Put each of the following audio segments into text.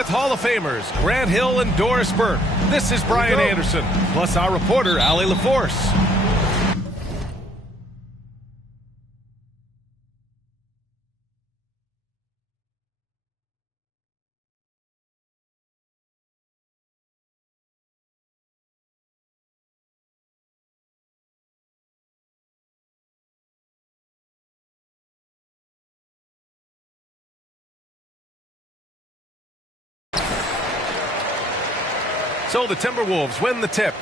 With Hall of Famers Grant Hill and Doris Burke, this is Brian Anderson, plus our reporter, Allie LaForce. So the Timberwolves win the tip.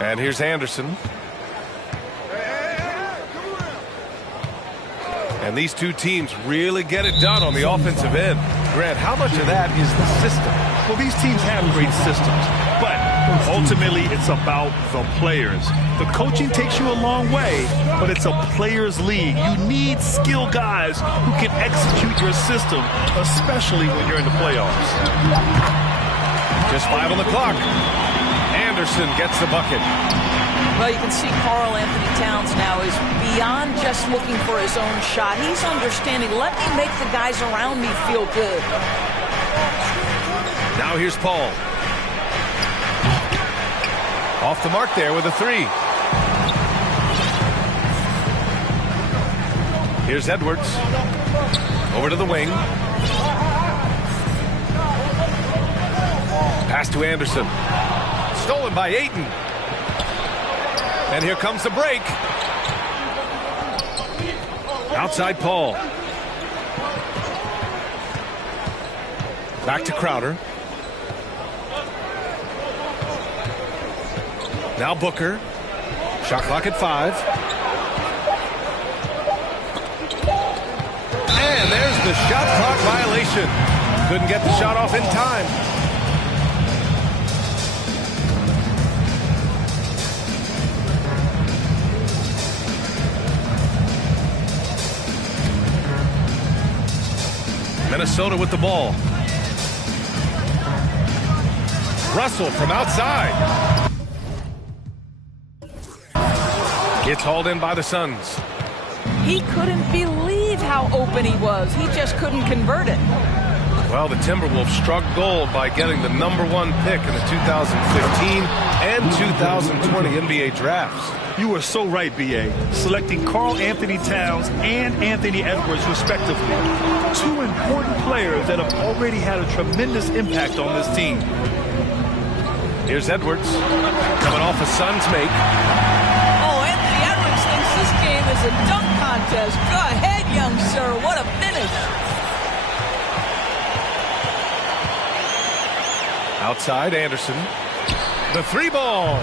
And here's Anderson. And these two teams really get it done on the offensive end. Grant, how much of that is the system? Well, these teams have great systems, but ultimately it's about the players. The coaching takes you a long way, but it's a players' league. You need skilled guys who can execute your system, especially when you're in the playoffs. Just 5 on the clock. Anderson gets the bucket. Well, you can see Karl-Anthony Towns now is beyond just looking for his own shot. He's understanding, let me make the guys around me feel good. Now here's Paul. Off the mark there with a 3. Here's Edwards. Over to the wing. Pass to Anderson. Stolen by Ayton. And here comes the break. Outside Paul. Back to Crowder. Now Booker. Shot clock at 5. And there's the shot clock violation. Couldn't get the shot off in time. Minnesota with the ball. Russell from outside. It's hauled in by the Suns. He couldn't believe how open he was. He just couldn't convert it. Well, the Timberwolves struck gold by getting the #1 pick in the 2015 and 2020 NBA drafts. You are so right, B.A. Selecting Karl-Anthony Towns and Anthony Edwards, respectively. 2 important players that have already had a tremendous impact on this team. Here's Edwards, coming off a Suns make. Oh, Anthony Edwards thinks this game is a dunk contest. Go ahead, young sir. What a finish. Outside, Anderson. The 3 ball.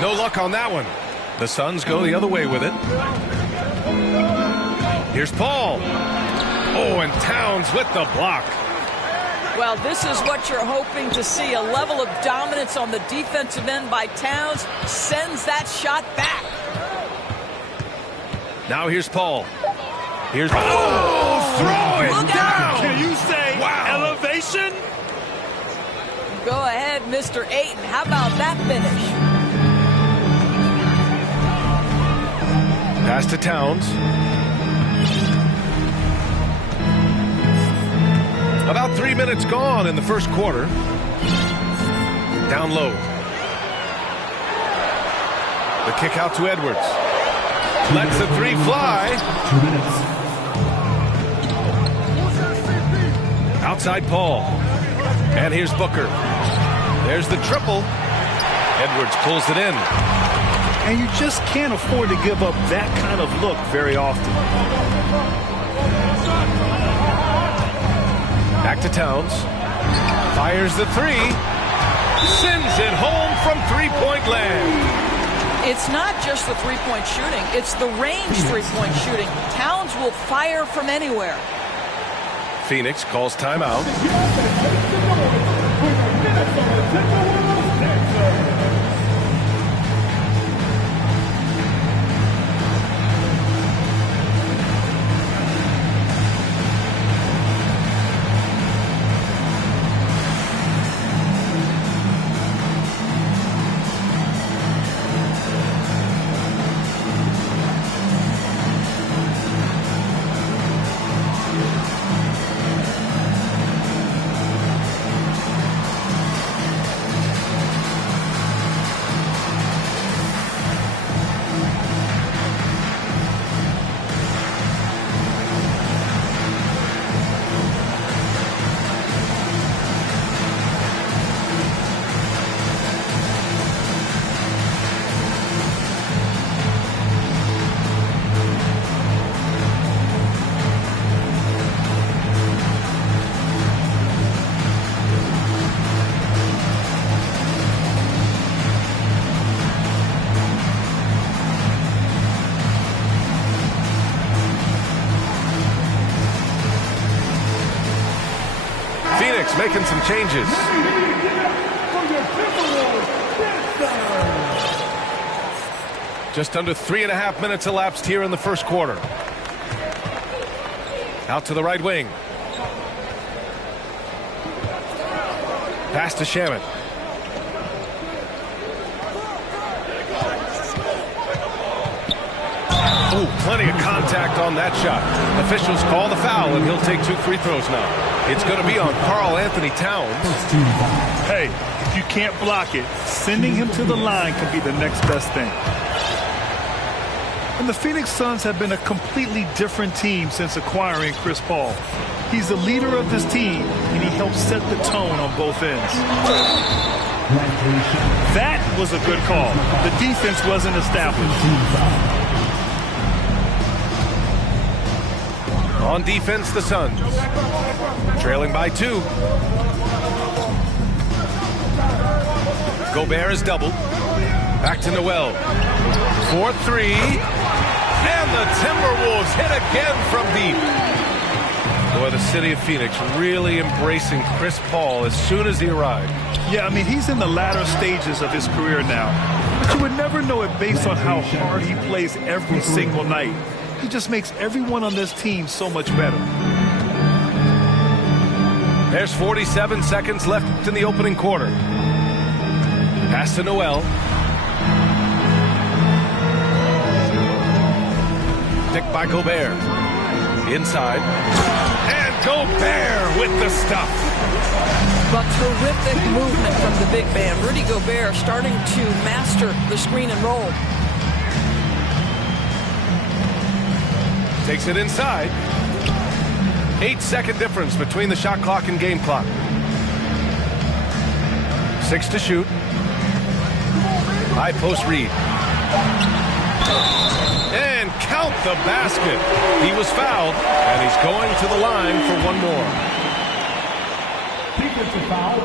No luck on that one. The Suns go the other way with it. Here's Paul. Oh, and Towns with the block. Well, this is what you're hoping to see. A level of dominance on the defensive end by Towns sends that shot back. Now here's Paul. Here's throw it Look down. out. Can you say elevation? Go ahead, Mr. Ayton. How about that finish? Pass to Towns. About 3 minutes gone in the first quarter. Down low. The kick out to Edwards. Lets the 3 fly. 2 minutes. Outside Paul. And here's Booker. There's the triple. Edwards pulls it in. And you just can't afford to give up that kind of look very often. Back to Towns. Fires the 3. Sends it home from three-point land. It's not just the three-point shooting. It's the range three-point shooting. Towns will fire from anywhere. Phoenix calls timeout. Phoenix making some changes. Just under 3.5 minutes elapsed here in the first quarter. Out to the right wing. Pass to Shamet. Ooh, plenty of contact on that shot. Officials call the foul, and he'll take 2 free throws now. It's going to be on Karl Anthony Towns. Hey, if you can't block it, sending him to the line can be the next best thing. And the Phoenix Suns have been a completely different team since acquiring Chris Paul. He's the leader of this team, and he helps set the tone on both ends. That was a good call. The defense wasn't established. On defense, the Suns. Trailing by 2. Gobert is doubled. Back to Noel. 4-3. And the Timberwolves hit again from deep. Boy, the city of Phoenix really embracing Chris Paul as soon as he arrived. Yeah, I mean, he's in the latter stages of his career now. But you would never know it based on how hard he plays every single night. He just makes everyone on this team so much better. There's 47 seconds left in the opening quarter. Pass to Noel. Picked by Gobert. Inside. And Gobert with the stuff. But terrific movement from the big man. Rudy Gobert starting to master the screen and roll. Takes it inside. 8-second difference between the shot clock and game clock. 6 to shoot. High post Reed. And count the basket. He was fouled, and he's going to the line for one more. Defensive foul.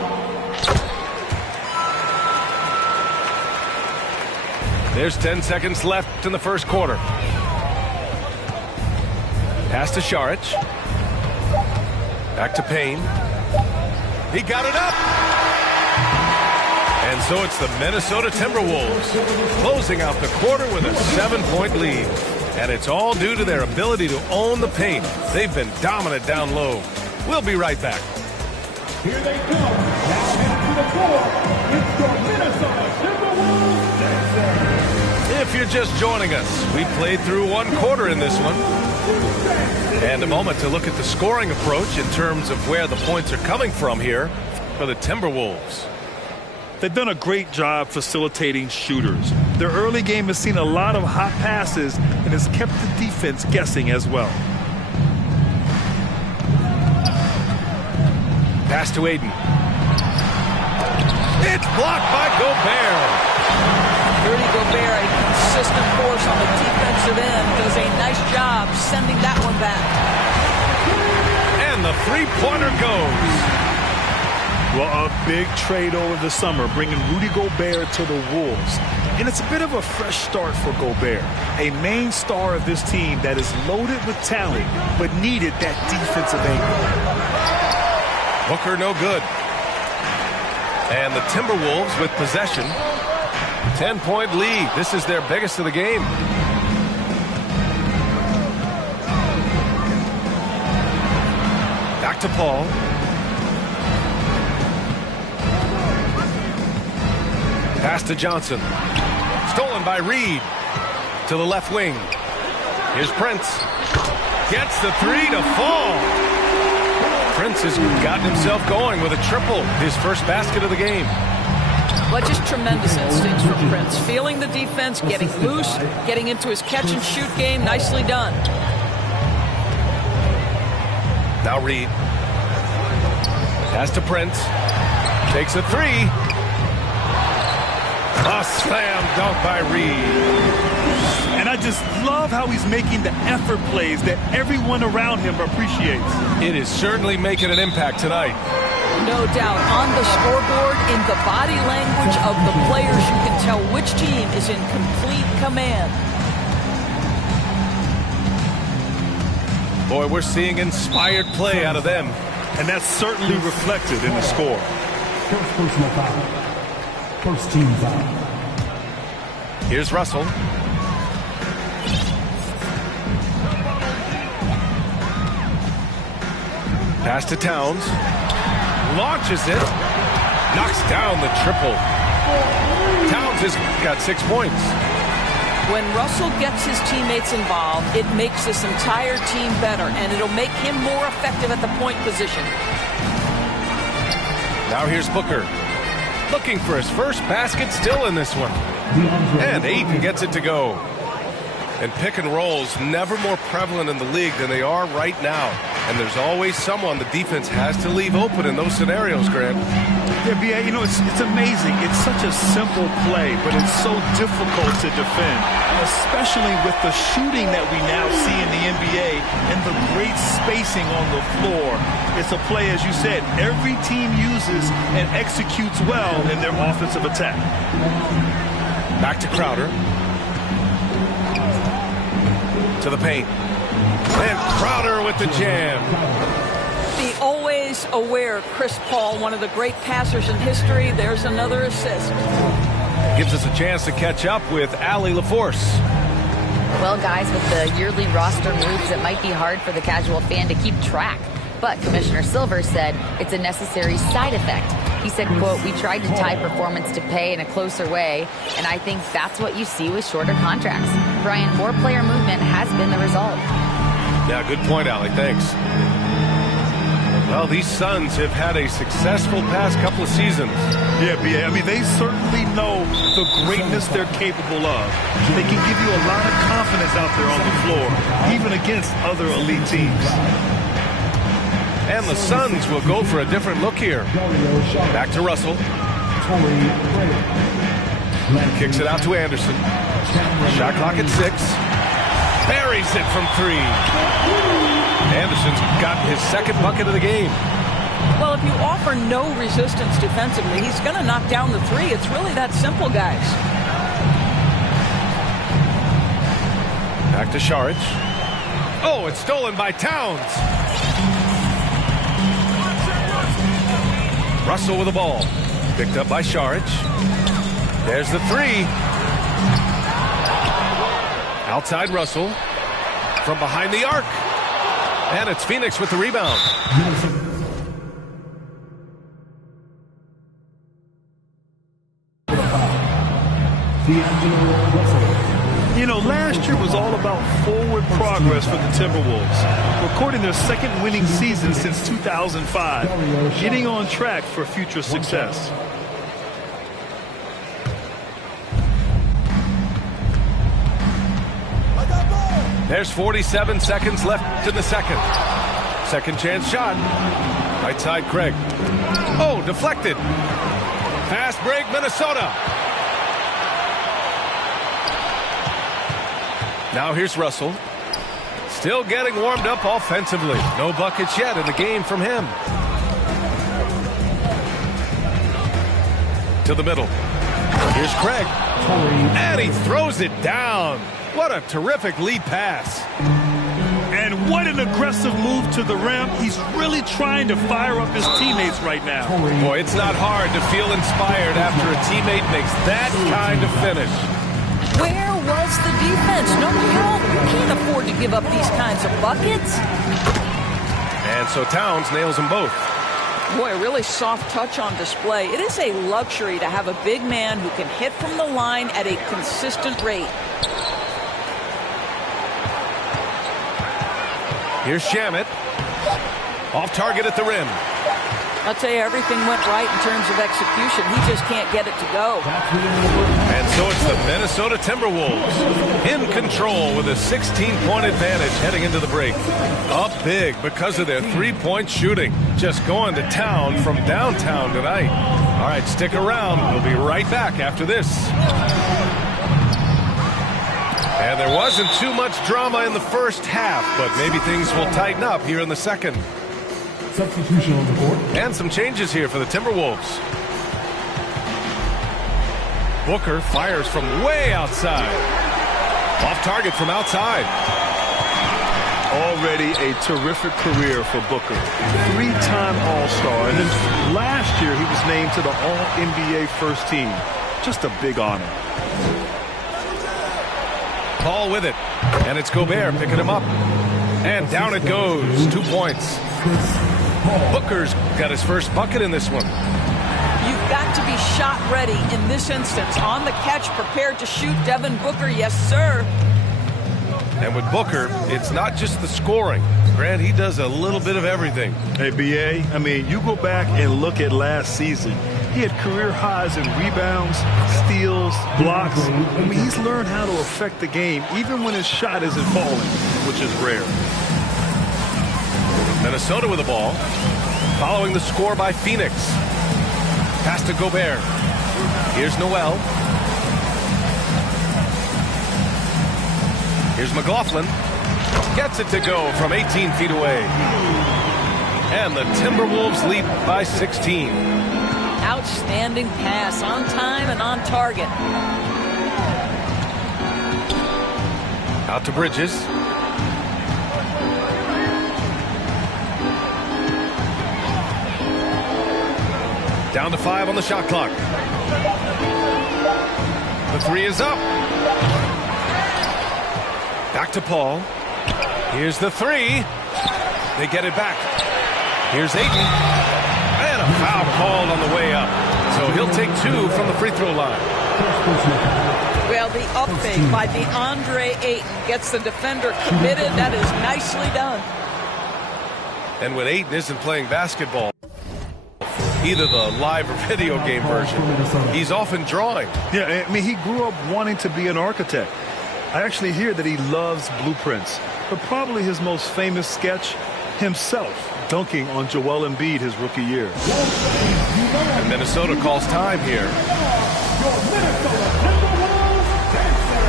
There's 10 seconds left in the first quarter. Pass to Šarić. Back to Payne. He got it up. And so it's the Minnesota Timberwolves closing out the quarter with a 7-point lead. And it's all due to their ability to own the paint. They've been dominant down low. We'll be right back. Here they come. Now into the floor. It's your Minnesota Timberwolves. If you're just joining us, we played through one quarter in this one. And a moment to look at the scoring approach in terms of where the points are coming from here for the Timberwolves. They've done a great job facilitating shooters. Their early game has seen a lot of hot passes and has kept the defense guessing as well. Pass to Ayton. It's blocked by Gobert. Rudy Gobert, a consistent force on the defensive end, does a nice job sending that one back. And the three-pointer goes. Well, a big trade over the summer, bringing Rudy Gobert to the Wolves. And it's a bit of a fresh start for Gobert, a main star of this team that is loaded with talent, but needed that defensive angle. Booker no good. And the Timberwolves with possession. 10-point lead. This is their biggest of the game. Back to Paul. Pass to Johnson. Stolen by Reed. To the left wing. Here's Prince. Gets the three to fall. Prince has gotten himself going with a triple. His first basket of the game. But just tremendous instincts from Prince. Feeling the defense, getting loose, getting into his catch-and-shoot game. Nicely done. Now Reed. Pass to Prince. Takes a three. A slam dunk by Reed. And I just love how he's making the effort plays that everyone around him appreciates. It is certainly making an impact tonight. No doubt. On the scoreboard, in the body language of the players, you can tell which team is in complete command. Boy, we're seeing inspired play out of them. and that's certainly reflected in the score. First personal foul. First team foul. Here's Russell. Pass to Towns. Launches it. Knocks down the triple. Towns has got 6 points. When Russell gets his teammates involved, it makes this entire team better, and it'll make him more effective at the point position. Now here's Booker. Looking for his first basket, still in this one. And Ayton gets it to go. And pick and rolls never more prevalent in the league than they are right now. And there's always someone the defense has to leave open in those scenarios, Grant. Yeah, B.A., you know, it's amazing. It's such a simple play, but it's so difficult to defend, especially with the shooting that we now see in the NBA and the great spacing on the floor. It's a play, as you said, every team uses and executes well in their offensive attack. Back to Crowder. To the paint. And Crowder with the jam. The always aware Chris Paul, one of the great passers in history. There's another assist. Gives us a chance to catch up with Allie LaForce. Well, guys, with the yearly roster moves, it might be hard for the casual fan to keep track. But Commissioner Silver said it's a necessary side effect. He said, quote, "We tried to tie performance to pay in a closer way, and I think that's what you see with shorter contracts." Brian, more player movement has been the result. Yeah, good point, Allie. Thanks. Well, these Suns have had a successful past couple of seasons. Yeah, B.A., I mean, they certainly know the greatness they're capable of. They can give you a lot of confidence out there on the floor, even against other elite teams. And the Suns will go for a different look here. Back to Russell. Kicks it out to Anderson. Shot clock at 6. Buries it from 3. Anderson's got his second bucket of the game. Well, if you offer no resistance defensively, he's going to knock down the 3. It's really that simple, guys. Back to Šarić. Oh, it's stolen by Towns. Russell with the ball. Picked up by Šarić. There's the 3. Outside Russell. From behind the arc. And it's Phoenix with the rebound. You know, last year was all about forward progress for the Timberwolves, recording their second winning season since 2005, getting on track for future success. There's 47 seconds left in the second. Second chance shot. Right side, Craig. Oh, deflected. Fast break, Minnesota. Now here's Russell. Still getting warmed up offensively. No buckets yet in the game from him. To the middle. Here's Craig. And he throws it down. What a terrific lead pass. And what an aggressive move to the rim. He's really trying to fire up his teammates right now. Boy, it's not hard to feel inspired after a teammate makes that kind of finish. Where was the defense? No help. You can't afford to give up these kinds of buckets. And so Towns nails them both. Boy, a really soft touch on display. It is a luxury to have a big man who can hit from the line at a consistent rate. Here's Shamet. Off target at the rim. I'll tell you, everything went right in terms of execution. He just can't get it to go. And so it's the Minnesota Timberwolves in control with a 16-point advantage heading into the break. Up big because of their three-point shooting. Just going to town from downtown tonight. All right, stick around. We'll be right back after this. And there wasn't too much drama in the first half, but maybe things will tighten up here in the second. Substitution on the court. And some changes here for the Timberwolves. Booker fires from way outside. Off target from outside. Already a terrific career for Booker. 3-time All-Star, and then last year he was named to the All-NBA First Team. Just a big honor. Paul with it, and it's Gobert picking him up. And down it goes, 2 points. Booker's got his first bucket in this one. You've got to be shot ready in this instance. On the catch, prepared to shoot. Devin Booker, yes, sir. And with Booker, it's not just the scoring. Grant, he does a little bit of everything. Hey, B.A., I mean, you go back and look at last season. He had career highs in rebounds, steals, blocks. I mean, he's learned how to affect the game, even when his shot isn't falling, which is rare. Minnesota with the ball, following the score by Phoenix. Pass to Gobert. Here's Noel. Here's McLaughlin. Gets it to go from 18 feet away. And the Timberwolves lead by 16. Outstanding pass, on time and on target. Out to Bridges. Down to 5 on the shot clock. The 3 is up. Back to Paul. Here's the 3. They get it back. Here's Ayton. And a foul called on the way up. So he'll take 2 from the free throw line. Well, the up fake by DeAndre Ayton gets the defender committed. That is nicely done. And when Ayton isn't playing basketball, either the live or video game version, he's often drawing. Yeah, I mean, he grew up wanting to be an architect. I actually hear that he loves blueprints, but probably his most famous sketch, himself dunking on Joel Embiid his rookie year. And Minnesota calls time here. Your Minnesota Timberwolves dancer.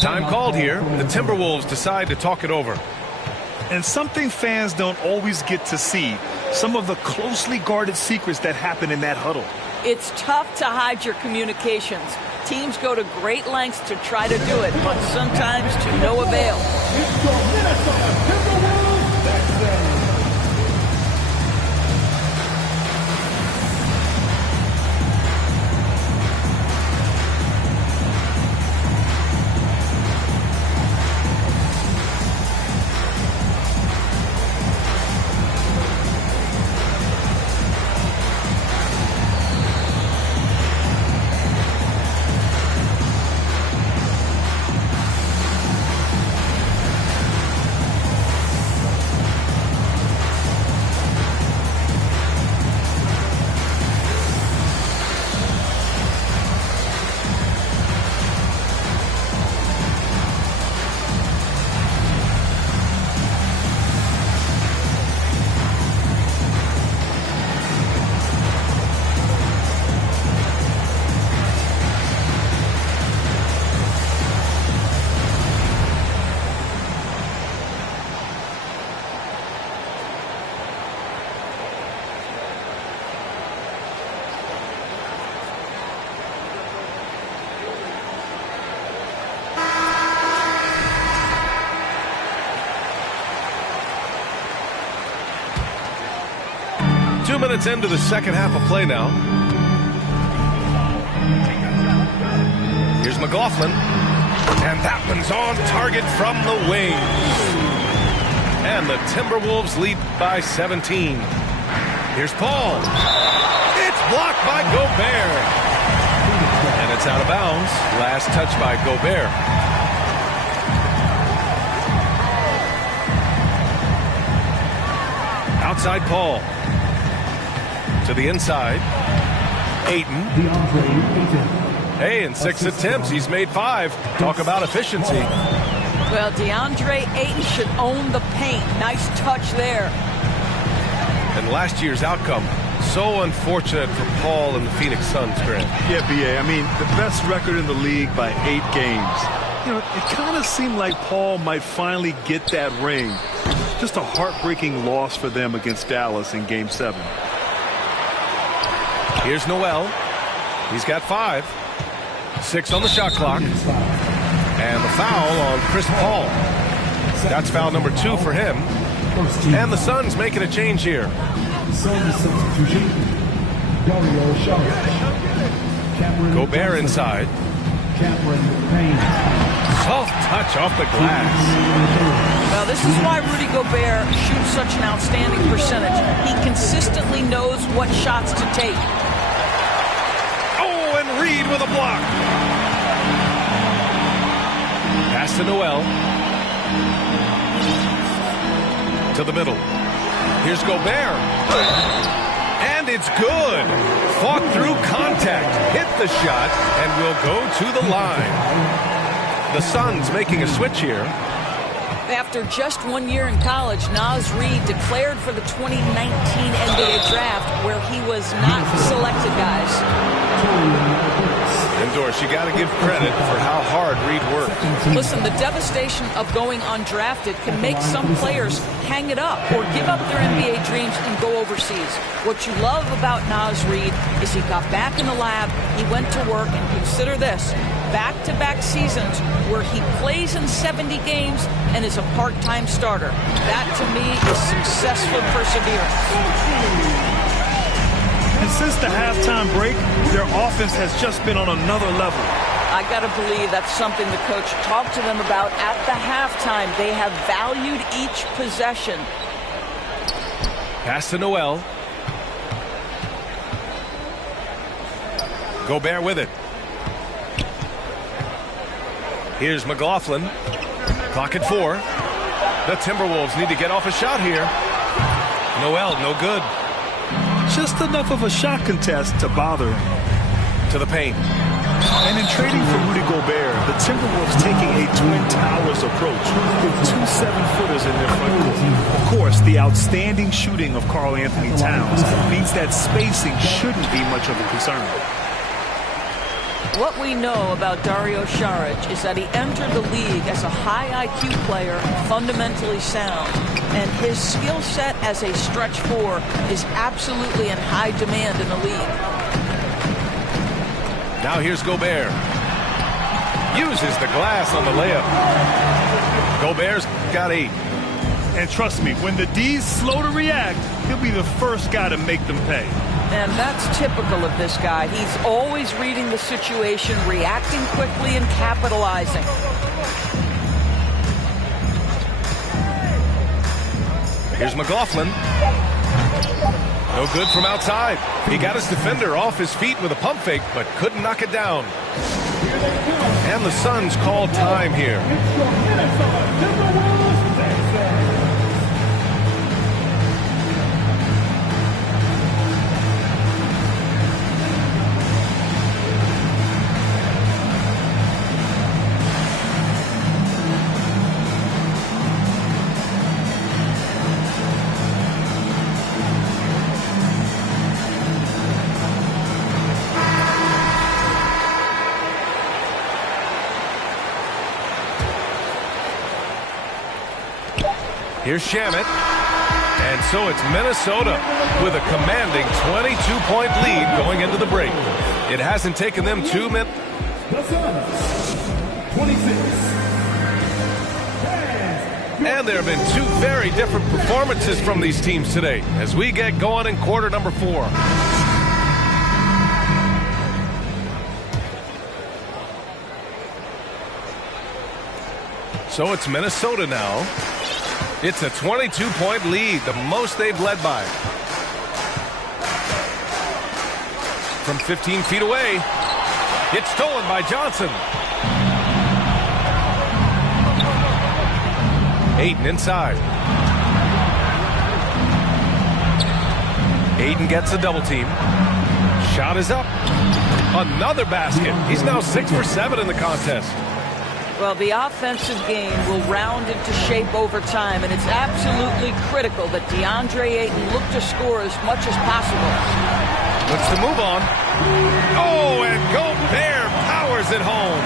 Time called here. The Timberwolves decide to talk it over. And something fans don't always get to see, some of the closely guarded secrets that happen in that huddle. It's tough to hide your communications. Teams go to great lengths to try to do it, but sometimes to no avail. It's your Minnesota Timberwolves dancer. 2 minutes into the second half of play now. Here's McLaughlin. And that one's on target from the wing. And the Timberwolves lead by 17. Here's Paul. It's blocked by Gobert. And it's out of bounds. Last touch by Gobert. Outside Paul. To the inside. Ayton. Hey, in 6 attempts, he's made 5. Talk about efficiency. Well, DeAndre Ayton should own the paint. Nice touch there. And last year's outcome, so unfortunate for Paul and the Phoenix Suns, Grant. Yeah, B.A., I mean, the best record in the league by 8 games. You know, it kind of seemed like Paul might finally get that ring. Just a heartbreaking loss for them against Dallas in Game 7. Here's Noel. He's got 5. 6 on the shot clock. And the foul on Chris Paul. That's foul number 2 for him. And the Suns making a change here. Gobert inside. Soft touch off the glass. Well, this is why Rudy Gobert shoots such an outstanding percentage. He consistently knows what shots to take. Oh, and Reed with a block. Pass to Noel. To the middle. Here's Gobert. And it's good. Fought through contact. Hit the shot and will go to the line. The Suns making a switch here. After just 1 year in college, Naz Reid declared for the 2019 NBA draft where he was not selected, guys. And Doris, you got to give credit for how hard Reid worked. Listen, the devastation of going undrafted can make some players hang it up or give up their NBA dreams and go overseas. What you love about Naz Reid is he got back in the lab, he went to work, and consider this, back-to-back seasons where he plays in 70 games and is a part-time starter. That, to me, is successful perseverance. And since the halftime break, their offense has just been on another level. I got to believe that's something the coach talked to them about at the halftime. They have valued each possession. Pass to Noel. Gobert with it. Here's McLaughlin. Clock at 4. The Timberwolves need to get off a shot here. Noel, no good. Just enough of a shot contest to bother him. To the paint. And in trading for Rudy Gobert, the Timberwolves taking a Twin Towers approach with 2 7-footers in their front court. Of course, the outstanding shooting of Karl Anthony Towns means that spacing shouldn't be much of a concern. What we know about Dario Saric is that he entered the league as a high IQ player, fundamentally sound, and his skill set as a stretch 4 is absolutely in high demand in the league. Now here's Gobert. Uses the glass on the layup. Gobert's got 8. And trust me, when the D's slow to react, he'll be the first guy to make them pay. And that's typical of this guy. He's always reading the situation, reacting quickly, and capitalizing. Here's McLaughlin. No good from outside. He got his defender off his feet with a pump fake, but couldn't knock it down. And the Suns call time here. Here's Shamet. And so it's Minnesota with a commanding 22-point lead going into the break. It hasn't taken them 2 minutes. The Suns, 26. And there have been two very different performances from these teams today as we get going in quarter number 4. So it's Minnesota now. It's a 22-point lead, the most they've led by. From 15 feet away, it's stolen by Johnson. Ayton inside. Ayton gets a double team. Shot is up. Another basket. He's now 6 for 7 in the contest. Well, the offensive game will round into shape over time, and it's absolutely critical that DeAndre Ayton look to score as much as possible. What's the move on? Oh, and Gobert powers it home.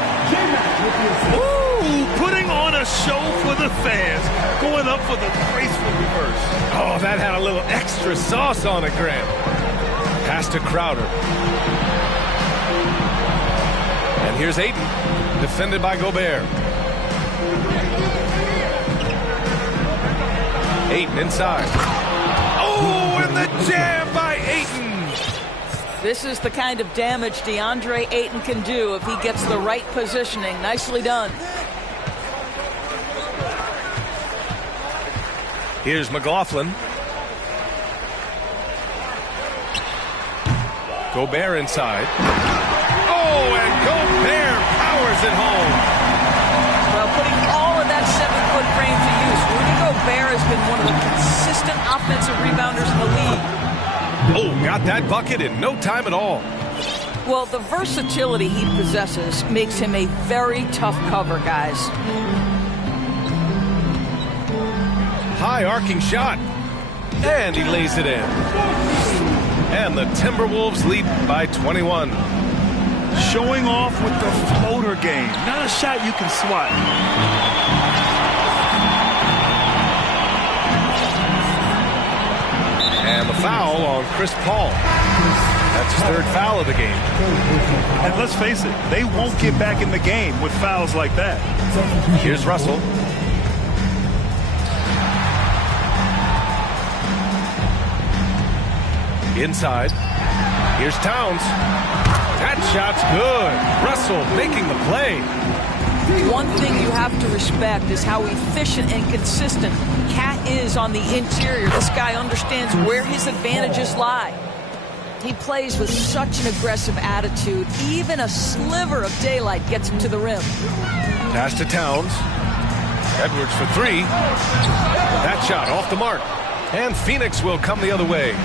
Ooh, putting on a show for the fans, going up for the graceful reverse. Oh, that had a little extra sauce on it, Grant. Pass to Crowder. And here's Ayton, defended by Gobert. Ayton inside. Oh, and the jam by Ayton. This is the kind of damage DeAndre Ayton can do if he gets the right positioning. Nicely done. Here's McLaughlin. Gobert inside. Oh, and Gobert powers it home. Well, putting all of that 7-foot frame to use, Rudy Gobert has been one of the consistent offensive rebounders in the league. Oh, got that bucket in no time at all. Well, the versatility he possesses makes him a very tough cover, guys. High arcing shot. And he lays it in. And the Timberwolves lead by 21. Showing off with the floater game. Not a shot you can swat. And the foul on Chris Paul. That's his 3rd foul of the game. And let's face it, they won't get back in the game with fouls like that. Here's Russell. Inside. Here's Towns. That shot's good. Russell making the play. One thing you have to respect is how efficient and consistent Cat is on the interior. This guy understands where his advantages lie. He plays with such an aggressive attitude. Even a sliver of daylight gets him to the rim. Pass to Towns. Edwards for 3. That shot off the mark. And Phoenix will come the other way.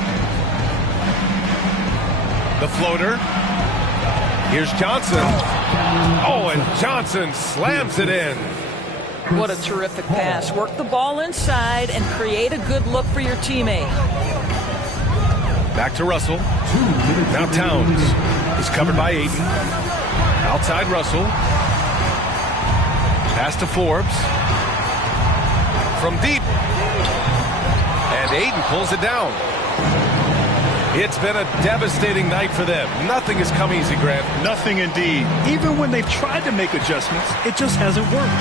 The floater. Here's Johnson. Oh, and Johnson slams it in. What a terrific pass. Work the ball inside and create a good look for your teammate. Back to Russell. Now Towns. He's covered by Ayton. Outside Russell. Pass to Forbes. From deep. And Ayton pulls it down. It's been a devastating night for them. Nothing has come easy, Grant. Nothing indeed. Even when they've tried to make adjustments, it just hasn't worked.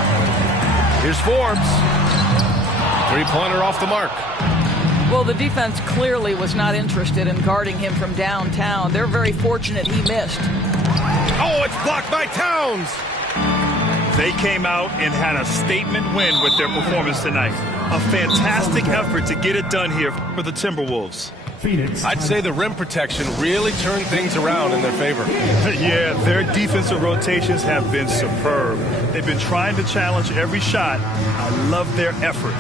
Here's Forbes. 3-pointer off the mark. Well, the defense clearly was not interested in guarding him from downtown. They're very fortunate he missed. Oh, it's blocked by Towns. They came out and had a statement win with their performance tonight. A fantastic effort to get it done here for the Timberwolves. Phoenix. I'd say the rim protection really turned things around in their favor. Yeah, their defensive rotations have been superb. They've been trying to challenge every shot. I love their effort.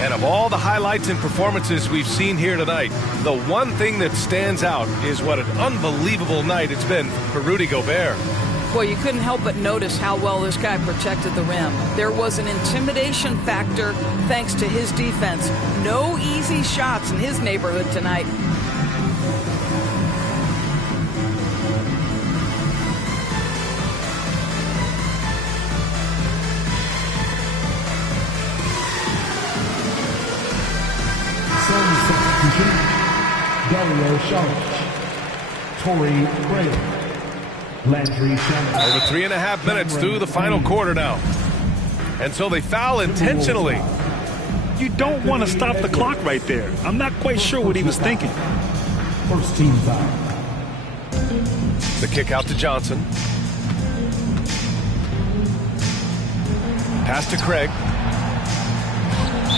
And of all the highlights and performances we've seen here tonight, the one thing that stands out is what an unbelievable night it's been for Rudy Gobert. Well, you couldn't help but notice how well this guy protected the rim. There was an intimidation factor thanks to his defense. No easy shots in his neighborhood tonight. Substitution. Dario Saric. Torrey Craig. Landry Shamet. Over 3.5 minutes through the final quarter now. And so they foul intentionally. you don't want to stop the clock right there. I'm not quite sure what he was thinking. First team foul. The kick out to Johnson. Pass to Craig.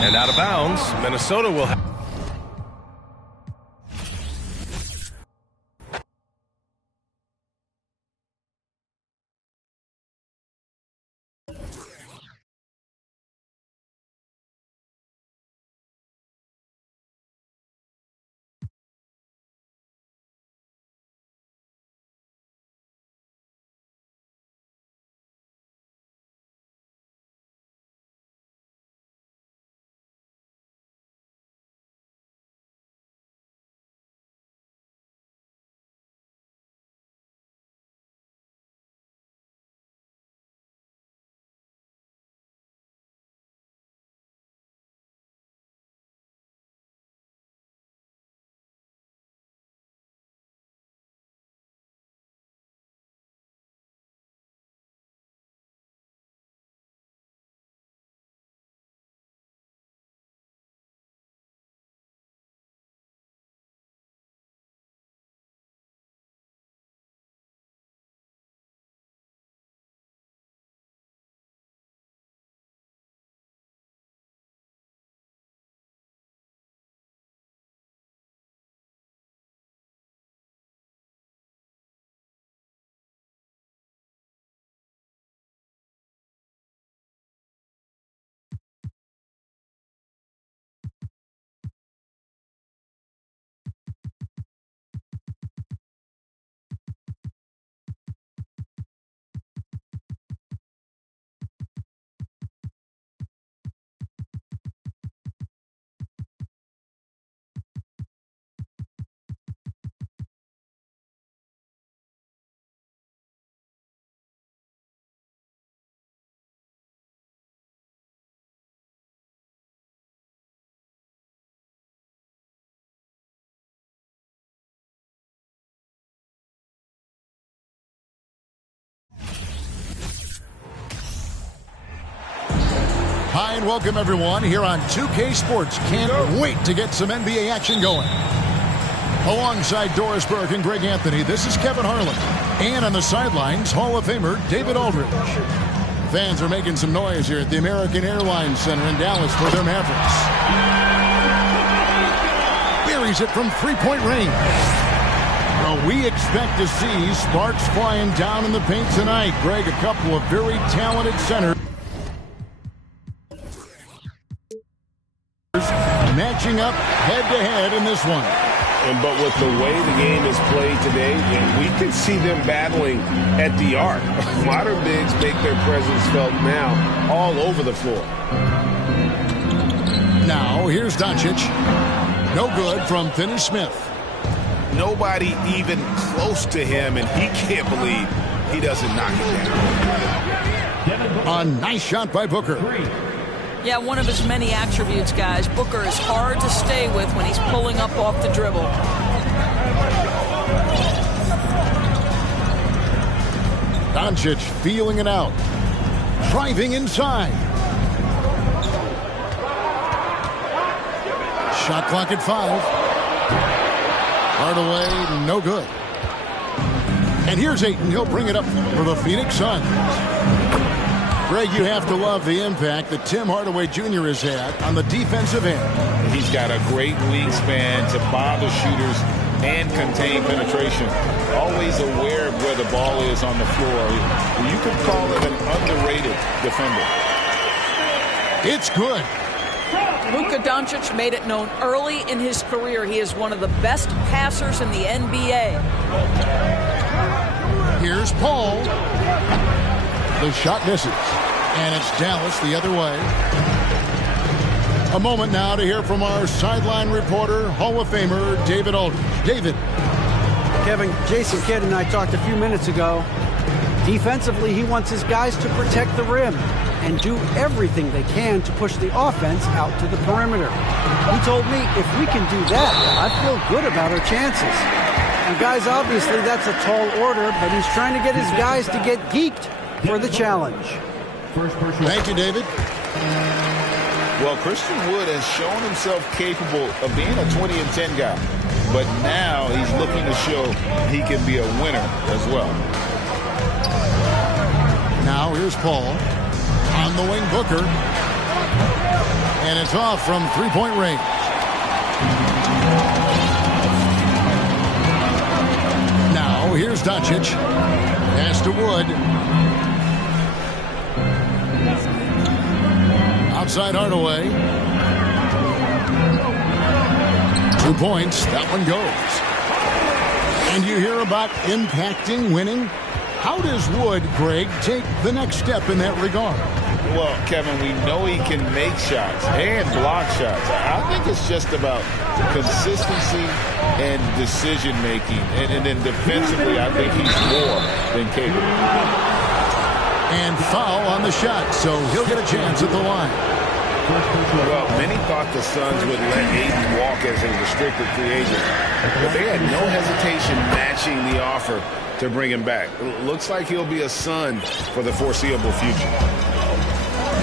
And out of bounds. Minnesota will have. Hi and welcome everyone here on 2K Sports. Can't wait to get some NBA action going. Alongside Doris Burke and Greg Anthony, this is Kevin Harlan. And on the sidelines, Hall of Famer David Aldridge. Fans are making some noise here at the American Airlines Center in Dallas for their Mavericks. Buries it from three-point range. Well, we expect to see sparks flying down in the paint tonight. Greg, a couple of very talented centers matching up head-to-head in this one. But with the way the game is played today, and we can see them battling at the arc. Modern bigs make their presence felt now all over the floor. Now, here's Doncic. No good from Finney-Smith. Nobody even close to him, and he can't believe he doesn't knock it down. A nice shot by Booker. Yeah, one of his many attributes, guys. Booker is hard to stay with when he's pulling up off the dribble. Doncic feeling it out. Driving inside. Shot clock at 5. Hardaway, no good. And here's Ayton. He'll bring it up for the Phoenix Suns. Greg, you have to love the impact that Tim Hardaway Jr. has had on the defensive end. He's got a great wingspan to bother shooters and contain penetration. Always aware of where the ball is on the floor. You could call him an underrated defender. It's good. Luka Doncic made it known early in his career he is one of the best passers in the NBA. Here's Paul. The shot misses. And it's Dallas the other way. A moment now to hear from our sideline reporter, Hall of Famer David Aldridge. David. Kevin, Jason Kidd and I talked a few minutes ago. Defensively, he wants his guys to protect the rim and do everything they can to push the offense out to the perimeter. He told me if we can do that, I feel good about our chances. And guys, obviously that's a tall order, but he's trying to get his guys to get geeked for the challenge. Thank you, David. Well, Christian Wood has shown himself capable of being a 20-10 guy. But now he's looking to show he can be a winner as well. Now here's Paul. On the wing, Booker. And it's off from three-point range. Now here's Doncic. Pass to Wood. Outside Hardaway. 2 points. That one goes. And you hear about impacting, winning. How does Wood, Greg, take the next step in that regard? Well, Kevin, we know he can make shots and block shots. I think it's just about consistency and decision-making. And then defensively, I think he's more than capable. And foul on the shot, so he'll get a chance at the line. Well, many thought the Suns would let Ayton walk as a restricted free agent, but they had no hesitation matching the offer to bring him back. Looks like he'll be a Sun for the foreseeable future.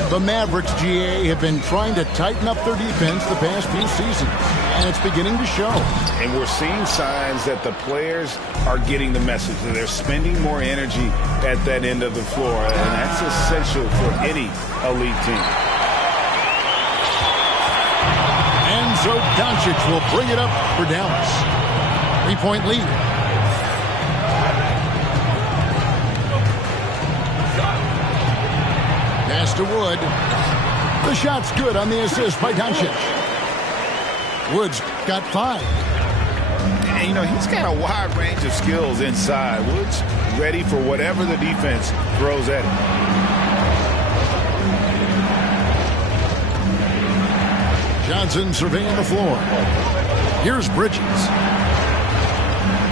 The Mavericks, GA, have been trying to tighten up their defense the past few seasons, and it's beginning to show. And we're seeing signs that the players are getting the message that they're spending more energy at that end of the floor, and that's essential for any elite team. And so Doncic will bring it up for Dallas. 3-point lead. Pass to Wood. The shot's good on the assist by Doncic. Wood's got 5. And, you know, he's got a wide range of skills inside. Wood's ready for whatever the defense throws at him. Johnson surveying the floor. Here's Bridges.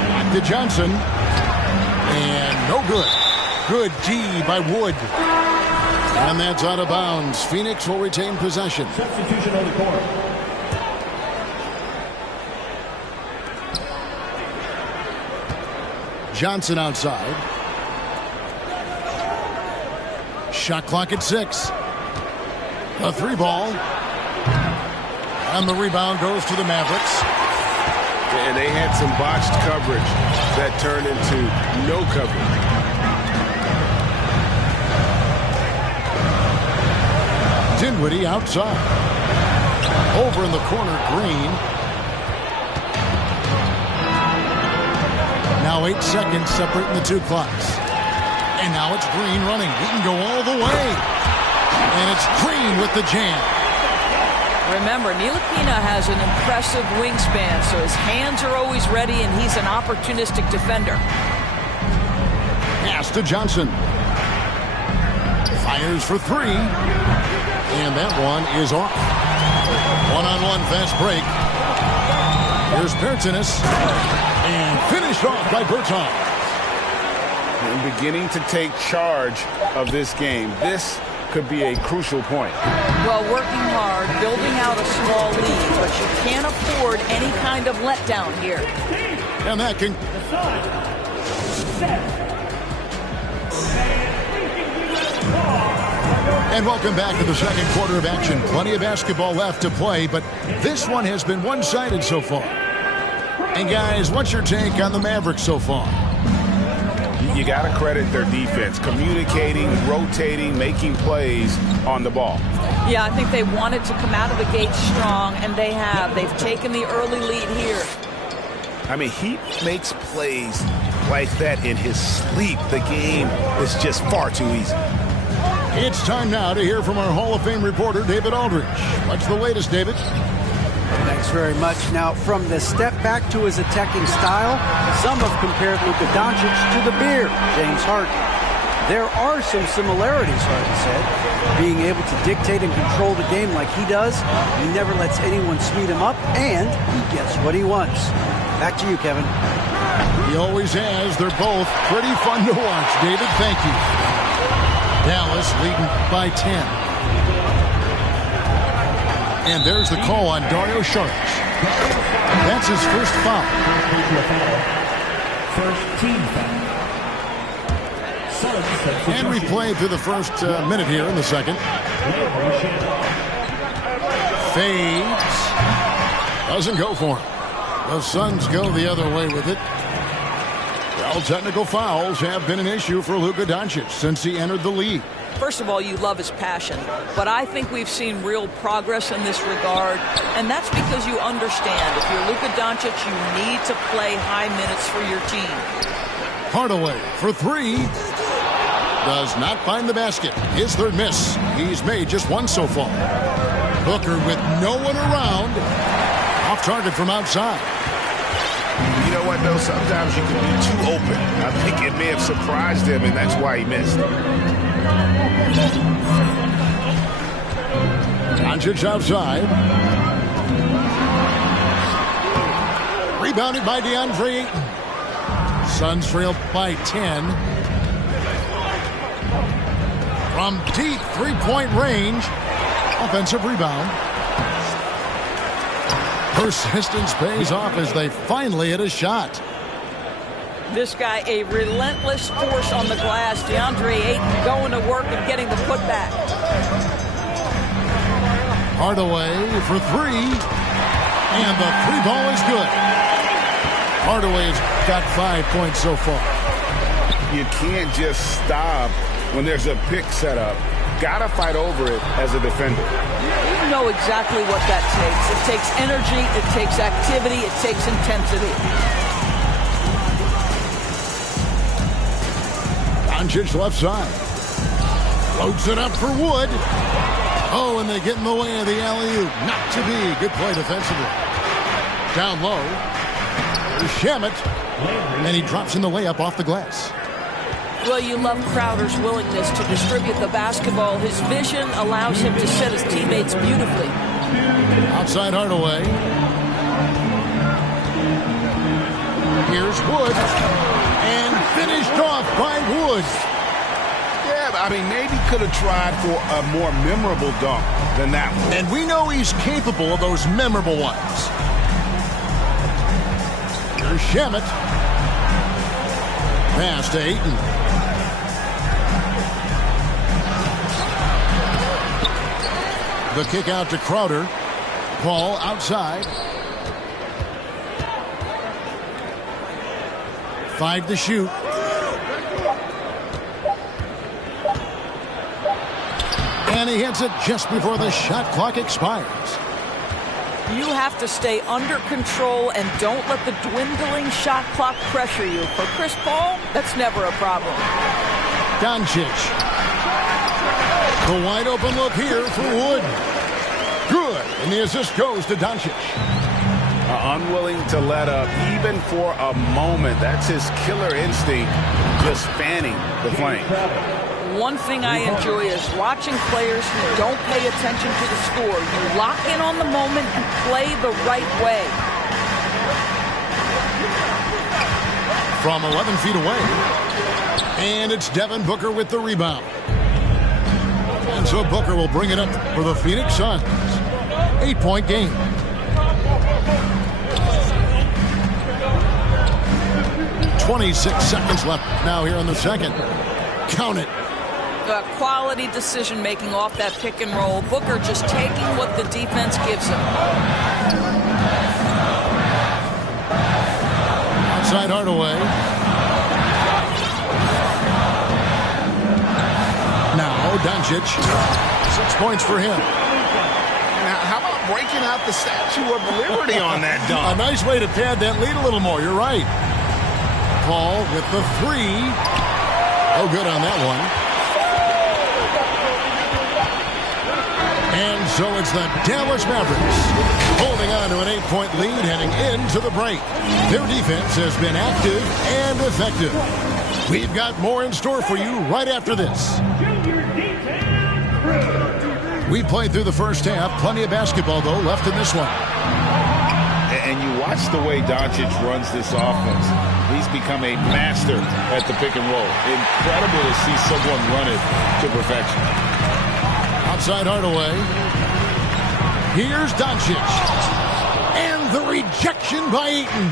Back to Johnson. And no good. Good D by Wood. And that's out of bounds. Phoenix will retain possession. Substitution on the court. Johnson outside. Shot clock at 6. A 3-ball. And the rebound goes to the Mavericks. And they had some botched coverage that turned into no coverage. Dinwiddie outside. Over in the corner, Green. Now 8 seconds separating the two clocks. And now it's Green running. He can go all the way. And it's Green with the jam. Remember, Ntilikina has an impressive wingspan, so his hands are always ready, and he's an opportunistic defender. Pass to Johnson. Fires for 3. And that one is off. One-on-one fast break. Here's Bertans. And finished off by Bertans. And beginning to take charge of this game. This could be a crucial point. Well, working hard, building out a small lead, but you can't afford any kind of letdown here. And that can... And welcome back to the second quarter of action. Plenty of basketball left to play, but this one has been one-sided so far. And guys, what's your take on the Mavericks so far? You got to credit their defense, communicating, rotating, making plays on the ball. Yeah, I think they wanted to come out of the gate strong, and they have. They've taken the early lead here. I mean, he makes plays like that in his sleep. The game is just far too easy. It's time now to hear from our Hall of Fame reporter, David Aldridge. What's the latest, David? Thanks very much. Now, from the step back to his attacking style, some have compared Luka Doncic to the Bear, James Harden. There are some similarities, Harden said. Being able to dictate and control the game like he does, he never lets anyone speed him up, and he gets what he wants. Back to you, Kevin. He always has. They're both pretty fun to watch. David, thank you. Dallas leading by 10. And there's the call on Dario Saric. That's his first foul. First team foul. And we play through the first minute here in the second. Fades. Doesn't go for him. The Suns go the other way with it. Well, technical fouls have been an issue for Luka Doncic since he entered the league. First of all, you love his passion, but I think we've seen real progress in this regard, and that's because you understand if you're Luka Doncic, you need to play high minutes for your team. Hardaway for three. Does not find the basket. His third miss. He's made just one so far. Booker with no one around. Off target from outside. You know what, though? Sometimes you can be too open. I think it may have surprised him, and that's why he missed. Doncic outside. Rebounded by DeAndre Ayton. Suns trail by 10. From deep three-point range. Offensive rebound. Persistence pays off as they finally hit a shot. This guy, a relentless force on the glass. DeAndre Ayton going to work and getting the putback. Hardaway for three. And the three ball is good. Hardaway's got 5 points so far. You can't just stop when there's a pick set up. Gotta fight over it as a defender. You know exactly what that takes. It takes energy, it takes activity, it takes intensity. Doncic left side. Floats it up for Wood. Oh, and they get in the way of the alley-oop. Not to be. Good play defensively. Down low. There's Shamet. And he drops in the layup off the glass. Well, you love Crowder's willingness to distribute the basketball. His vision allows him to set his teammates beautifully. Outside Hardaway. Here's Wood. And finished off by Wood. Yeah, I mean, maybe could have tried for a more memorable dunk than that one. And we know he's capable of those memorable ones. Here's Shamet. Pass to Ayton. The kick out to Crowder. Paul outside. 5 to shoot. And he hits it just before the shot clock expires. You have to stay under control and don't let the dwindling shot clock pressure you. For Chris Paul, that's never a problem. Doncic. The wide open look here for Wood. Good. And the assist goes to Doncic. Unwilling to let up even for a moment. That's his killer instinct, just fanning the flame. One thing I enjoy is watching players who don't pay attention to the score. You lock in on the moment and play the right way. From 11 feet away. And it's Devin Booker with the rebound. And so Booker will bring it up for the Phoenix Suns. 8-point game. .26 seconds left now here in the second. Count it. Quality decision-making off that pick and roll. Booker just taking what the defense gives him. Outside Hardaway. Now Doncic. 6 points for him. Now, how about breaking out the Statue of Liberty on that A dunk? nice way to pad that lead a little more. You're right. Paul with the three. Oh, good on that one. And so it's the Dallas Mavericks holding on to an 8-point lead heading into the break. Their defense has been active and effective. We've got more in store for you right after this. We played through the first half. Plenty of basketball, though, left in this one. And you watch the way Doncic runs this offense. He's become a master at the pick and roll. Incredible to see someone run it to perfection. Outside Hardaway. Here's Doncic. And the rejection by Ayton.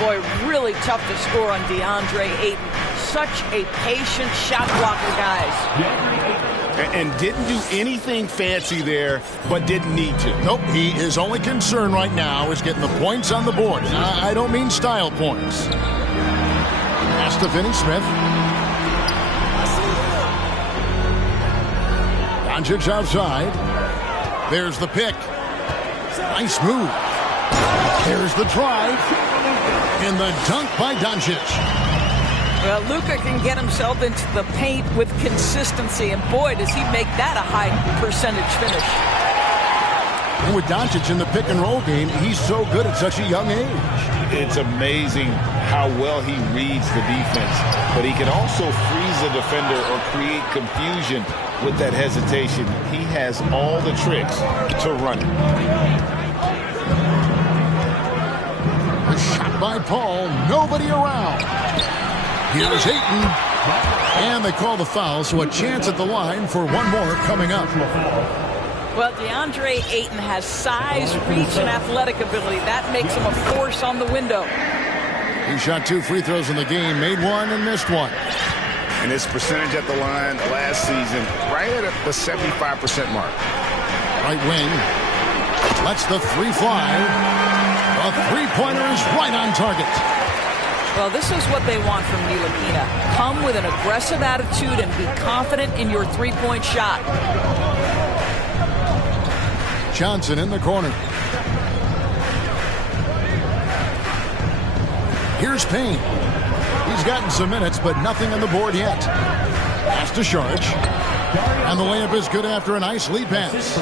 Boy, really tough to score on DeAndre Ayton. such a patient shot blocker, guys. And didn't do anything fancy there, but didn't need to. Nope, his only concern right now is getting the points on the board. I don't mean style points. Pass to Finney-Smith. Doncic outside. There's the pick. Nice move. There's the drive. And the dunk by Doncic. Well, Luka can get himself into the paint with consistency, and boy, does he make that a high percentage finish. And with Doncic in the pick and roll game, he's so good at such a young age. It's amazing how well he reads the defense, but he can also freeze a defender or create confusion with that hesitation. He has all the tricks to run it. A shot by Paul, nobody around. Here's Ayton. And they call the foul, so a chance at the line for one more coming up. Well, DeAndre Ayton has size, reach, and athletic ability. That makes him a force on the window. He shot 2 free throws in the game, made one and missed one. And his percentage at the line last season, right at the 75% mark. Right wing. Lets the three fly. A three-pointer is right on target. Well, this is what they want from Ntilikina. Come with an aggressive attitude and be confident in your three-point shot. Johnson in the corner. Here's Payne. He's gotten some minutes, but nothing on the board yet. Pass to Saric. And the layup is good after a nice lead pass.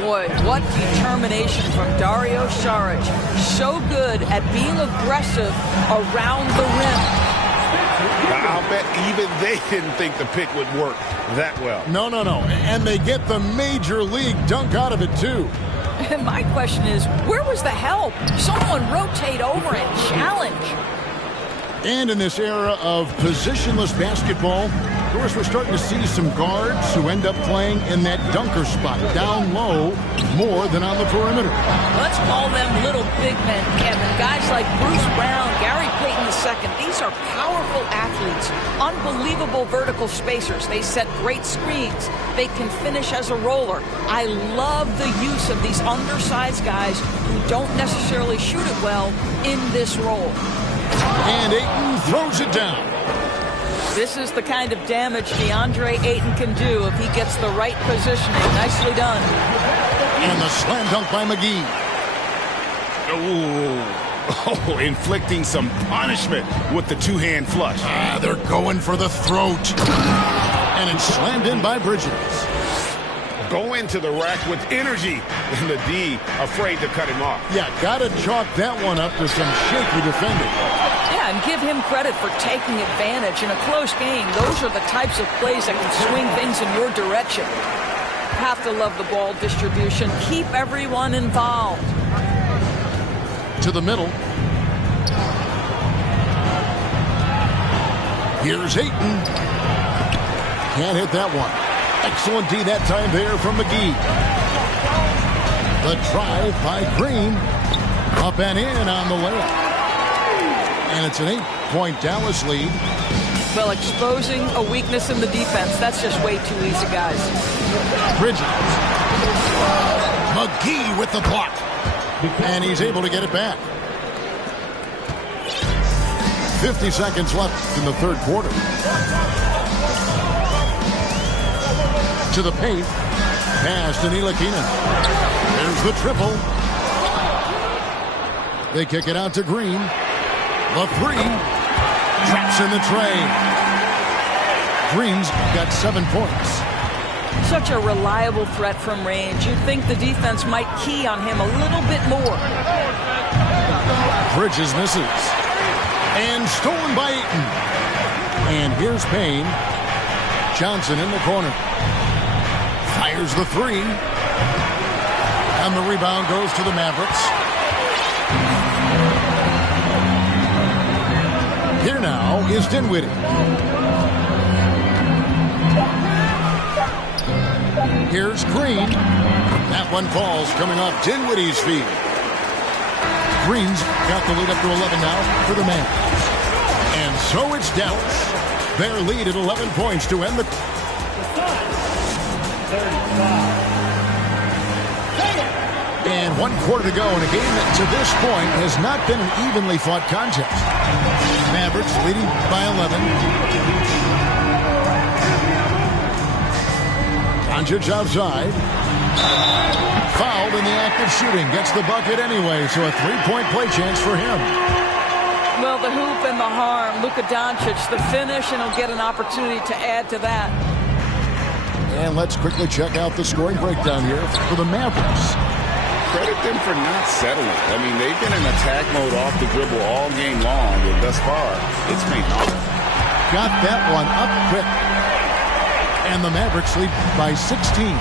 Boy, what determination from Dario Saric. So good at being aggressive around the rim. I'll bet even they didn't think the pick would work that well. No. And they get the major league dunk out of it, too. And my question is, where was the help? Someone rotate over and challenge. And in this era of positionless basketball, of course, we're starting to see some guards who end up playing in that dunker spot, down low, more than on the perimeter. Let's call them little big men, Kevin. Guys like Bruce Brown, Gary Payton II. These are powerful athletes, unbelievable vertical spacers. They set great screens. They can finish as a roller. I love the use of these undersized guys who don't necessarily shoot it well in this role. And Ayton throws it down. This is the kind of damage DeAndre Ayton can do if he gets the right positioning. Nicely done. And the slam dunk by McGee. Oh, inflicting some punishment with the two-hand flush. They're going for the throat. And it's slammed in by Bridges. Go into the rack with energy. And the D afraid to cut him off. Yeah, gotta chalk that one up to some shaky defending. Yeah, and give him credit for taking advantage in a close game. Those are the types of plays that can swing things in your direction. Have to love the ball distribution. Keep everyone involved. To the middle. Here's Ayton. Can't hit that one. Excellent D that time there from McGee. The drive by Green. Up and in on the layup. And it's an 8-point Dallas lead. Well, exposing a weakness in the defense, that's just way too easy, guys. Bridges. McGee with the block. And he's able to get it back. 50 seconds left in the third quarter. To the paint. Pass to Ntilikina. There's the triple. They kick it out to Green. The three. Traps in the tray. Green's got 7 points. Such a reliable threat from range. You'd think the defense might key on him a little bit more. Bridges misses. And stolen by Ayton. And here's Payne. Johnson in the corner. Fires the three. And the rebound goes to the Mavericks. Here now is Dinwiddie. Here's Green. That one falls coming off Dinwiddie's feet. Green's got the lead up to 11 now for the Mavs. And So it's Dallas. Their lead at 11 points to end the... And 1 quarter to go in a game that to this point has not been an evenly fought contest. Mavericks leading by 11. Doncic outside. Fouled in the act of shooting. Gets the bucket anyway, so a 3-point play chance for him. Well, the hoop and the harm. Luka Doncic, the finish, and he'll get an opportunity to add to that. And let's quickly check out the scoring breakdown here for the Mavericks. Credit them for not settling. I mean, they've been in attack mode off the dribble all game long, and thus far, it's been awesome. Got that one up quick. And the Mavericks lead by 16.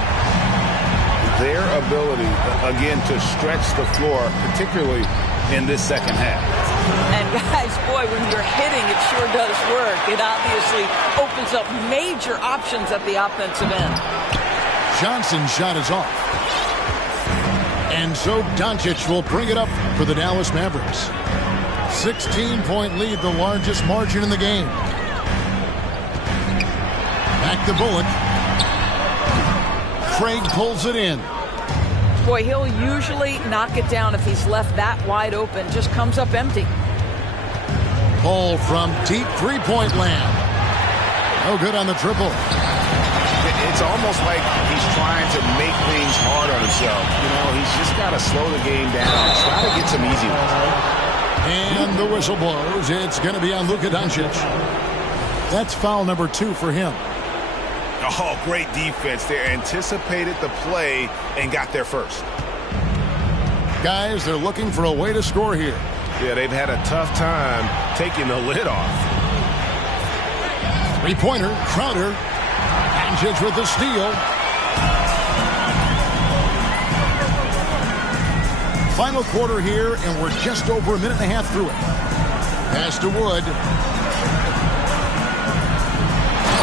Their ability, again, to stretch the floor, particularly in this second half. And guys, boy, when you're hitting, it sure does work. It obviously opens up major options at the offensive end. Johnson's shot is off. And so Doncic will bring it up for the Dallas Mavericks. 16-point lead, the largest margin in the game. Back to Bullock. Craig pulls it in. Boy, he'll usually knock it down if he's left that wide open. Just comes up empty. Ball from deep three-point land. No good on the triple. It's almost like he's trying to make things hard on himself. You know, he's just got to slow the game down. Try to get some easy ones. And the whistle blows. It's going to be on Luka Doncic. That's foul number 2 for him. Oh, great defense. They anticipated the play and got there first. Guys, they're looking for a way to score here. Yeah, they've had a tough time taking the lid off. Three-pointer, Crowder. Doncic with the steal. Final quarter here, and we're just over a minute and a half through it. Pass to Wood.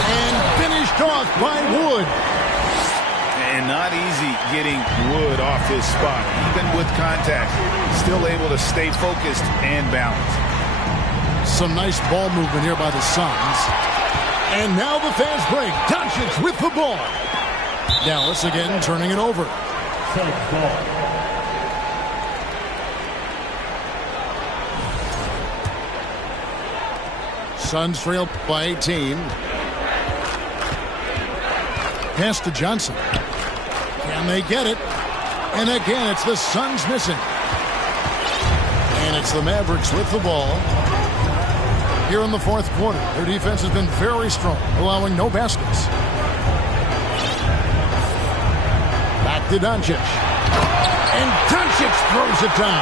And finished off by Wood. And not easy getting Wood off his spot. Even with contact, still able to stay focused and balanced. Some nice ball movement here by the Suns. And now the fast break. Doncic with the ball. Dallas again turning it over. Suns trail by 18. Pass to Johnson. Can they get it? And again, it's the Suns missing. And it's the Mavericks with the ball. Here in the fourth quarter, their defense has been very strong, allowing no baskets. Back to Doncic. And Doncic throws it down.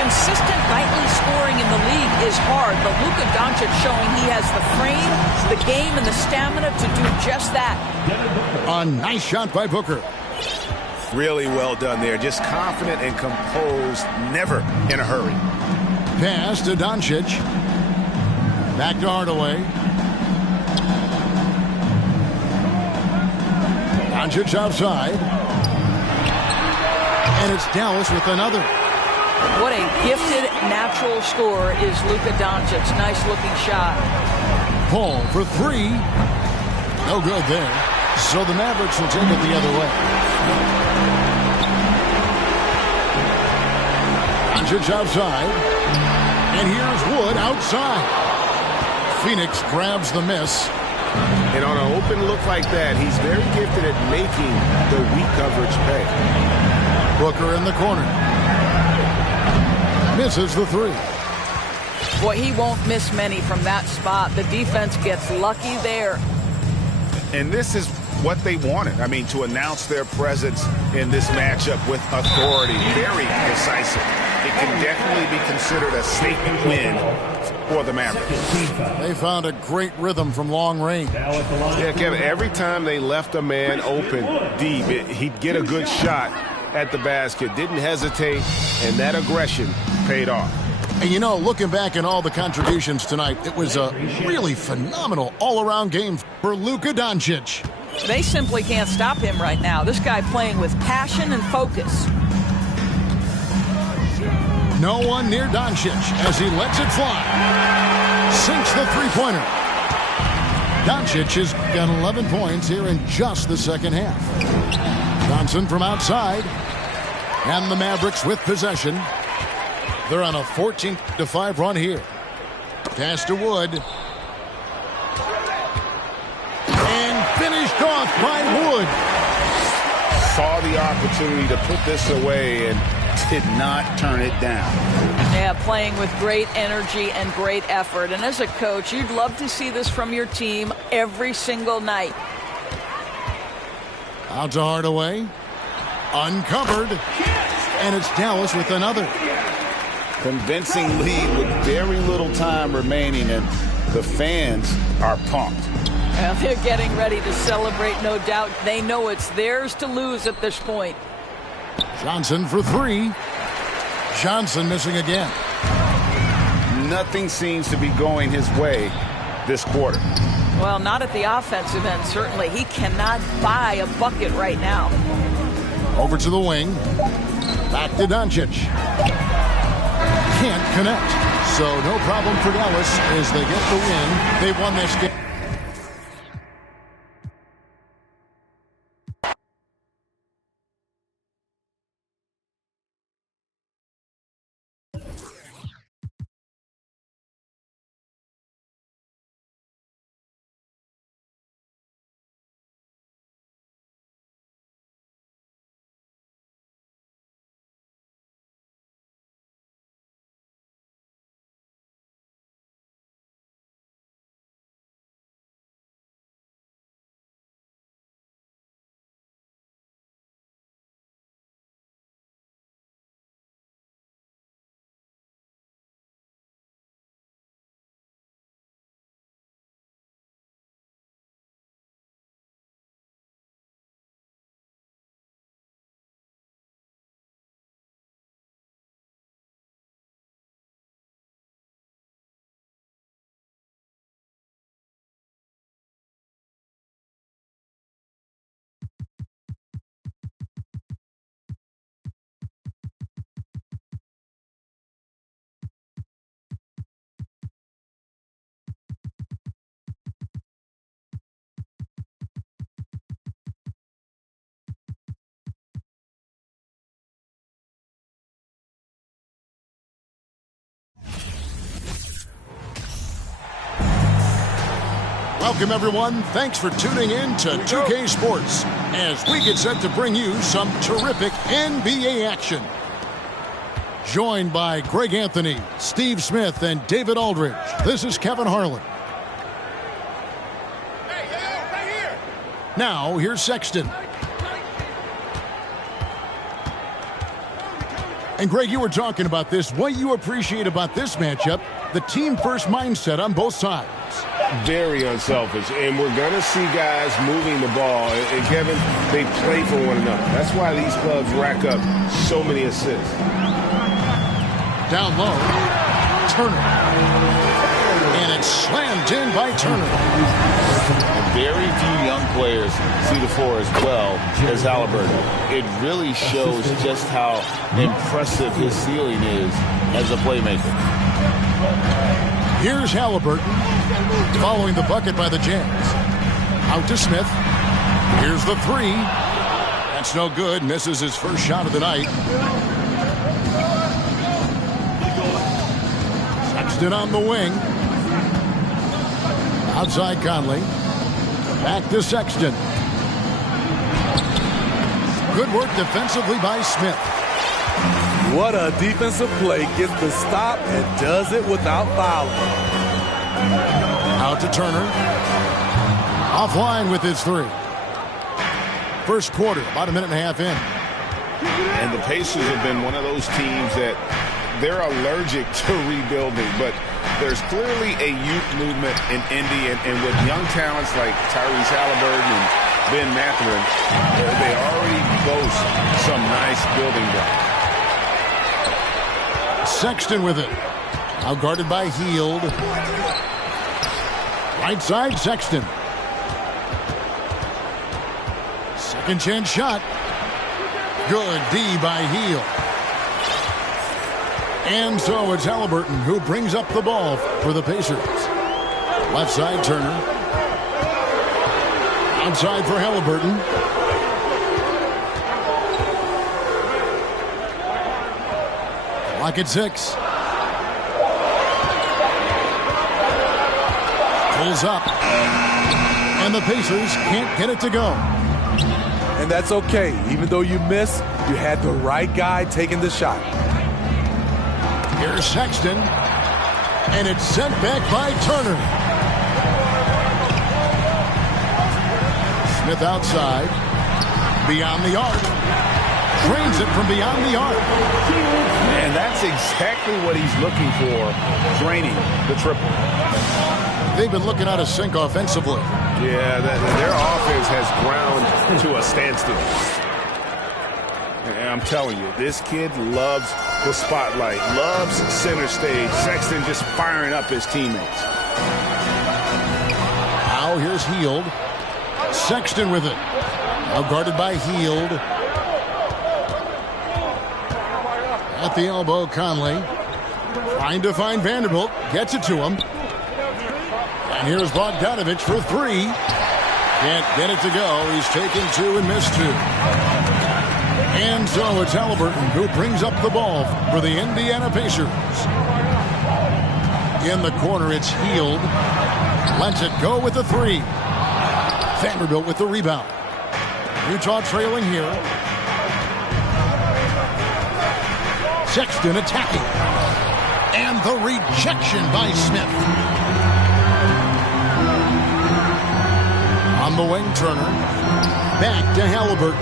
Consistent nightly scoring in the league is hard, but Luka Doncic showing he has the frame, the game, and the stamina to do just that. A nice shot by Booker. Really well done there. Just confident and composed, never in a hurry. Pass to Doncic. Back to Hardaway. Doncic outside. And it's Dallas with another. What a gifted natural scorer is Luka Doncic. Nice looking shot. Paul for 3. No good there. So the Mavericks will take it the other way. Doncic outside. And here's Wood outside. Phoenix grabs the miss. And on an open look like that, he's very gifted at making the weak coverage pay. Booker in the corner. Misses the 3. Boy, he won't miss many from that spot. The defense gets lucky there. And this is what they wanted. I mean, to announce their presence in this matchup with authority. Very decisive. It can definitely be considered a statement win for the Mavericks. They found a great rhythm from long range. Yeah, Kevin, every time they left a man open deep, he'd get a good shot at the basket. Didn't hesitate, and that aggression paid off. And you know, looking back at all the contributions tonight, it was a really phenomenal all-around game for Luka Doncic. They simply can't stop him right now. This guy playing with passion and focus. No one near Doncic as he lets it fly. Sinks the three-pointer. Doncic has got 11 points here in just the second half. Johnson from outside. And the Mavericks with possession. They're on a 14-5 run here. Pass to Wood. And finished off by Wood. Saw the opportunity to put this away and did not turn it down. Yeah, playing with great energy and great effort. And as a coach, you'd love to see this from your team every single night. Out to Hardaway. Uncovered. And it's Dallas with another. Convincing lead with very little time remaining, and the fans are pumped. Well, they're getting ready to celebrate, no doubt. They know it's theirs to lose at this point. Johnson for three. Johnson missing again. Nothing seems to be going his way this quarter. Well, not at the offensive end, certainly. He cannot buy a bucket right now. Over to the wing. Back to Doncic. Can't connect. So no problem for Dallas as they get the win. They've won this game. Welcome, everyone. Thanks for tuning in to 2K Sports as we get set to bring you some terrific NBA action. Joined by Greg Anthony, Steve Smith, and David Aldridge, this is Kevin Harlan. Now, here's Sexton. And Greg, you were talking about this. What you appreciate about this matchup, the team-first mindset on both sides. Very unselfish, and we're going to see guys moving the ball. And Kevin, they play for one another. That's why these clubs rack up so many assists. Down low, Turner. And it's slammed in by Turner. And very few young players see the floor as well as Halliburton. It really shows just how impressive his ceiling is as a playmaker. Here's Halliburton following the bucket by the Jazz. Out to Smith. Here's the three. That's no good. Misses his first shot of the night. Sexton on the wing. Outside Conley. Back to Sexton. Good work defensively by Smith. What a defensive play. Gets the stop and does it without fouling. Out to Turner. Offline with his three. First quarter, about a minute and a half in. And the Pacers have been one of those teams that they're allergic to rebuilding, but there's clearly a youth movement in Indy, and with young talents like Tyrese Halliburton and Ben Mathurin, they already boast some nice building blocks. Sexton with it. Now guarded by Hield. Right side, Sexton. Second chance shot. Good D by Hield. And so it's Halliburton who brings up the ball for the Pacers. Left side, Turner. Outside for Halliburton. Clock at 6. Pulls up. And the Pacers can't get it to go. And that's okay. Even though you miss, you had the right guy taking the shot. Here's Sexton. And it's sent back by Turner. Smith outside. Beyond the arc. Drains it from beyond the arc. And that's exactly what he's looking for, draining the triple. They've been looking out of sync offensively. Yeah, their offense has ground to a standstill. And I'm telling you, this kid loves the spotlight, loves center stage. Sexton just firing up his teammates. Now here's Hield. Sexton with it. Now guarded by Hield. At the elbow, Conley. Trying to find Vanderbilt. Gets it to him. And here's Bogdanovich for 3. Can't get it to go. He's taken 2 and missed 2. And so it's Halliburton who brings up the ball for the Indiana Pacers. In the corner, it's Hield. Lets it go with the 3. Vanderbilt with the rebound. Utah trailing here. Sexton attacking. And the rejection by Smith. On the wing, Turner. Back to Halliburton.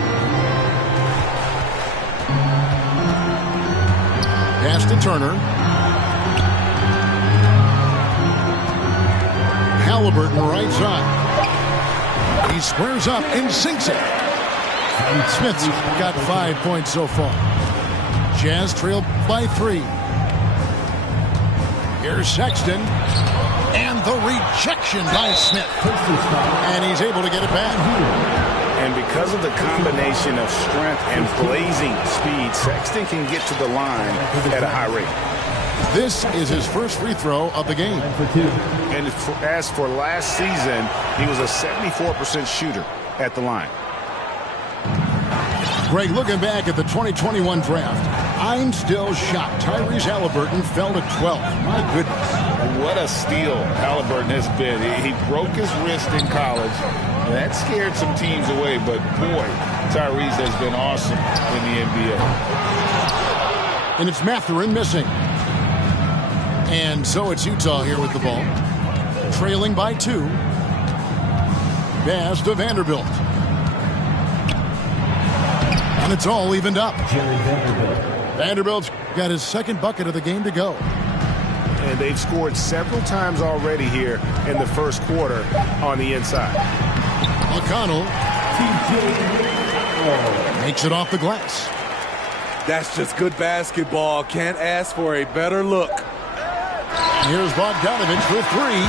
Pass to Turner. Halliburton right side. He squares up and sinks it. Smith's got 5 points so far. Jazz trailed by 3. Here's Sexton. And the rejection by Smith. And he's able to get it back. And because of the combination of strength and blazing speed, Sexton can get to the line at a high rate. This is his first free throw of the game. And as for last season, he was a 74% shooter at the line. Greg, looking back at the 2021 draft, I'm still shocked. Tyrese Halliburton fell to 12. My goodness. What a steal Halliburton has been. He broke his wrist in college. That scared some teams away, but boy, Tyrese has been awesome in the NBA. And it's Mathurin missing. And so it's Utah here with the ball. Trailing by 2. Pass to Vanderbilt. And it's all evened up. Vanderbilt's got his second bucket of the game to go. And they've scored several times already here in the first quarter on the inside. McConnell makes it off the glass. That's just good basketball. Can't ask for a better look. Here's Bogdanovich for 3.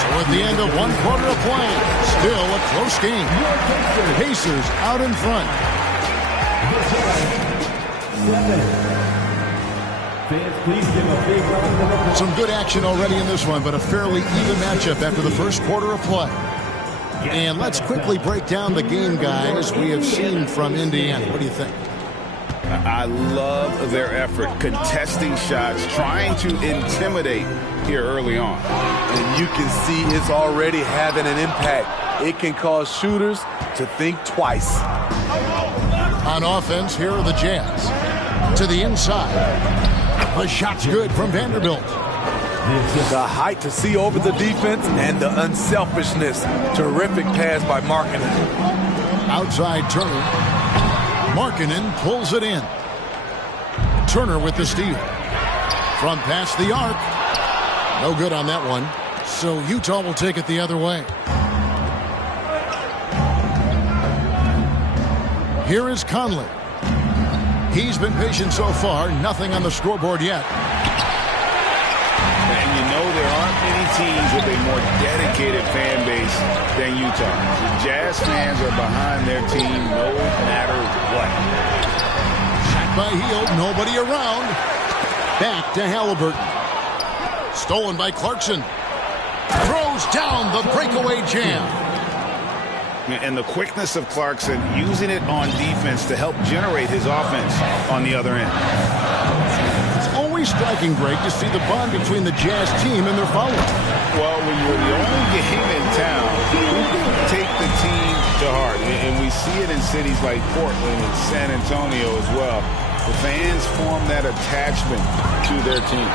So at the end of 1 quarter of play, still a close game. Pacers out in front. Some good action already in this one, but a fairly even matchup after the first quarter of play. And let's quickly break down the game, guys, we have seen from Indiana. What do you think? I love their effort contesting shots, trying to intimidate here early on. And you can see it's already having an impact. It can cause shooters to think twice. On offense, here are the Jazz. To the inside. The shot's good from Vanderbilt. The height to see over the defense and the unselfishness. Terrific pass by Markkanen. Outside Turner. Markkanen pulls it in. Turner with the steal. From past the arc. No good on that one. So Utah will take it the other way. Here is Conley. He's been patient so far. Nothing on the scoreboard yet. And you know there aren't many teams with a more dedicated fan base than Utah. The Jazz fans are behind their team no matter what. Shot by Hield. Nobody around. Back to Halliburton. Stolen by Clarkson. Throws down the breakaway jam. And the quickness of Clarkson, using it on defense to help generate his offense on the other end. It's always striking, Greg, to see the bond between the Jazz team and their followers. Well, when you're the only game in town, take the team to heart. And we see it in cities like Portland and San Antonio as well. The fans form that attachment to their team.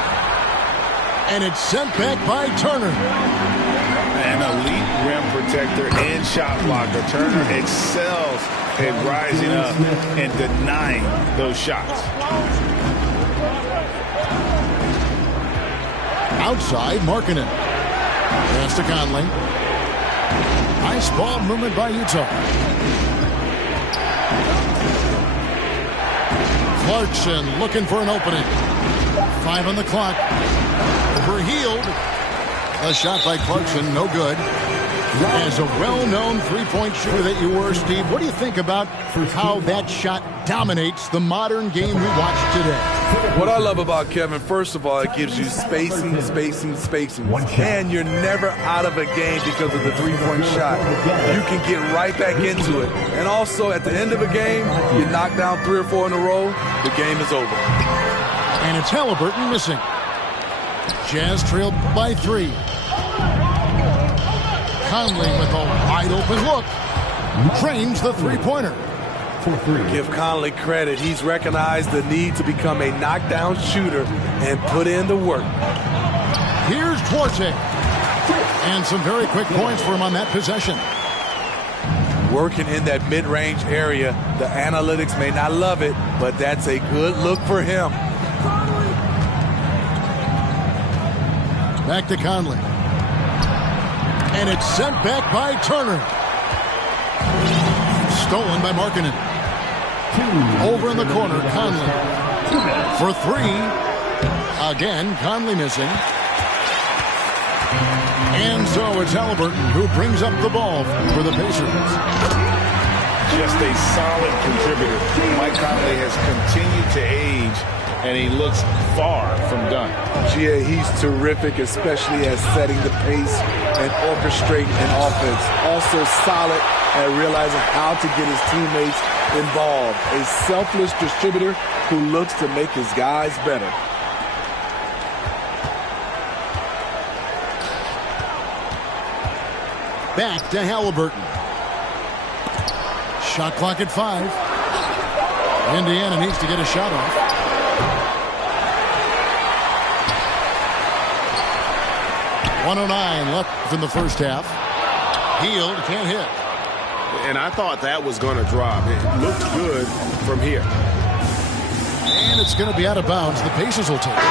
And it's sent back by Turner. An elite rim protector and shot blocker. Turner excels at rising up and denying those shots. Outside, Markkanen. Pass to Conley. Nice ball movement by Utah. Clarkson looking for an opening. 5 on the clock. Overhealed. A shot by Clarkson, no good. As a well-known three-point shooter that you were, Steve, what do you think about how that shot dominates the modern game we watch today? What I love about Kevin, first of all, it gives you spacing. And you're never out of a game because of the three-point shot. You can get right back into it. And also, at the end of a game, you knock down 3 or 4 in a row, the game is over. And it's Halliburton missing. Jazz trailed by 3. Conley with a wide-open look. Drains the three-pointer. Give Conley credit. He's recognized the need to become a knockdown shooter and put in the work. Here's Duarte. And some very quick points for him on that possession. Working in that mid-range area. The analytics may not love it, but that's a good look for him. Back to Conley. And it's sent back by Turner. Stolen by Markkanen. Over in the corner, Conley. For 3. Again, Conley missing. And so it's Halliburton who brings up the ball for the Pacers. Just a solid contributor. Mike Conley has continued to age, and he looks far from done. Gia, he's terrific, especially at setting the pace and orchestrating an offense. Also solid at realizing how to get his teammates involved. A selfless distributor who looks to make his guys better. Back to Halliburton. Shot clock at 5. Indiana needs to get a shot off. .109 left in the first half. Hield can't hit. And I thought that was going to drop. It looked good from here. And it's going to be out of bounds. The Pacers will take it.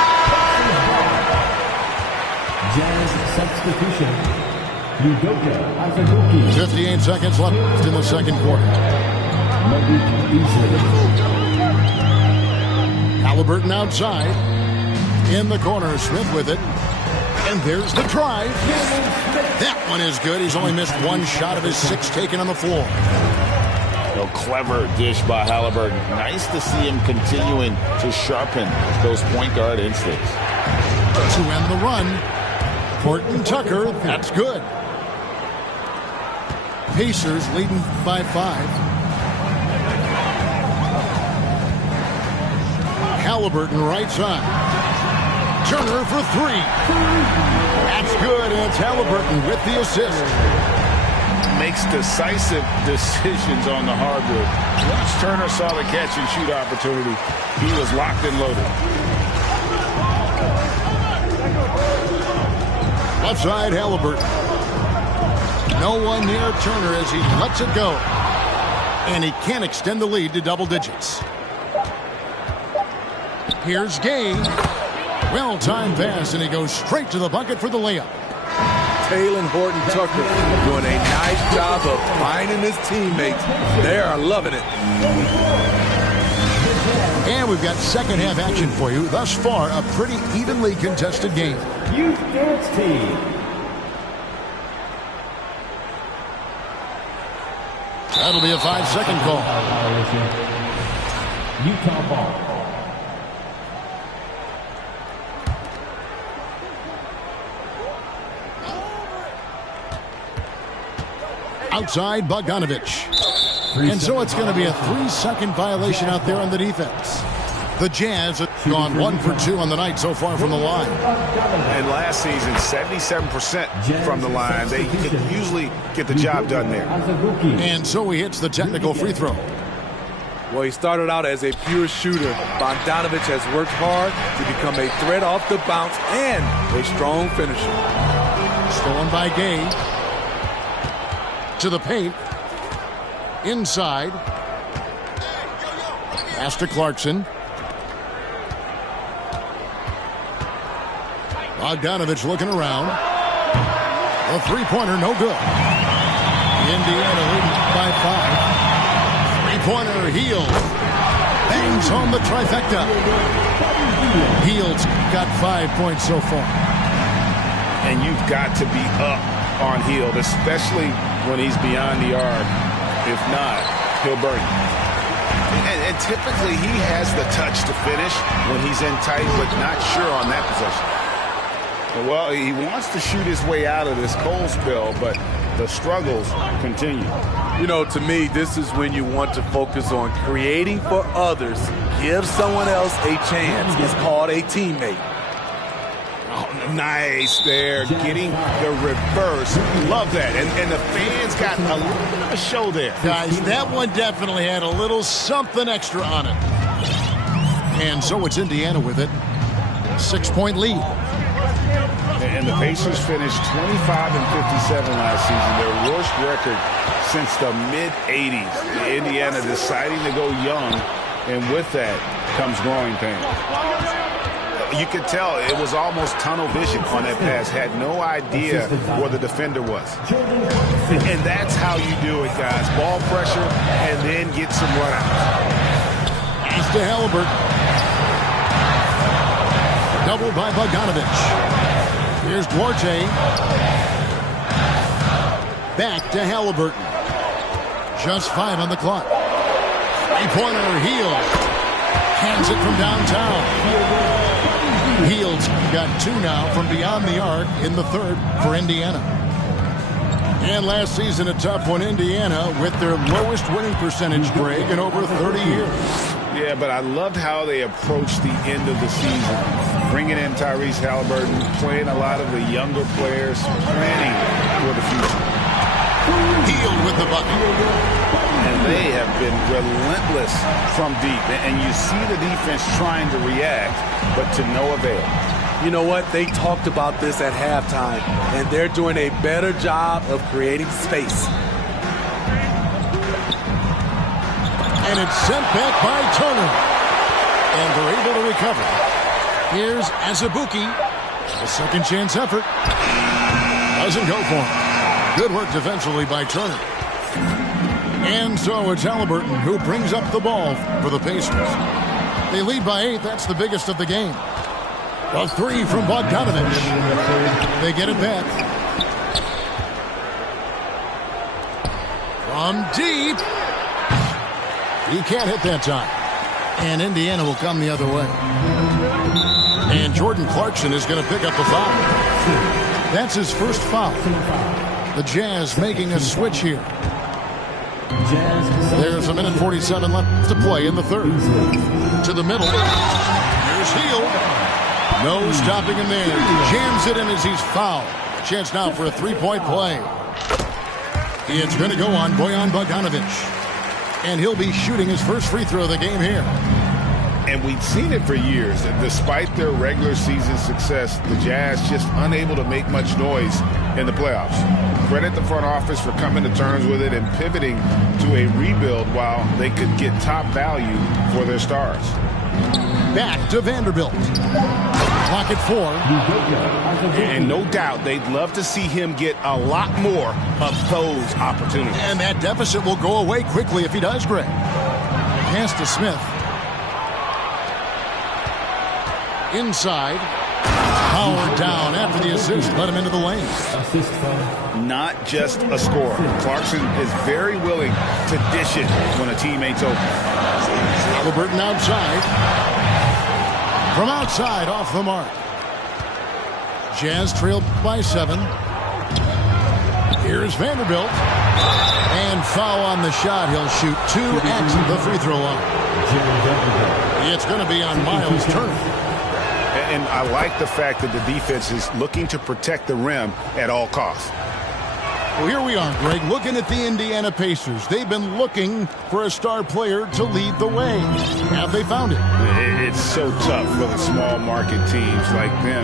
Jazz substitution. Udoka Azubuike. 58 seconds left in the second quarter. Halliburton outside. In the corner, Smith with it. And there's the drive. That one is good. He's only missed 1 shot of his 6 taken on the floor. A clever dish by Halliburton. Nice to see him continuing to sharpen those point guard instincts. To end the run, Horton Tucker, that's good. Pacers leading by 5. Halliburton right side. Turner for 3. That's good, and it's Halliburton with the assist. Makes decisive decisions on the hardwood. Once Turner saw the catch-and-shoot opportunity, he was locked and loaded. Left side, Halliburton. No one near Turner as he lets it go. And he can't extend the lead to double digits. Here's Gay. Well-timed pass, and he goes straight to the bucket for the layup. Talen Horton-Tucker doing a nice job of finding his teammates. They are loving it. And we've got second half action for you. Thus far, a pretty evenly contested game. Youth dance team. That'll be a 5-second call. Utah ball. Outside Bogdanovich. And so it's going to be a 3-second violation out there on the defense. The Jazz have gone 1 for 2 on the night so far from the line. And last season, 77% from the line. They can usually get the job done there. And so he hits the technical free throw. Well, he started out as a pure shooter. Bogdanovich has worked hard to become a threat off the bounce and a strong finisher. Stolen by Gay. To the paint. Inside. Pass to Clarkson. Bogdanovich looking around. A three-pointer, no good. Indiana leading by 5. Three-pointer, Hield. Bangs home the trifecta. Hield's got 5 points so far. And you've got to be up on Hield, especially when he's beyond the arc. If not, he'll burn you. And typically he has the touch to finish when he's in tight, but not sure on that possession. Well, he wants to shoot his way out of this cold spell, but the struggles continue. You know, to me, this is when you want to focus on creating for others. Give someone else a chance. It's called a teammate. Oh, nice there, getting the reverse. Love that. And the fans got a little bit of a show there. Guys, that one definitely had a little something extra on it. And so it's Indiana with it. 6-point lead. And the Pacers finished 25 and 57 last season, their worst record since the mid-'80s. Indiana deciding to go young, and with that comes growing pains. You could tell it was almost tunnel vision on that pass. Had no idea where the defender was. And that's how you do it, guys. Ball pressure and then get some runouts. Pass to Haliburton. Double by Bogdanovich. Here's Duarte. Back to Haliburton. Just 5 on the clock. Three-pointer, Hield. Hands it from downtown. Hield's got 2 now from beyond the arc in the third for Indiana. And last season, a tough one, Indiana, with their lowest winning percentage, Greg, in over 30 years. Yeah, but I loved how they approached the end of the season. Bringing in Tyrese Haliburton, playing a lot of the younger players, planning for the future. Hield with the bucket. And they have been relentless from deep. And you see the defense trying to react, but to no avail. You know what? They talked about this at halftime, and they're doing a better job of creating space. And it's sent back by Turner. And they're able to recover. Here's Azubuike. A second chance effort. Doesn't go for him. Good work defensively by Turner. And so it's Haliburton who brings up the ball for the Pacers. They lead by 8. That's the biggest of the game. A 3 from Bogdanovich. They get it back. From deep. He can't hit that time. And Indiana will come the other way. And Jordan Clarkson is going to pick up the foul. That's his first foul. The Jazz making a switch here. There's 1:47 left to play in the third. To the middle. Here's Hield. No stopping him there. Jams it in as he's fouled. Chance now for a 3-point play. It's going to go on Bojan Bogdanovich. And he'll be shooting his first free throw of the game here. And we've seen it for years. Despite their regular season success, the Jazz just unable to make much noise in the playoffs. Credit the front office for coming to terms with it and pivoting to a rebuild while they could get top value for their stars. Back to Vanderbilt. Clock at 4. And no doubt they'd love to see him get a lot more of those opportunities. And that deficit will go away quickly if he does, Greg. Pass to Smith. Inside. Howard down after the assist. Let him into the lane. Not just a scorer. Clarkson is very willing to dish it when a teammate's open. Haliburton outside. From outside, off the mark. Jazz trailed by 7. Here's Vanderbilt. And foul on the shot. He'll shoot 2 at the free throw line. It's going to be on Miles Turner. And I like the fact that the defense is looking to protect the rim at all costs. Well, here we are, Greg, looking at the Indiana Pacers. They've been looking for a star player to lead the way. Have they found it? It's so tough for the small market teams like them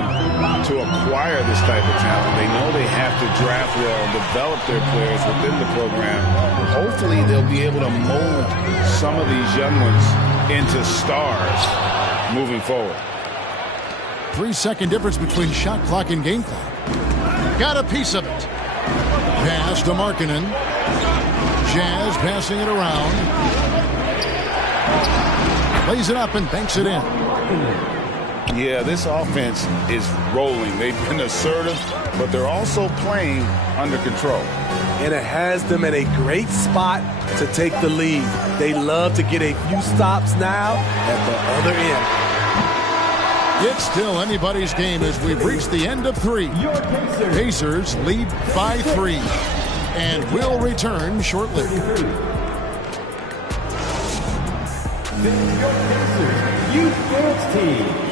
to acquire this type of talent. They know they have to draft well and develop their players within the program. Hopefully they'll be able to mold some of these young ones into stars moving forward. 3-second difference between shot clock and game clock. Got a piece of it. Pass to Markkanen. Jazz passing it around. Lays it up and banks it in. Yeah, this offense is rolling. They've been assertive, but they're also playing under control. And it has them in a great spot to take the lead. They love to get a few stops now at the other end. It's still anybody's game as we've reached the end of 3. Pacers lead by 3 and will return shortly.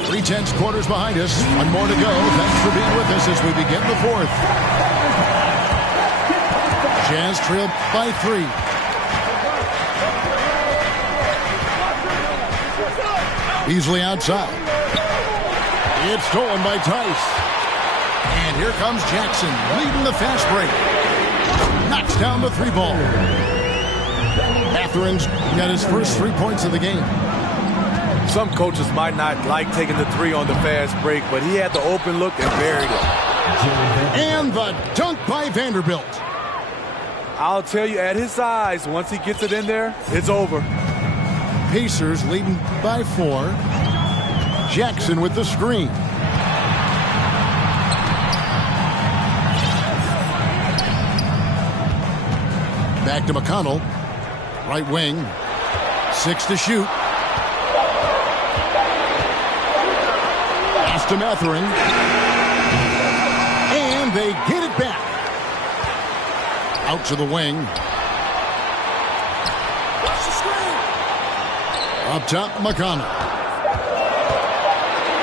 3/10 quarters behind us. 1 more to go. Thanks for being with us as we begin the 4th. Jazz trail by 3. Beasley outside. It's stolen by Tice. And here comes Jackson leading the fast break. Knocks down the 3 ball. Matherin's got his first 3 points of the game. Some coaches might not like taking the 3 on the fast break, but he had the open look and buried it. And the dunk by Vanderbilt. I'll tell you, at his size, once he gets it in there, it's over. Pacers leading by 4. Jackson with the screen. Back to McConnell. Right wing. 6 to shoot. Pass to Mathurin. And they get it back. Out to the wing. Up top, McConnell.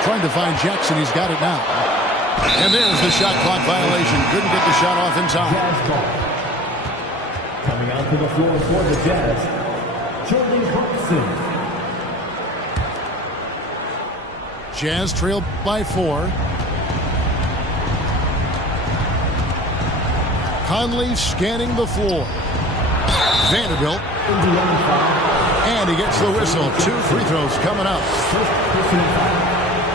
Trying to find Jackson. He's got it now. And there's the shot clock violation. Couldn't get the shot off in time. Coming out to the floor for the Jazz, Jordan Clarkson. Jazz trail by 4. Conley scanning the floor. Vanderbilt. And he gets the whistle. 2 free throws coming up.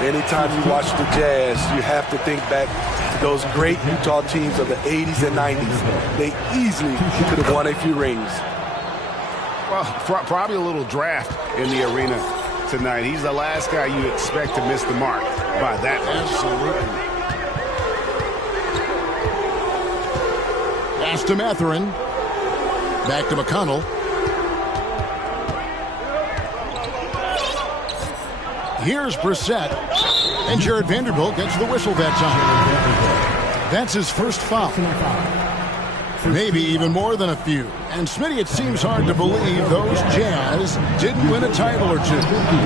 Anytime you watch the Jazz, you have to think back to those great Utah teams of the 80s and 90s. They easily could have won a few rings. Well, probably a little draft in the arena tonight. He's the last guy you expect to miss the mark by that much. Absolutely. Pass to Mathurin. Back to McConnell. Here's Brissett. And Jared Vanderbilt gets the whistle that time. That's his first foul. Maybe even more than a few. And Smitty, it seems hard to believe those Jazz didn't win a title or 2.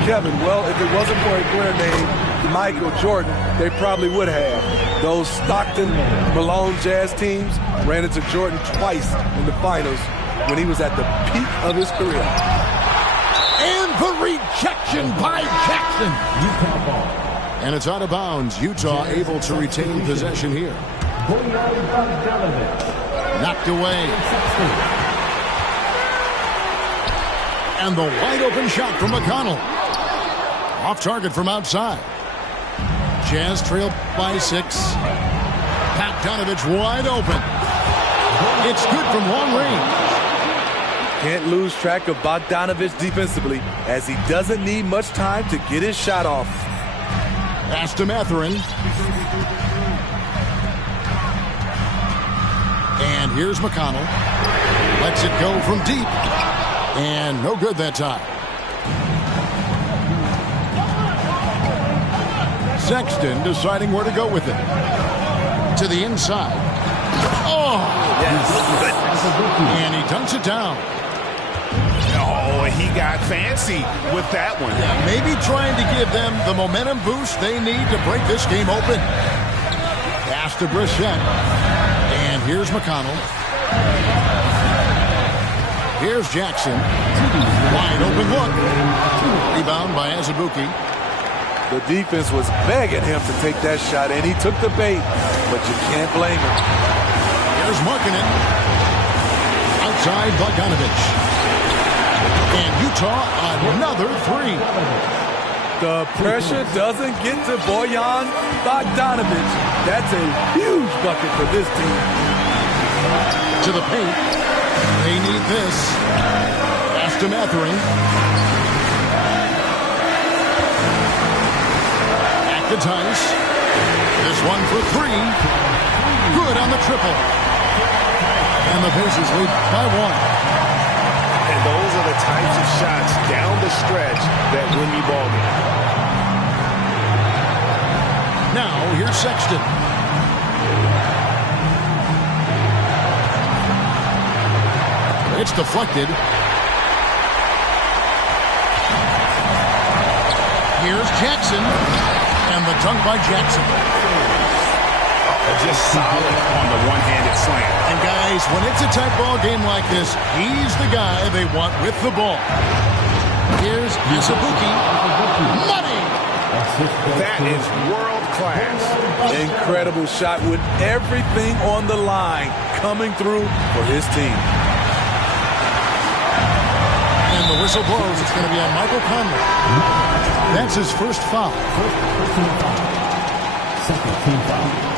Kevin, well, if it wasn't for a player named Michael Jordan, they probably would have. Those Stockton, Malone Jazz teams ran into Jordan twice in the finals when he was at the peak of his career. And the rejection by Jackson. And it's out of bounds. Utah able to retain possession here. Knocked away. And the wide open shot from McConnell. Off target from outside. Jazz trail by 6. Bogdanovich wide open. It's good from long range. Can't lose track of Bogdanovich defensively, as he doesn't need much time to get his shot off. Pass to Mathurin. And here's McConnell. Lets it go from deep. And no good that time. Sexton deciding where to go with it. To the inside. Oh! Yes. And he dunks it down. Oh, he got fancy with that one. Yeah, maybe trying to give them the momentum boost they need to break this game open. Pass to Brissett. And here's McConnell. Here's Jackson. Wide open look. Rebound by Azubuike. The defense was begging him to take that shot, and he took the bait, but you can't blame him. Here's Markkanen. Outside Bogdanovich. And Utah another three. The pressure doesn't get to Bojan Bogdanovich. That's a huge bucket for this team. To the paint. They need this. Pass to Mathurin. Back to Tice. This one for three. Good on the triple. And the Pacers lead by one. And those are the types of shots down the stretch that win you ball game. Now, here's Sexton. It's deflected. Here's Jackson. And the dunk by Jackson. Just solid on the one-handed slam. And guys, when it's a tight ball game like this, he's the guy they want with the ball. Here's Azubuike. Money! That is world-class. Incredible shot with everything on the line coming through for his team. And the whistle blows. It's going to be on Michael Conley. That's his first foul. Second team foul.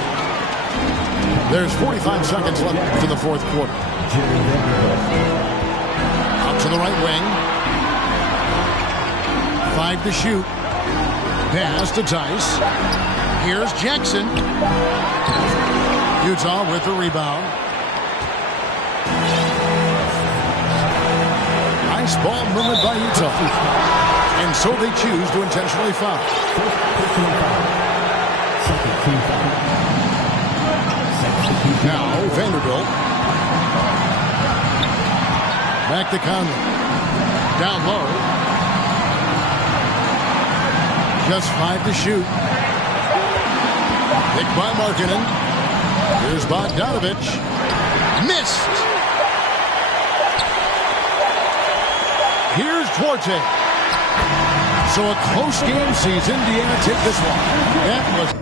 There's 45 seconds left in the fourth quarter. Out to the right wing. 5 to shoot. Pass to Tice. Here's Jackson. Utah with the rebound. Nice ball movement by Utah. And so they choose to intentionally foul. Second team foul. Now Vanderbilt. Back to Conley. Down low. Just 5 to shoot. Picked by Markkanen. Here's Bogdanovich. Missed. Here's Duarte. So a close game sees Indiana take this one. That was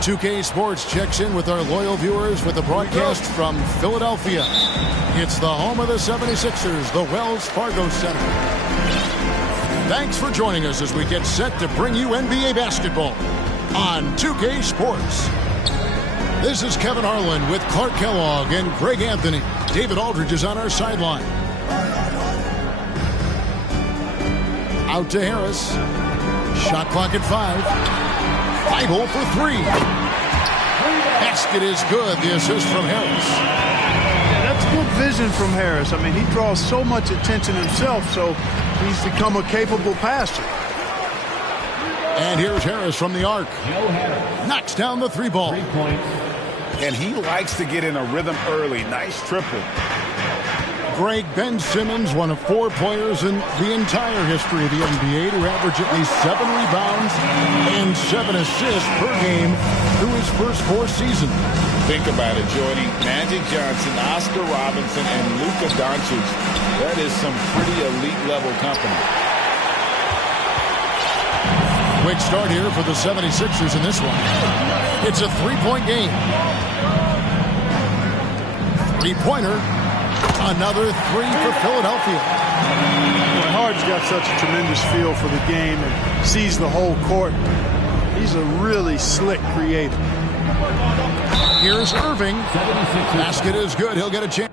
2K Sports checks in with our loyal viewers with a broadcast from Philadelphia. It's the home of the 76ers, the Wells Fargo Center. Thanks for joining us as we get set to bring you NBA basketball on 2K Sports. This is Kevin Harlan with Clark Kellogg and Greg Anthony. David Aldridge is on our sideline. Out to Harris. Shot clock at 5. 5-0 for 3. Basket is good. The assist from Harris. Yeah, that's good vision from Harris. I mean, he draws so much attention himself, so he's become a capable passer. And here's Harris from the arc. Knocks down the 3-ball. 3 points. And he likes to get in a rhythm early. Nice triple. Greg, Ben Simmons, one of 4 players in the entire history of the NBA to average at least 7 rebounds and 7 assists per game through his first 4 seasons. Think about it, Jordy. Magic Johnson, Oscar Robinson, and Luka Doncic. That is some pretty elite level company. Quick start here for the 76ers in this one. It's a 3-point game. 3-pointer. Another 3 for Philadelphia. Well, Harden's got such a tremendous feel for the game and sees the whole court. He's a really slick creator. Here's Irving. Basket is good. He'll get a chance.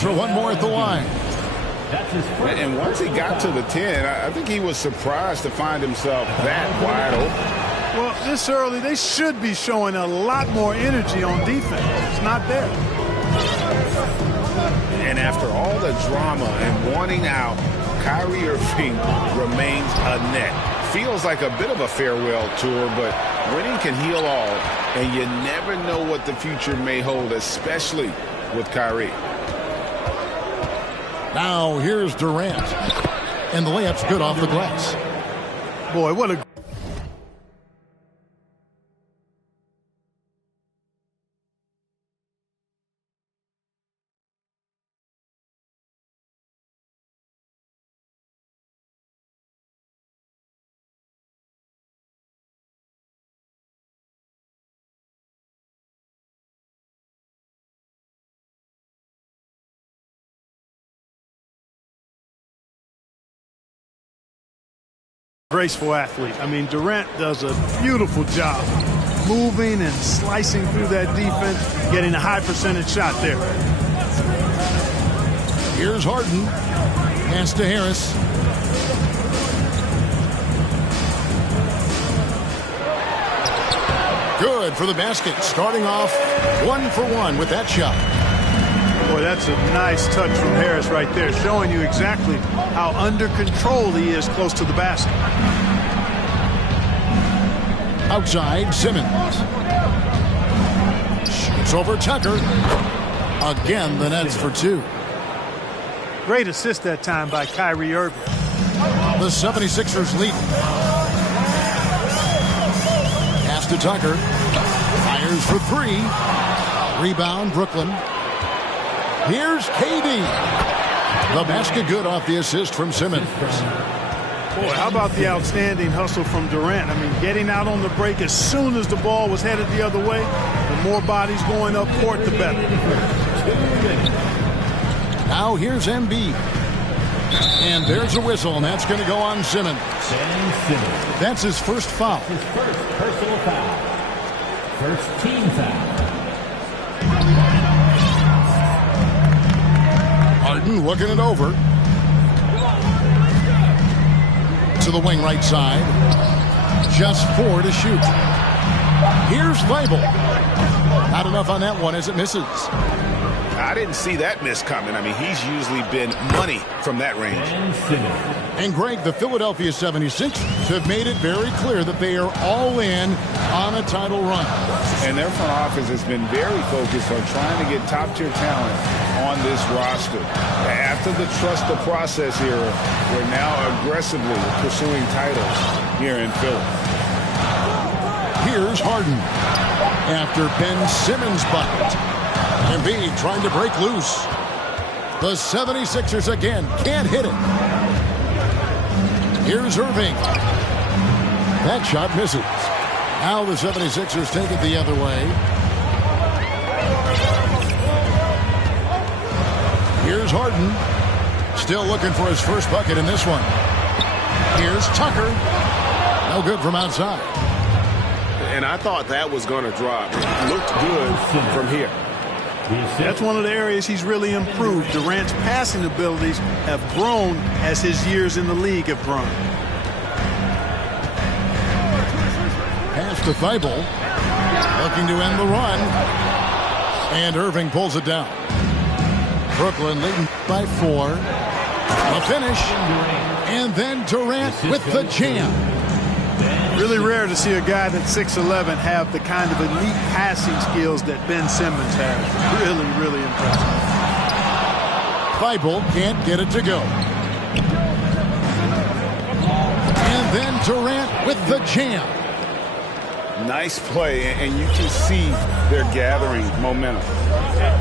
For one more at the line. And once he got to the 10, I think he was surprised to find himself that wide open. Well, this early, they should be showing a lot more energy on defense. It's not there. And after all the drama and wanting out, Kyrie Irving remains a net. Feels like a bit of a farewell tour, but winning can heal all, and you never know what the future may hold, especially with Kyrie. Now here's Durant. And the layup's good off the glass. Boy, what a... graceful athlete. I mean, Durant does a beautiful job moving and slicing through that defense, getting a high percentage shot there. Here's Harden. Pass to Harris. Good for the basket. Starting off 1 for 1 with that shot. Boy, that's a nice touch from Harris right there, showing you exactly how under control he is close to the basket. Outside, Simmons. Shoots over Tucker. Again, the Nets for 2. Great assist that time by Kyrie Irving. The 76ers lead. Pass to Tucker. Fires for 3. Rebound, Brooklyn. Here's KD. The basket good off the assist from Simmons. Boy, how about the outstanding hustle from Durant? I mean, getting out on the break as soon as the ball was headed the other way. The more bodies going up court, the better. Now here's Embiid. And there's a whistle, and that's going to go on Simmons. That's his first foul. His first personal foul. First team foul. Harden looking it over. To the wing right side. Just 4 to shoot. Here's Weibel. Not enough on that one as it misses. I didn't see that miss coming. I mean, he's usually been money from that range. And Greg, the Philadelphia 76ers have made it very clear that they are all in on a title run. And their front office has been very focused on trying to get top-tier talent on this roster. After the trust the process era, we're now aggressively pursuing titles here in Philly. Here's Harden. after Ben Simmons' bucket. Embiid trying to break loose. The 76ers again can't hit it. Here's Irving. That shot misses. Now the 76ers take it the other way. Here's Harden. Still looking for his first bucket in this one. Here's Tucker. No good from outside. And I thought that was going to drop. It looked good from here. That's one of the areas he's really improved. Durant's passing abilities have grown as his years in the league have grown. Pass to Thibault. Looking to end the run. And Irving pulls it down. Brooklyn leading by 4. A finish. And then Durant with the jam. Really rare to see a guy that's 6'11" have the kind of elite passing skills that Ben Simmons has. Really, really impressive. Thibault can't get it to go. And then Durant with the jam. Nice play, and you can see they're gathering momentum.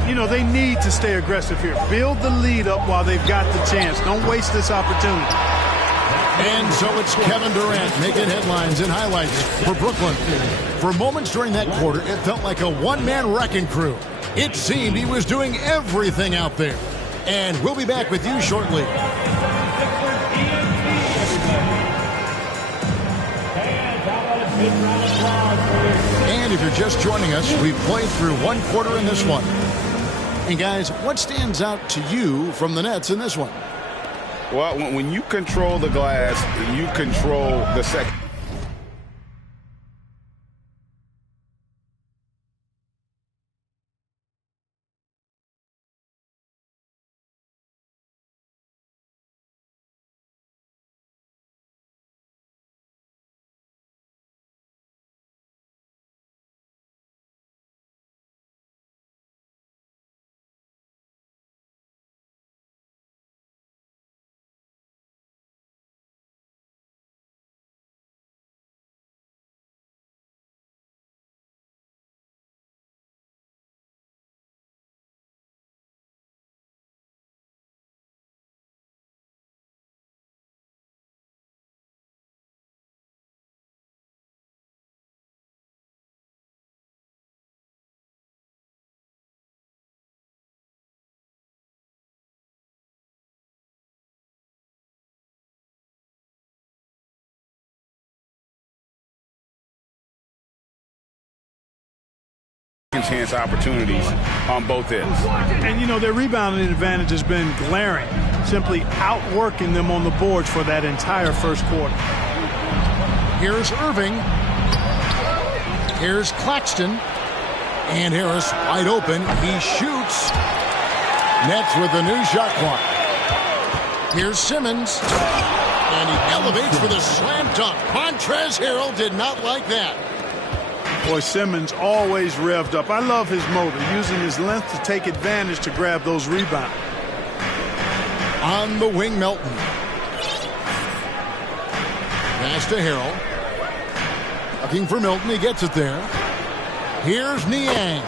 You know, they need to stay aggressive here. Build the lead up while they've got the chance. Don't waste this opportunity. And so it's Kevin Durant making headlines and highlights for Brooklyn. For moments during that quarter, it felt like a one-man wrecking crew. It seemed he was doing everything out there. And we'll be back with you shortly. And if you're just joining us, we've played through one quarter in this one. And guys, what stands out to you from the Nets in this one? Well, when you control the glass, you control the second. Chance opportunities on both ends. And you know, their rebounding advantage has been glaring, simply outworking them on the boards for that entire first quarter. Here's Irving. Here's Claxton. And Harris wide open. He shoots. Nets with a new shot clock. Here's Simmons. And he elevates for the slam dunk. Montrezl Harrell did not like that. Boy, Simmons always revved up. I love his motor, using his length to take advantage to grab those rebounds. On the wing, Melton. Pass to Harrell. Looking for Milton. He gets it there. Here's Niang.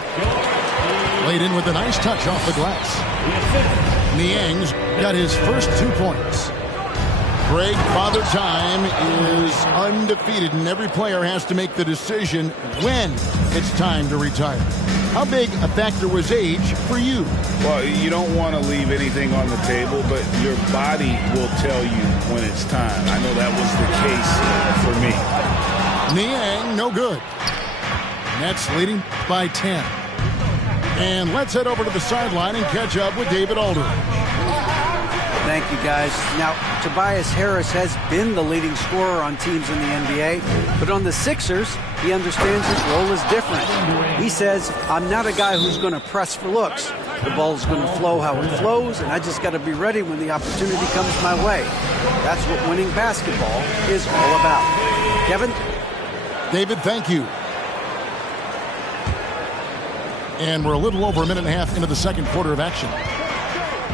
Laid in with a nice touch off the glass. Niang's got his first 2 points. Greg, Father Time is undefeated, and every player has to make the decision when it's time to retire. How big a factor was age for you? Well, you don't want to leave anything on the table, but your body will tell you when it's time. I know that was the case for me. Niang, no good. Nets leading by 10. And let's head over to the sideline and catch up with David Aldridge. Thank you, guys. Now, Tobias Harris has been the leading scorer on teams in the NBA, but on the Sixers, he understands his role is different. He says, I'm not a guy who's going to press for looks. The ball's going to flow how it flows, and I just got to be ready when the opportunity comes my way. That's what winning basketball is all about. Kevin? David, thank you. And we're a little over a minute and a half into the second quarter of action.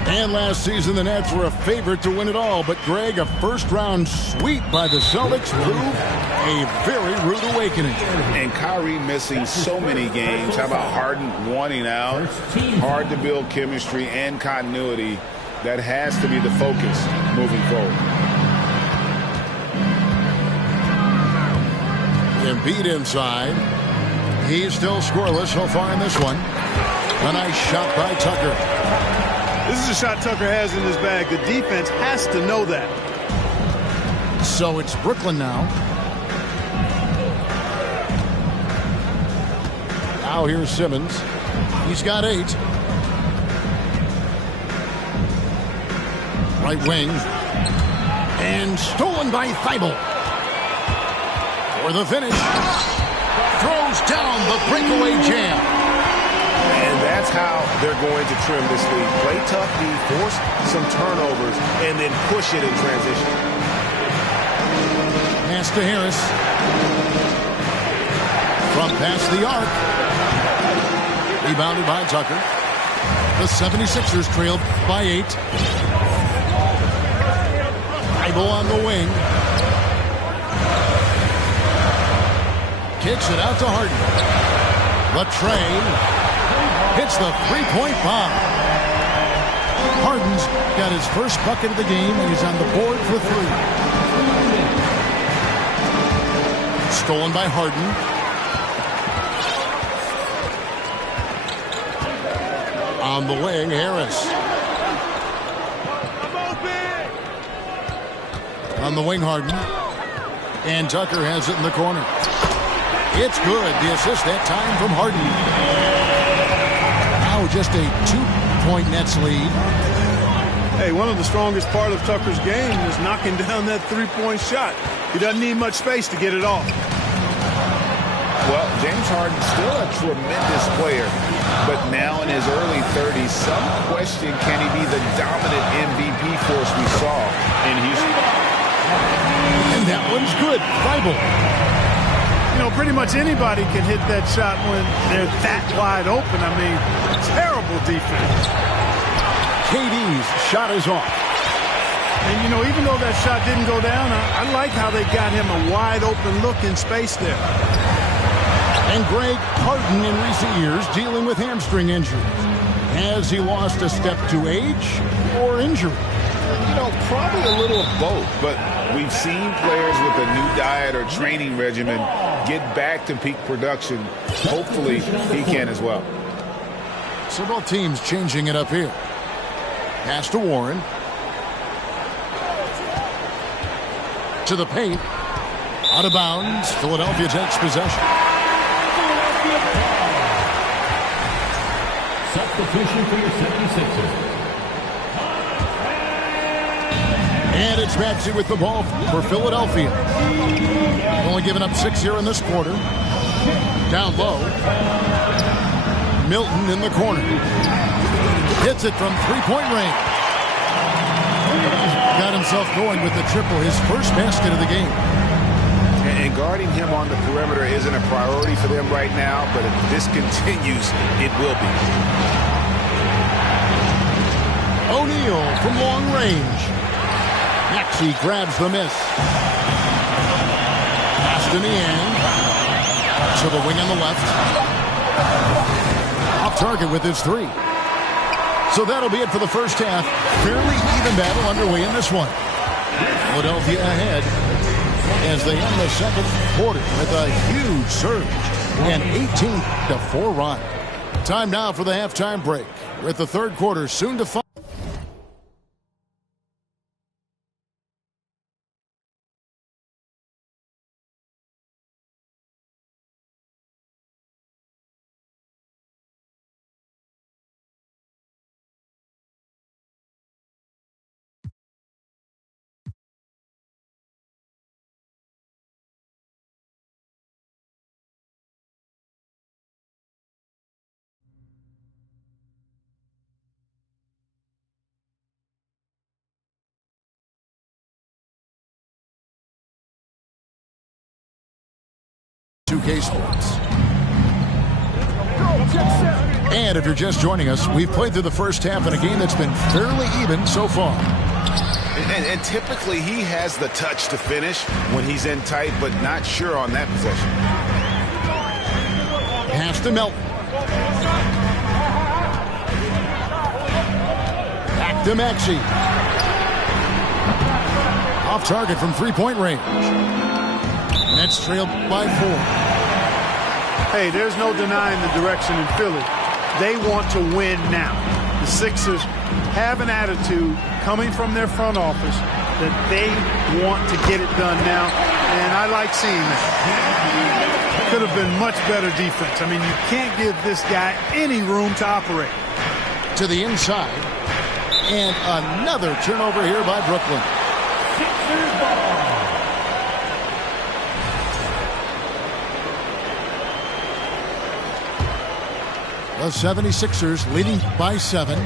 And last season, the Nets were a favorite to win it all. But, Greg, a first-round sweep by the Celtics proved a very rude awakening. And Kyrie missing so many games. How about Harden wanting out? Hard to build chemistry and continuity. That has to be the focus moving forward. Embiid inside. He's still scoreless so far in this one. A nice shot by Tucker. This is a shot Tucker has in his bag. The defense has to know that. So it's Brooklyn now. Now here's Simmons. He's got 8. Right wing. And stolen by Thibault. For the finish. Throws down the breakaway jam. And that's how they're going to trim this league. Play tough D, force some turnovers, and then push it in transition. Pass to Harris. From past the arc. Rebounded by Tucker. The 76ers trailed by 8. Thibault on the wing. Kicks it out to Harden. Latrine hits the three-point bomb. Harden's got his first bucket of the game, and he's on the board for 3. Stolen by Harden. On the wing, Harris. On the wing, Harden. And Tucker has it in the corner. It's good. The assist that time from Harden. Now just a 2-point Nets lead. Hey, one of the strongest part of Tucker's game is knocking down that three-point shot. He doesn't need much space to get it off. Well, James Harden's still a tremendous player, but now in his early 30s, some question, can he be the dominant MVP force we saw in Houston? And that one's good. Thibault. You know, pretty much anybody can hit that shot when they're that wide open. I mean, terrible defense. KD's shot is off. And, you know, even though that shot didn't go down, I like how they got him a wide open look in space there. And Greg, Harden in recent years dealing with hamstring injuries. Has he lost a step to age or injury? You know, probably a little of both, but we've seen players with a new diet or training regimen get back to peak production. Hopefully, he can as well. So both teams changing it up here. Pass to Warren. To the paint. Out of bounds. Philadelphia takes possession. Substitution for your 76ers. And it's Maxey with the ball for Philadelphia. Only giving up 6 here in this quarter. Down low. Milton in the corner. Hits it from three-point range. Got himself going with the triple, his first basket of the game. And guarding him on the perimeter isn't a priority for them right now, but if this continues, it will be. O'Neal from long range. Maxey grabs the miss. Pass to Niang. To the wing on the left. Off target with his 3. So that'll be it for the first half. Fairly even battle underway in this one. Philadelphia ahead as they end the second quarter with a huge surge. An 18-4 run. Time now for the halftime break. With the third quarter soon to follow. K Sports. And if you're just joining us, we've played through the first half in a game that's been fairly even so far. And typically he has the touch to finish when he's in tight, but not sure on that possession. Pass to Melton. Back to Maxey. Off target from three-point range. Nets trailed by 4. Hey, there's no denying the direction in Philly. They want to win now. The Sixers have an attitude coming from their front office that they want to get it done now, and I like seeing that. Could have been much better defense. I mean, you can't give this guy any room to operate. To the inside, and another turnover here by Brooklyn. The 76ers leading by 7.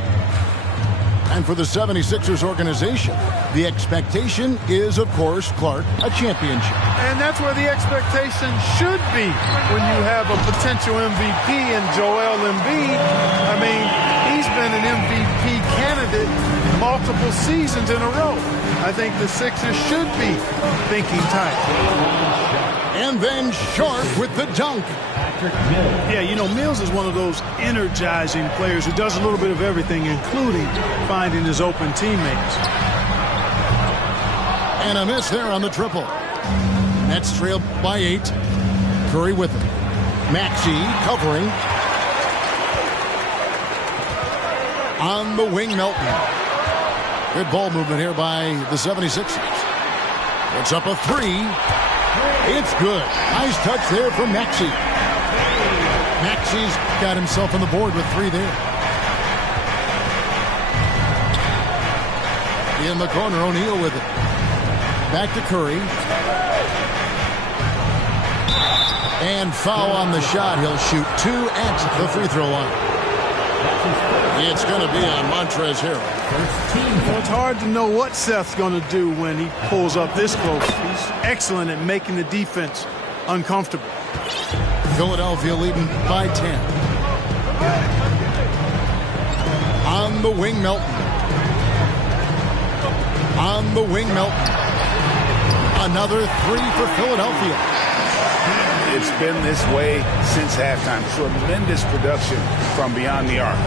And for the 76ers organization, the expectation is, of course, Clark, a championship. And that's where the expectation should be when you have a potential MVP in Joel Embiid. I mean, he's been an MVP candidate multiple seasons in a row. I think the Sixers should be thinking tight. And then Sharp with the dunk. Yeah, you know, Mills is one of those energizing players who does a little bit of everything, including finding his open teammates. And a miss there on the triple. Nets trailed by 8. Curry with it. Maxey covering. On the wing, Melton. Good ball movement here by the 76ers. Puts up a 3. It's good. Nice touch there from Maxey. Maxey's got himself on the board with 3 there. In the corner, O'Neal with it. Back to Curry. And foul on the shot. He'll shoot 2 at the free throw line. It's going to be on Montrezl Harrell. Well, it's hard to know what Seth's going to do when he pulls up this close. He's excellent at making the defense uncomfortable. Philadelphia leading by 10. On the wing, Melton. On the wing, Melton. Another 3 for Philadelphia. It's been this way since halftime. Tremendous production from beyond the arc.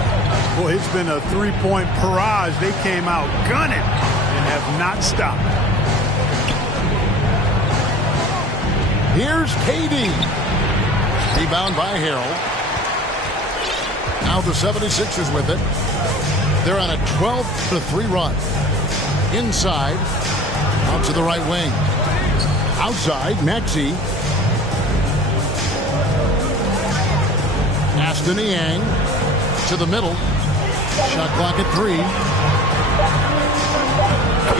Boy, it's been a three-point barrage. They came out gunning and have not stopped. Here's KD. Rebound by Harrell. Now the 76ers with it. They're on a 12-3 run. Inside. Out to the right wing. Outside, Maxey. Aston Niang to the middle. Shot clock at 3.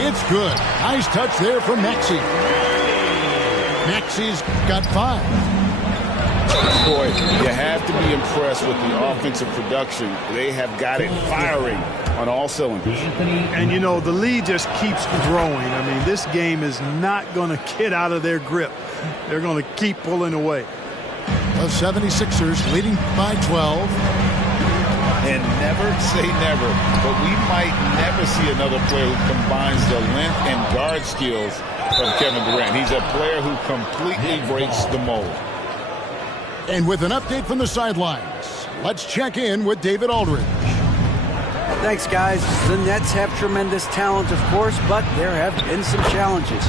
It's good. Nice touch there from Maxey. Maxey's got 5. Boy, you have to be impressed with the offensive production. They have got it firing on all cylinders. And, you know, the lead just keeps growing. I mean, this game is not going to get out of their grip. They're going to keep pulling away. The 76ers leading by 12. And never say never, but we might never see another player who combines the length and guard skills from Kevin Durant. He's a player who completely breaks the mold. And with an update from the sidelines, let's check in with David Aldridge. Thanks, guys. The Nets have tremendous talent, of course, but there have been some challenges.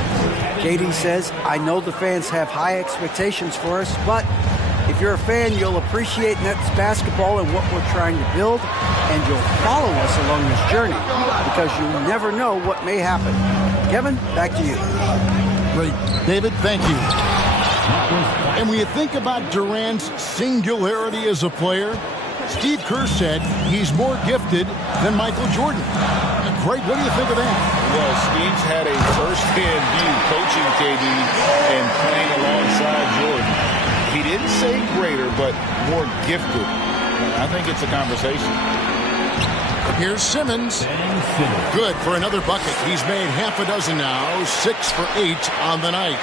KD says, I know the fans have high expectations for us, but if you're a fan, you'll appreciate Nets basketball and what we're trying to build, and you'll follow us along this journey because you never know what may happen. Kevin, back to you. Great. David, thank you. And when you think about Durant's singularity as a player, Steve Kerr said he's more gifted than Michael Jordan. Greg, what do you think of that? Well, Steve's had a first-hand view coaching KD and playing alongside Jordan. He didn't say greater, but more gifted. I think it's a conversation. Here's Simmons. Good for another bucket. He's made half a dozen now, 6 for 8 on the night.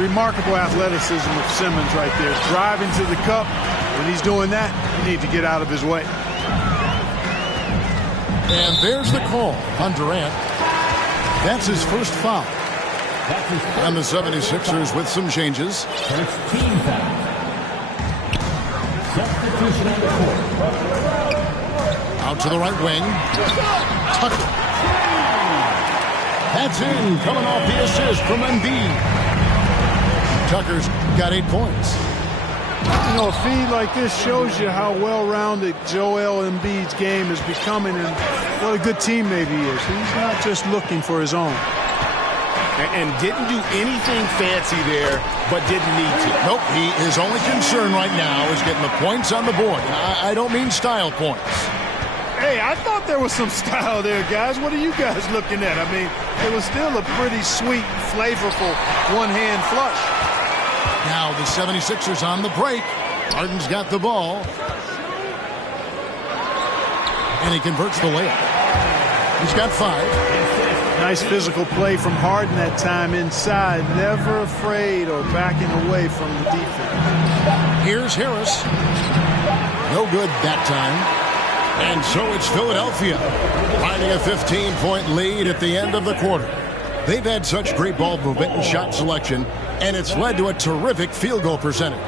Remarkable athleticism of Simmons right there. Driving to the cup, When he's doing that, you need to get out of his way. And there's the call on Durant. That's his first foul. And the 76ers with some changes. First team foul. Substitution on the court. Out to the right wing. Tucker. That's in, coming off the assist from Embiid. Tucker's got 8 points. You know, a feed like this shows you how well-rounded Joel Embiid's game is becoming and what a good teammate he is. He's not just looking for his own. And didn't do anything fancy there, but didn't need to. Nope, his only concern right now is getting the points on the board. I don't mean style points. Hey, I thought there was some style there, guys. What are you guys looking at? I mean, it was still a pretty sweet, flavorful one-hand flush. Now the 76ers on the break. Harden's got the ball. And he converts the layup. He's got 5. Nice physical play from Harden that time inside. Never afraid or backing away from the defense. Here's Harris. No good that time. And so it's Philadelphia finding a 15-point lead at the end of the quarter. They've had such great ball movement and shot selection, and it's led to a terrific field goal percentage.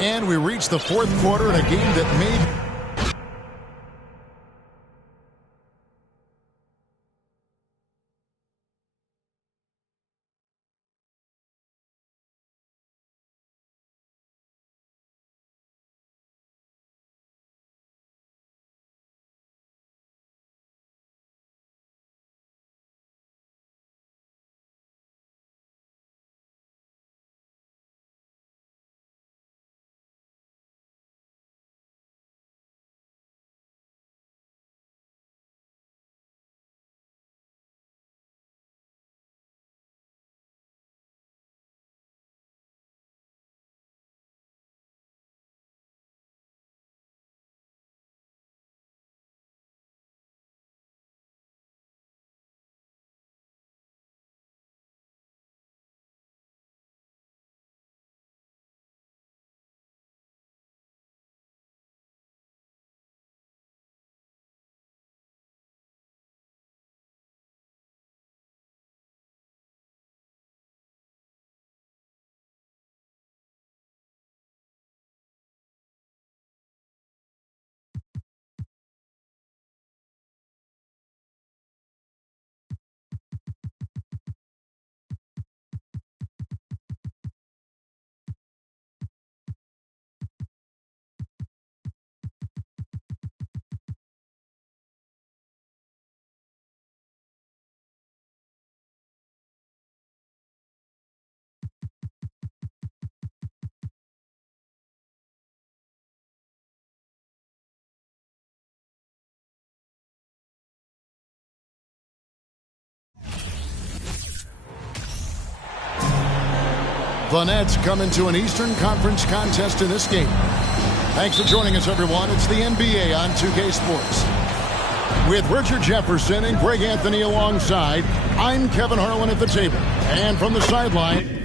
And we reach the fourth quarter in a game that made... The Nets come into an Eastern Conference contest in this game. Thanks for joining us, everyone. It's the NBA on 2K Sports. With Richard Jefferson and Greg Anthony alongside, I'm Kevin Harlan at the table. And from the sideline...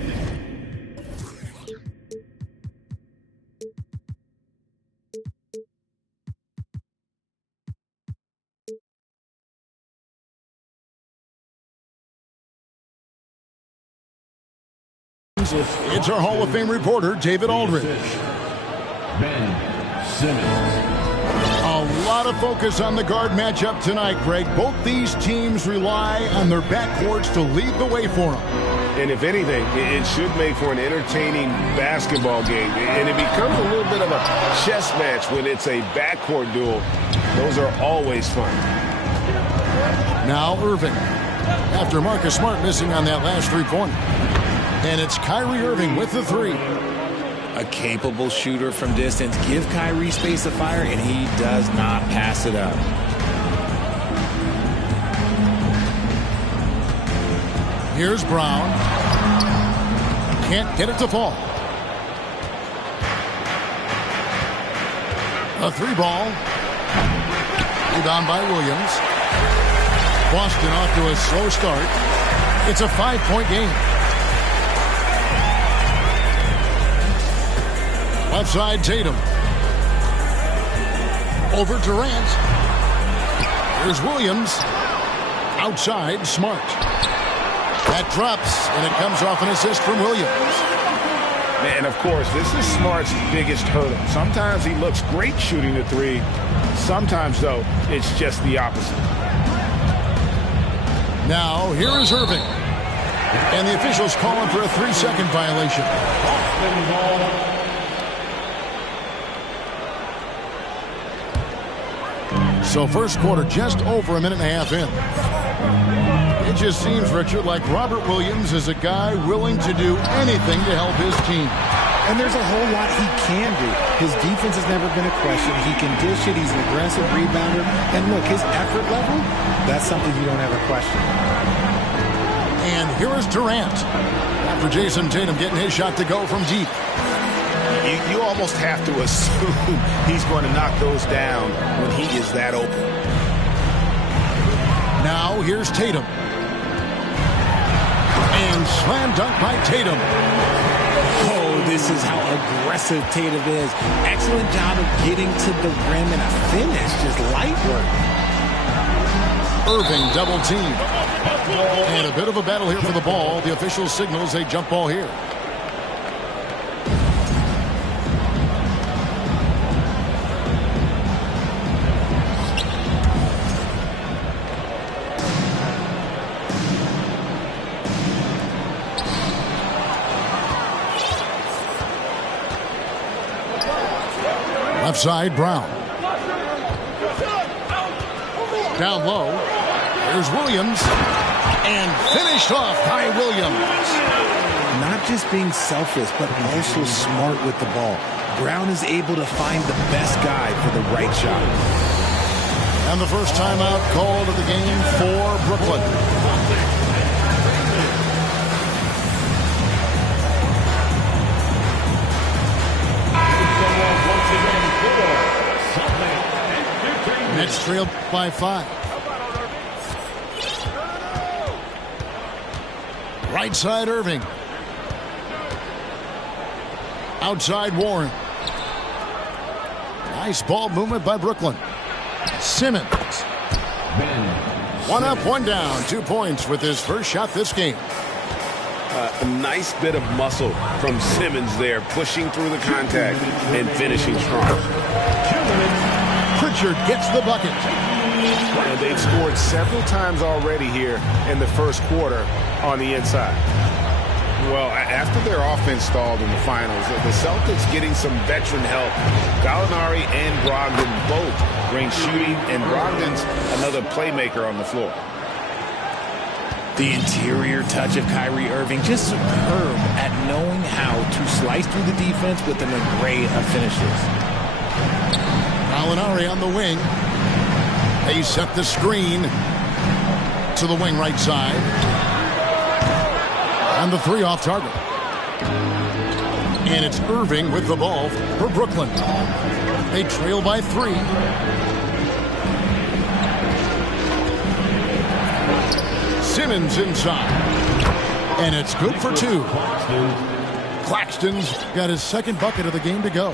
It's our Hall of Fame reporter, David Aldridge. Ben Simmons. A lot of focus on the guard matchup tonight, Greg. Both these teams rely on their backcourts to lead the way for them. And if anything, it should make for an entertaining basketball game. And it becomes a little bit of a chess match when it's a backcourt duel. Those are always fun. Now Irving. After Marcus Smart missing on that last three-pointer. And it's Kyrie Irving with the 3. A capable shooter from distance. Give Kyrie space to fire, and he does not pass it up. Here's Brown. Can't get it to fall. A 3 ball. Rebound by Williams. Boston off to a slow start. It's a 5-point game. Left side, Tatum. Over Durant. Here's Williams. Outside, Smart. That drops, and it comes off an assist from Williams. And, of course, this is Smart's biggest hurdle. Sometimes he looks great shooting the three. Sometimes, though, it's just the opposite. Now, here is Irving. And the officials call him for a 3-second violation. So first quarter just over a minute and a half in. It just seems, Richard, like Robert Williams is a guy willing to do anything to help his team. And there's a whole lot he can do. His defense has never been a question. He can dish it. He's an aggressive rebounder. And look, his effort level, that's something you don't have a question. And here is Durant. After Jason Tatum getting his shot to go from deep. You almost have to assume he's going to knock those down when he is that open. Now here's Tatum. And slam dunk by Tatum. Oh, this is how aggressive Tatum is. Excellent job of getting to the rim and a finish. Just light work. Irving double team. And a bit of a battle here for the ball. The official signals a jump ball here. Left side, Brown. Down low. There's Williams. And finished off by Williams. Not just being selfless, but also smart with the ball. Brown is able to find the best guy for the right shot. And the first timeout called of the game for Brooklyn. Nets trailed by 5. Right side, Irving. Outside, Warren. Nice ball movement by Brooklyn. Simmons. One up, one down. 2 points with his first shot this game. A nice bit of muscle from Simmons there, pushing through the contact and finishing strong. Pritchard gets the bucket. And they've scored several times already here in the first quarter on the inside. Well, after their offense stalled in the finals, the Celtics getting some veteran help. Gallinari and Brogdon both bring shooting, and Brogdon's another playmaker on the floor. The interior touch of Kyrie Irving, just superb at knowing how to slice through the defense with an array of finishes. Gallinari on the wing. They set the screen to the wing right side. And the 3 off target. And it's Irving with the ball for Brooklyn. They trail by 3. Simmons inside. And it's good for 2. Claxton's got his second bucket of the game to go.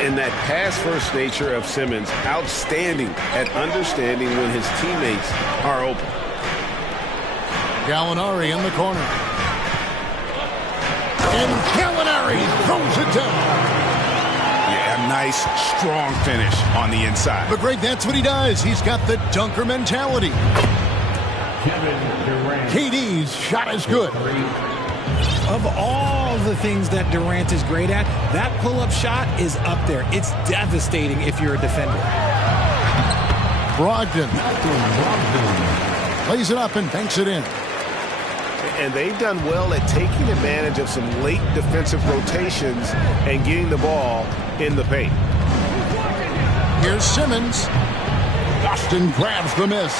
And that pass-first nature of Simmons, outstanding at understanding when his teammates are open. Gallinari in the corner. And Gallinari throws it down. Yeah, a nice, strong finish on the inside. But, Greg, that's what he does. He's got the dunker mentality. KD's shot is good. Of all the things that Durant is great at, that pull-up shot is up there. It's devastating if you're a defender. Brogdon plays it up and banks it in. And they've done well at taking advantage of some late defensive rotations and getting the ball in the paint. Here's Simmons. Boston grabs the miss.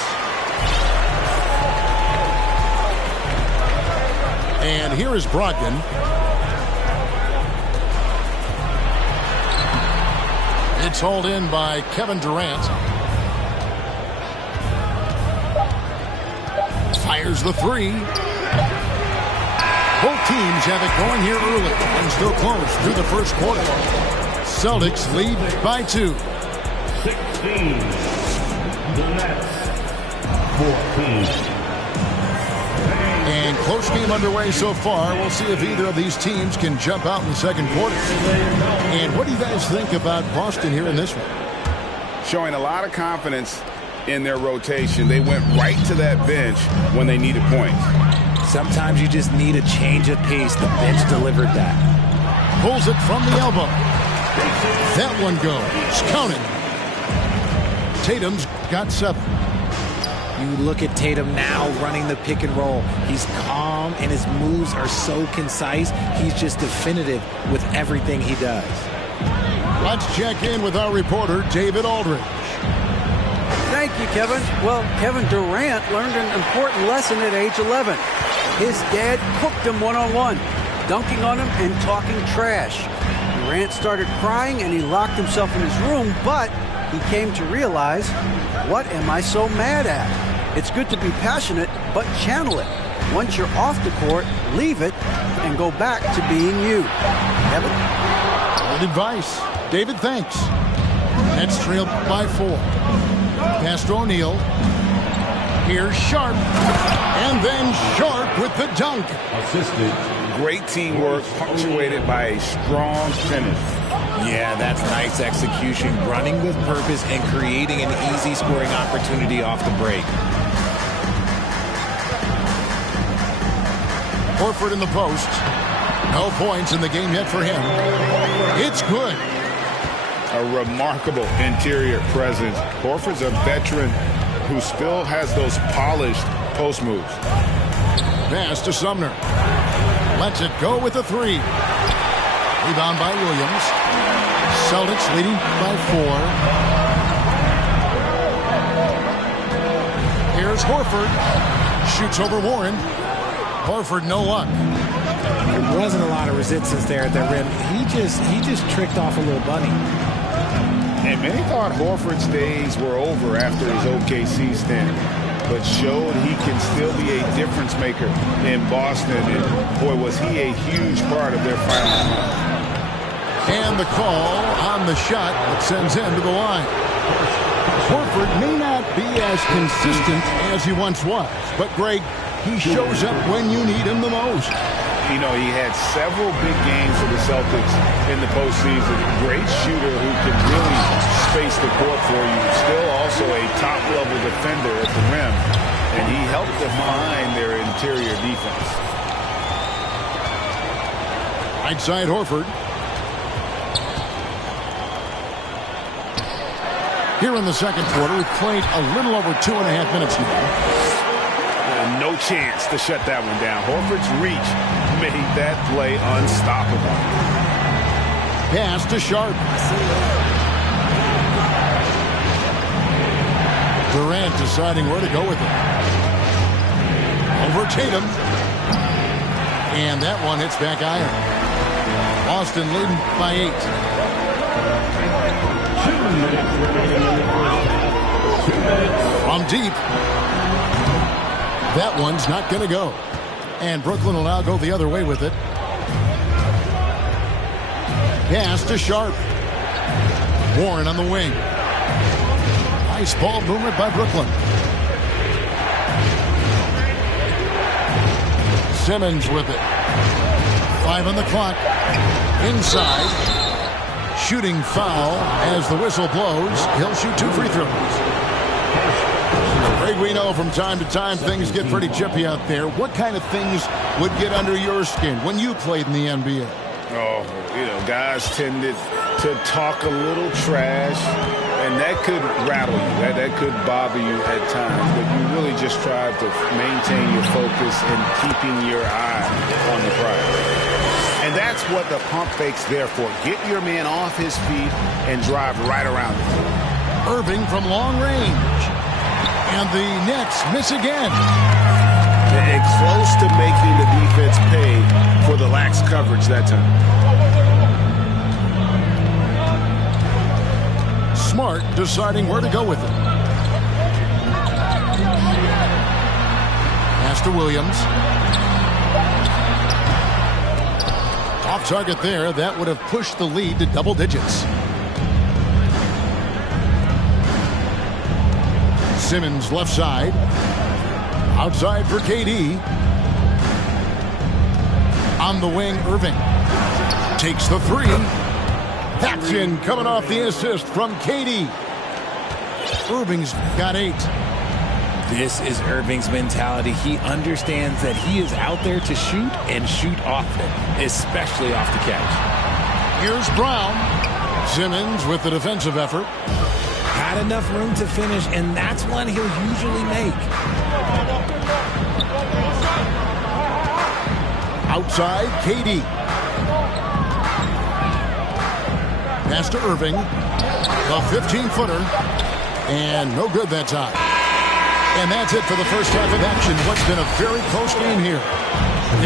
And here is Brogdon. It's hauled in by Kevin Durant. Fires the three. Both teams have it going here early and still close through the first quarter. Celtics lead by 2. 16. The Nets. 14. And close game underway so far. We'll see if either of these teams can jump out in the second quarter. And what do you guys think about Boston here in this one? Showing a lot of confidence in their rotation. They went right to that bench when they needed points. Sometimes you just need a change of pace. The bench delivered that. Pulls it from the elbow. That one goes. Counting. Tatum's got 7. You look at Tatum now running the pick and roll. He's calm and his moves are so concise. He's just definitive with everything he does. Let's check in with our reporter, David Aldridge. Thank you, Kevin. Well, Kevin Durant learned an important lesson at age 11. His dad cooked him one-on-one, dunking on him and talking trash. Durant started crying and he locked himself in his room, but he came to realize, what am I so mad at? It's good to be passionate, but channel it. Once you're off the court, leave it and go back to being you. Kevin? Good advice. David, thanks. Nets trailed by 4. Pass to O'Neal. Here's Sharp. And then Sharp with the dunk. Assisted. Great teamwork punctuated by a strong finish. Yeah, that's nice execution. Running with purpose and creating an easy scoring opportunity off the break. Horford in the post. No points in the game yet for him. It's good. A remarkable interior presence. Horford's a veteran who still has those polished post moves. Pass to Sumner. Lets it go with a 3. Rebound by Williams. Celtics leading by 4. Here's Horford. Shoots over Warren. Horford, no luck. There wasn't a lot of resistance there at the rim. He just tricked off a little bunny. And many thought Horford's days were over after his OKC stint, but showed he can still be a difference maker in Boston. And boy, was he a huge part of their final run. And the call on the shot that sends him to the line. Horford may not be as consistent as he once was, but Greg, he shows up when you need him the most. You know, he had several big games for the Celtics in the postseason. Great shooter who can really space the court for you. Still also a top-level defender at the rim. And he helped define their interior defense. Right side Horford. Here in the second quarter, we've played a little over 2.5 minutes now. No chance to shut that one down. Horford's reach made that play unstoppable. Pass to Sharp. Durant deciding where to go with it. Over Tatum. And that one hits back iron. Boston leading by 8. From deep. That one's not going to go. And Brooklyn will now go the other way with it. Pass to Sharp. Warren on the wing. Nice ball movement by Brooklyn. Simmons with it. 5 on the clock. Inside. Shooting foul as the whistle blows. He'll shoot 2 free throws. Greg, we know from time to time things get pretty chippy out there. What kind of things would get under your skin when you played in the NBA? Oh, you know, guys tended to talk a little trash, and that could rattle you. That could bother you at times, but you really just try to maintain your focus and keeping your eye on the prize. And that's what the pump fake's there for. Get your man off his feet and drive right around him. Irving from long range. And the Nets miss again. And close to making the defense pay for the lax coverage that time. Smart deciding where to go with it. Pass to Williams. Off target there. That would have pushed the lead to double digits. Simmons left side. Outside for KD. On the wing, Irving. Takes the three. That's in, coming off the assist from KD. Irving's got 8. This is Irving's mentality. He understands that he is out there to shoot and shoot often, especially off the catch. Here's Brown. Simmons with the defensive effort. Had enough room to finish, and that's one he'll usually make. Outside, KD. Pass to Irving. The 15-footer. And no good that time. And that's it for the first half of action. What's been a very close game here.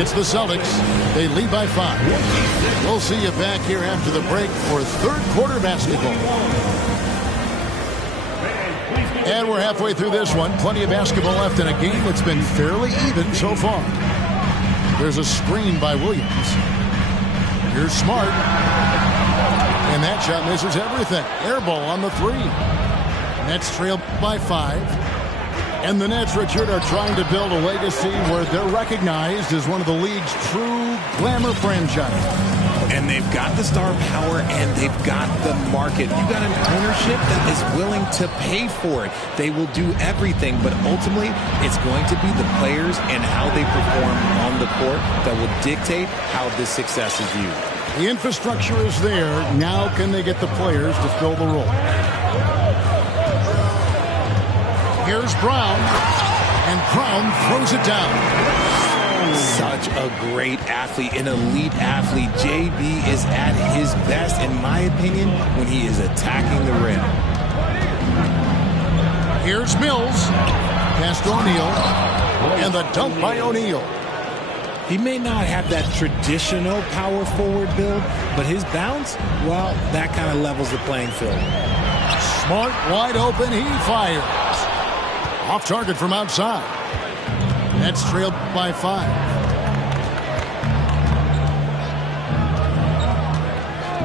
It's the Celtics. They lead by 5. We'll see you back here after the break for third quarter basketball. And we're halfway through this one. Plenty of basketball left in a game that's been fairly even so far. There's a screen by Williams. Here's Smart. And that shot misses everything. Air ball on the 3. Nets trail by 5. And the Nets, Richard, are trying to build a legacy where they're recognized as one of the league's true glamour franchises. And they've got the star power and they've got the market. You've got an ownership that is willing to pay for it. They will do everything, but ultimately it's going to be the players and how they perform on the court that will dictate how this success is viewed. The infrastructure is there. Now can they get the players to fill the role? Here's Brown, and Brown throws it down. Such a great athlete, an elite athlete. JB is at his best, in my opinion, when he is attacking the rim. Here's Mills, past O'Neal, and the dunk by O'Neal. He may not have that traditional power forward build, but his bounce, well, that kind of levels the playing field. Smart, wide open, he fires. Off target from outside. Nets trailed by 5.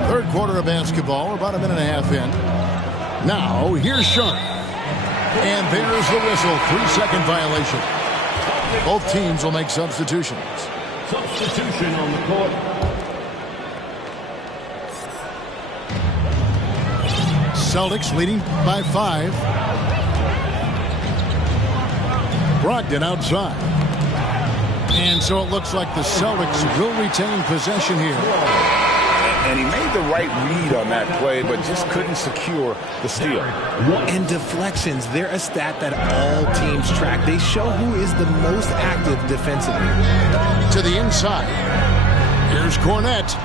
Third quarter of basketball. We're about a minute and a half in. Now, here's Sharp. And there's the whistle. 3-second violation. Both teams will make substitutions. Substitution on the court. Celtics leading by 5. Brogdon outside. And so it looks like the Celtics will retain possession here. And he made the right read on that play, but just couldn't secure the steal. And deflections, they're a stat that all teams track. They show who is the most active defensively. To the inside. Here's Cornette.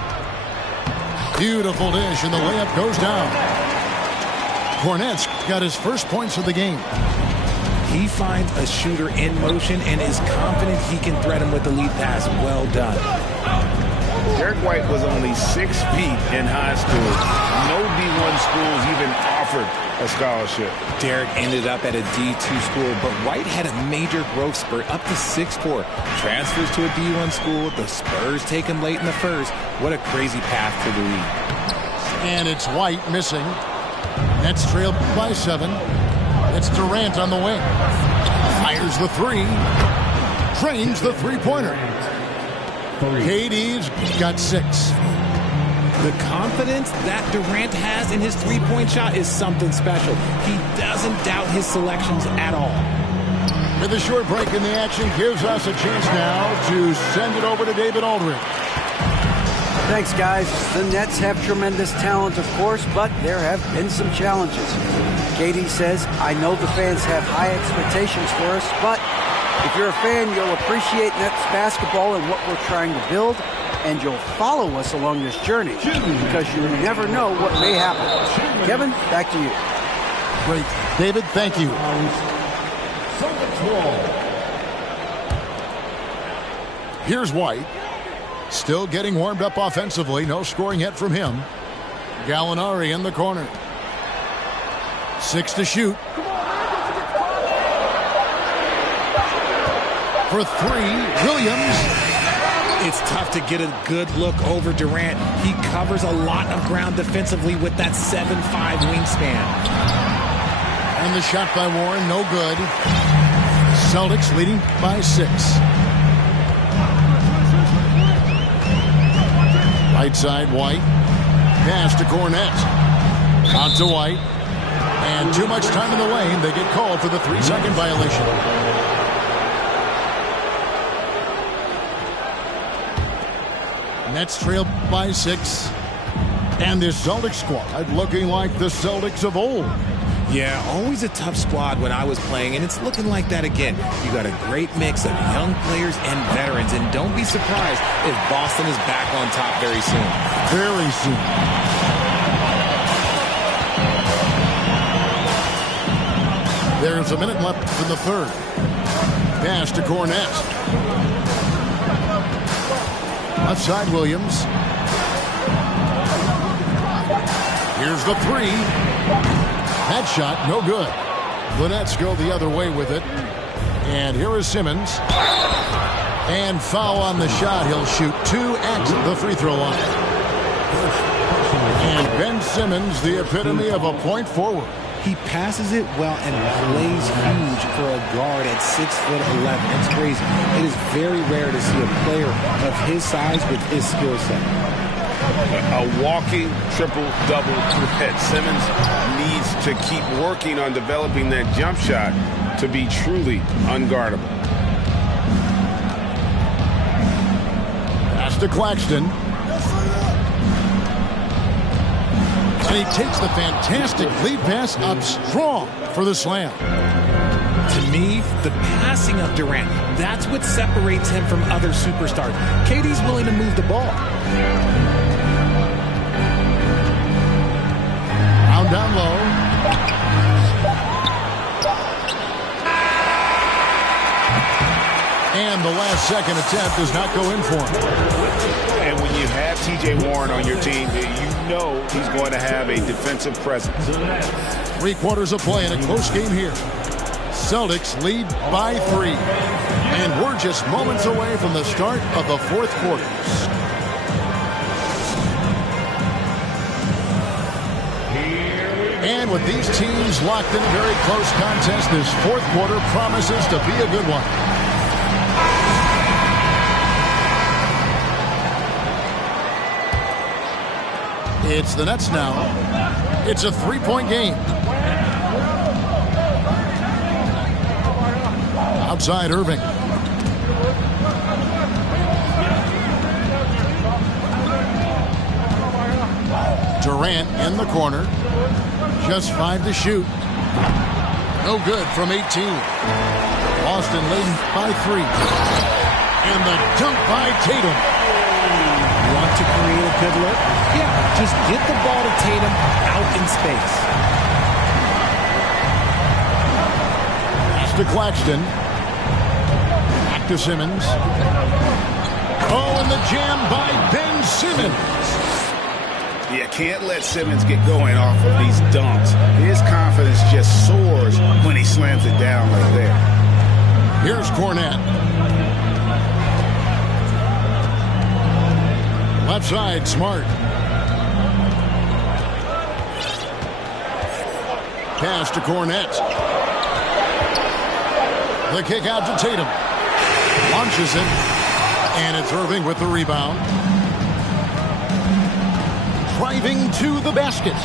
Beautiful dish, and the layup goes down. Cornette's got his first points of the game. He finds a shooter in motion and is confident he can thread him with the lead pass. Well done. Derek White was only 6 feet in high school. No D1 schools even offered a scholarship. Derek ended up at a D2 school, but White had a major growth spurt up to 6'4". Transfers to a D1 school. The Spurs take him late in the first. What a crazy path to the league. And it's White missing. Nets trailed by 7. It's Durant on the wing. Fires the 3. Trains the three-pointer. KD's got 6. The confidence that Durant has in his three-point shot is something special. He doesn't doubt his selections at all. With a short break in the action, gives us a chance now to send it over to David Aldridge. Thanks, guys. The Nets have tremendous talent, of course, but there have been some challenges. KD says, I know the fans have high expectations for us, but if you're a fan, you'll appreciate Nets basketball and what we're trying to build, and you'll follow us along this journey because you never know what may happen. Kevin, back to you. Great. David, thank you. Here's White. Still getting warmed up offensively. No scoring yet from him. Gallinari in the corner. 6 to shoot. for three. Williams. It's tough to get a good look over Durant. He covers a lot of ground defensively with that 7'5" wingspan. And the shot by Warren, no good. Celtics leading by 6. Right side, White. Pass to Cornette. Out to White. And too much time in the lane. They get called for the 3-second violation. Nets trail by 6. And this Celtics squad looking like the Celtics of old. Yeah, always a tough squad when I was playing, and it's looking like that again. You got a great mix of young players and veterans, and don't be surprised if Boston is back on top very soon. Very soon. There's a minute left in the third. Pass to Cornette. Left side, Williams. Here's the 3. That shot, no good. The Nets go the other way with it. And here is Simmons. And foul on the shot. He'll shoot 2 at the free throw line. And Ben Simmons, the epitome of a point forward. He passes it well and plays huge for a guard at 6'11". It's crazy. It is very rare to see a player of his size with his skill set. A walking triple-double threat. Simmons needs to keep working on developing that jump shot to be truly unguardable. Pass to Claxton. And he takes the fantastic lead pass up strong for the slam. To me, the passing of Durant, that's what separates him from other superstars. KD's willing to move the ball. Down, down low. And the last second attempt does not go in for him. And when you have T.J. Warren on your team, you know he's going to have a defensive presence. 3 quarters of play in a close game here. Celtics lead by 3. And we're just moments away from the start of the fourth quarter. And with these teams locked in a very close contest, this fourth quarter promises to be a good one. It's the Nets now. It's a 3-point game. Outside Irving. Durant in the corner. Just 5 to shoot. No good from 18. Boston leading by 3. And the dunk by Tatum. Want to create a good look? Yeah, just get the ball to Tatum out in space. Pass to Claxton. Back to Simmons. Oh, and the jam by Ben Simmons. You can't let Simmons get going off of these dunks. His confidence just soars when he slams it down like that. Here's Cornette. Left side, Smart. Pass to Cornette. The kick out to Tatum. Launches it. And it's Irving with the rebound. Driving to the basket.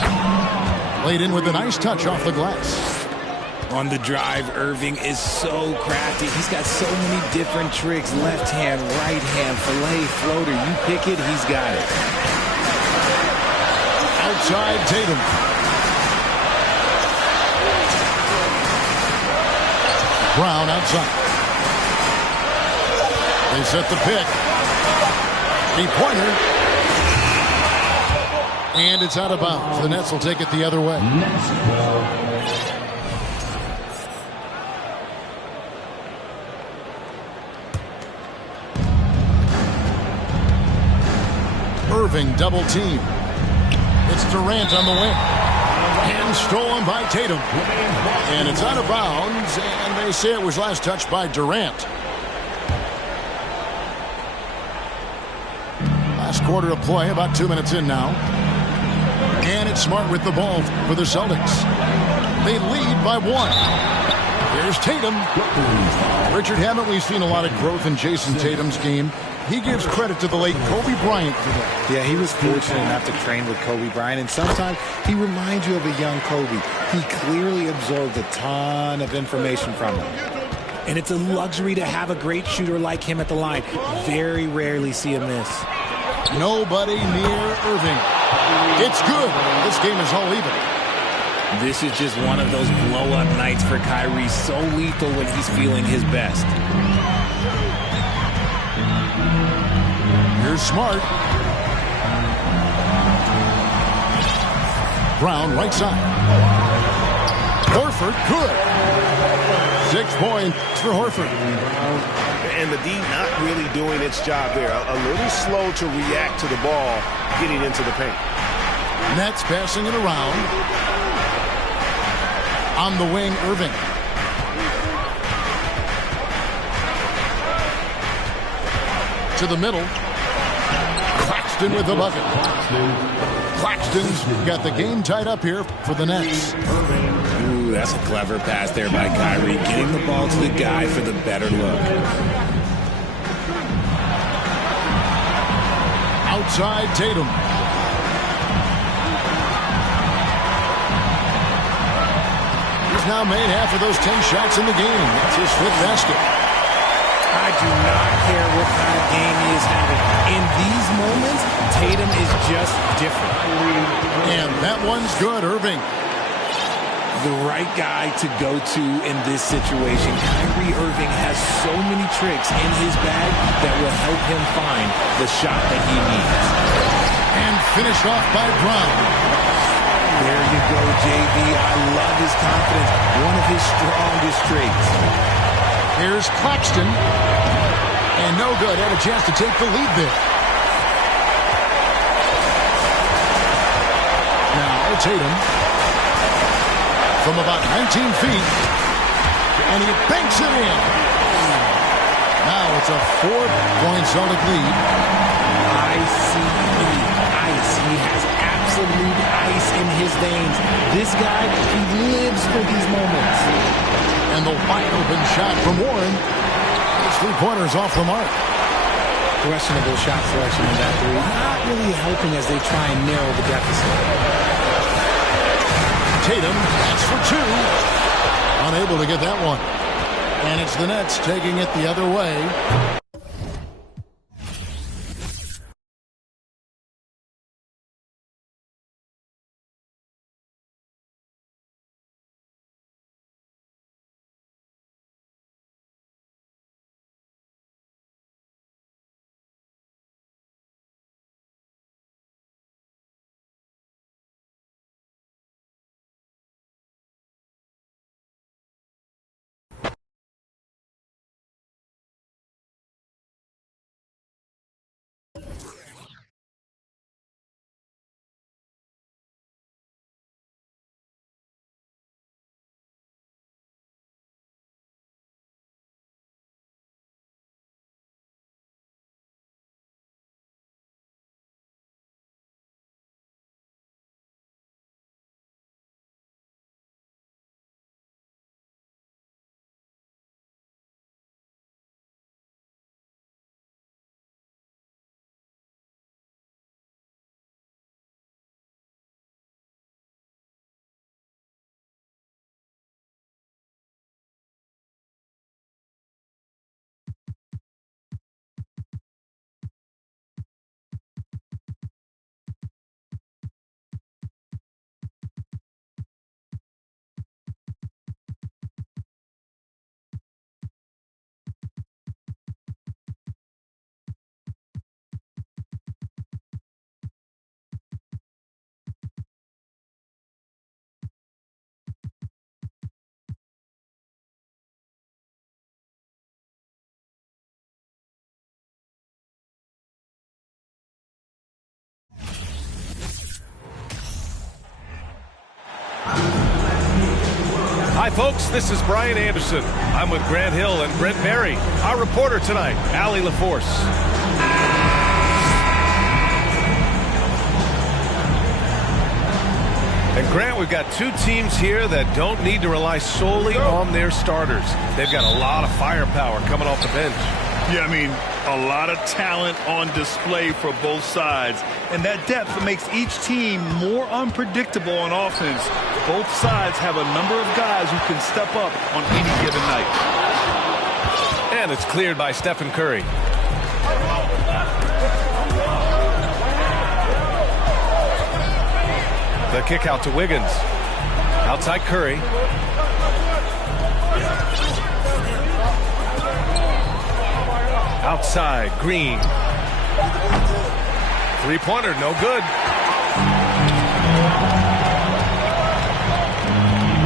Laid in with a nice touch off the glass. On the drive, Irving is so crafty. He's got so many different tricks. Left hand, right hand, fillet, floater. You pick it, he's got it. Outside Tatum. Brown outside. They set the pick. 3-pointer. And it's out of bounds. The Nets will take it the other way. Irving double team. It's Durant on the wing. And stolen by Tatum. And it's out of bounds. And they say it was last touched by Durant. Last quarter of play, about 2 minutes in now. And it's Smart with the ball for the Celtics. They lead by 1. Here's Tatum. Richard, haven't we seen a lot of growth in Jason Tatum's game? He gives credit to the late Kobe Bryant for that. Yeah, he was fortunate enough to train with Kobe Bryant, and sometimes he reminds you of a young Kobe. He clearly absorbed a ton of information from him. And it's a luxury to have a great shooter like him at the line. Very rarely see him miss. Nobody near Irving. It's good. This game is all even. This is just one of those blow-up nights for Kyrie. So lethal when he's feeling his best. Here's Smart. Brown, right side. Horford, good. 6 points for Horford. And the D not really doing its job there. A little slow to react to the ball getting into the paint. Nets passing it around. On the wing, Irving. To the middle. Claxton with the bucket. Claxton's got the game tied up here for the Nets. Ooh, that's a clever pass there by Kyrie. Getting the ball to the guy for the better look. Outside Tatum. He's now made half of those 10 shots in the game. That's his 5th basket. I do not care what kind of game he is having. In these moments, Tatum is just different. And that one's good, Irving. The right guy to go to in this situation. Kyrie Irving has so many tricks in his bag that will help him find the shot that he needs. And finished off by Brown. There you go, JB. I love his confidence. One of his strongest traits. Here's Claxton. And no good. Had a chance to take the lead there. Now Tatum. From about 19 feet. And he banks it in. Now it's a 4-point Celtic lead. Ice. He has absolute ice in his veins. This guy, he lives for these moments. And the wide open shot from Warren. His 3-pointers off the mark. Questionable shot selection in that 3. Not really helping as they try and narrow the deficit. Tatum, that's for 2. Unable to get that one. And it's the Nets taking it the other way. Hi, folks. This is Brian Anderson. I'm with Grant Hill and Brent Barry. Our reporter tonight, Allie LaForce. we've got two teams here that don't need to rely solely on their starters. They've got a lot of firepower coming off the bench. Yeah, I mean, a lot of talent on display for both sides. And that depth makes each team more unpredictable on offense. Both sides have a number of guys who can step up on any given night. And it's cleared by Stephen Curry. The kick out to Wiggins. Outside Curry. Outside Green. Three-pointer, no good.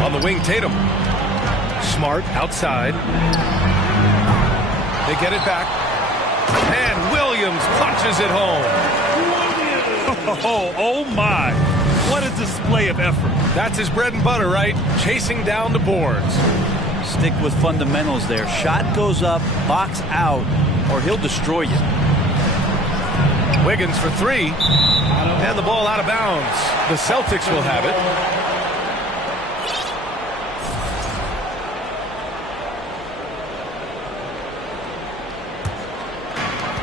On the wing, Tatum. Smart outside. They get it back. And Williams punches it home. Oh my. What a display of effort. That's his bread and butter, right? Chasing down the boards. Stick with fundamentals there. Shot goes up, box out, or he'll destroy you. Wiggins for three. And the ball out of bounds. The Celtics will have it.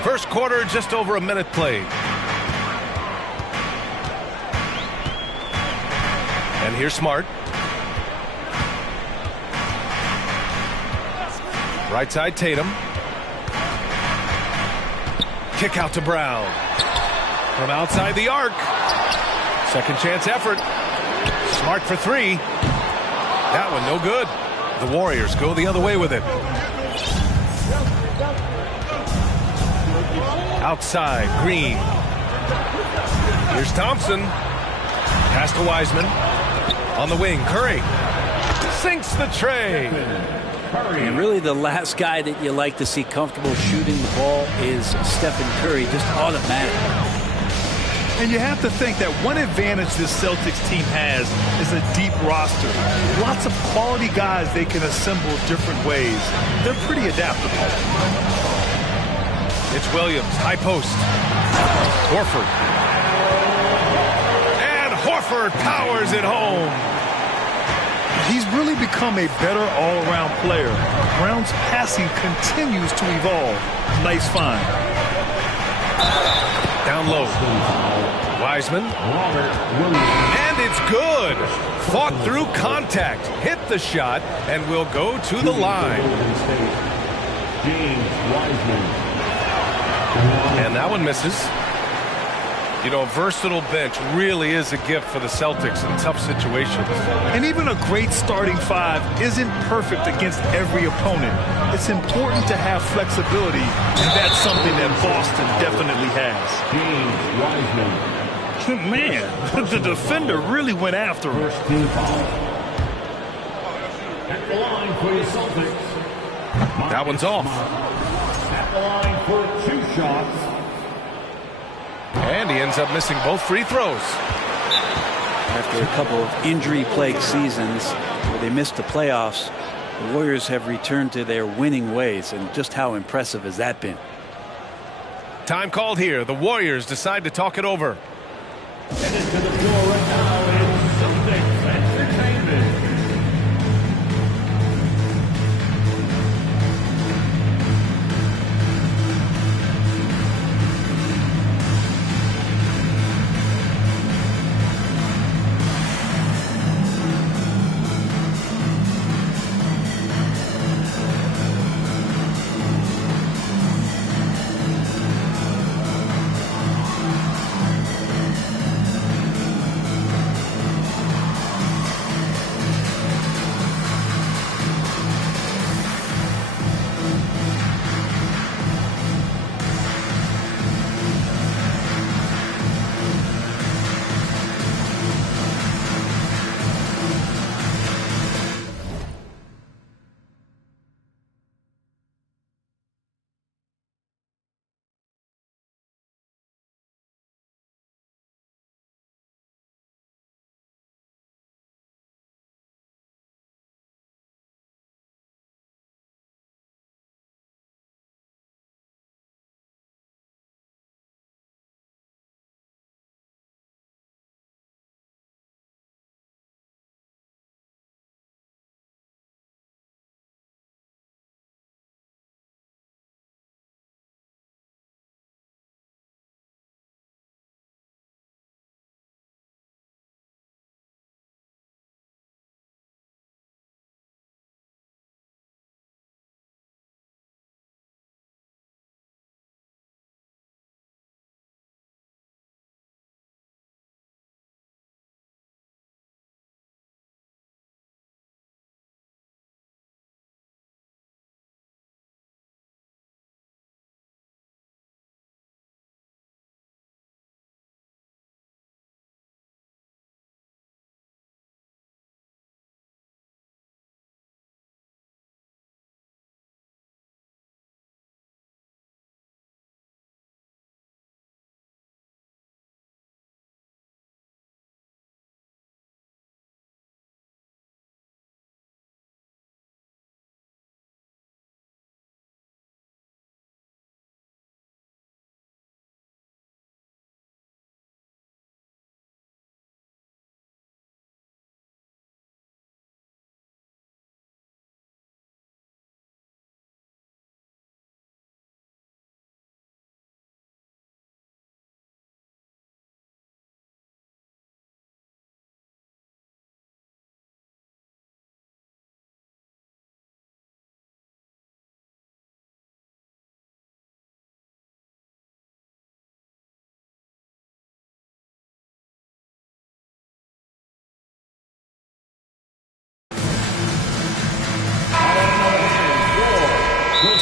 First quarter, just over a minute played. And here's Smart. Right side, Tatum. Kick out to Brown. From outside the arc. Second chance effort. Smart for three. That one no good. The Warriors go the other way with it. Outside, Green. Here's Thompson. Pass to Wiseman. On the wing, Curry. Sinks the tray. And really the last guy that you like to see comfortable shooting the ball is Stephen Curry, just automatic. And you have to think that one advantage this Celtics team has is a deep roster. Lots of quality guys they can assemble different ways. They're pretty adaptable. It's Williams, high post. Horford. And Horford powers it home. He's really become a better all-around player. Brown's passing continues to evolve. Nice find. Down low. Wiseman. And it's good. Fought through contact. Hit the shot and will go to the line. James Wiseman. And that one misses. You know, a versatile bench really is a gift for the Celtics in tough situations. And even a great starting five isn't perfect against every opponent. It's important to have flexibility, and that's something that Boston definitely has. James Wiseman. Man, the defender really went after him. First team foul. At the line for your Celtics. That one's off. At the line for 2 shots. And he ends up missing both free throws. After a couple of injury-plagued seasons where they missed the playoffs, the Warriors have returned to their winning ways, and just how impressive has that been? Time called here. The Warriors decide to talk it over. And into the floor right now is Celtics Entertainment.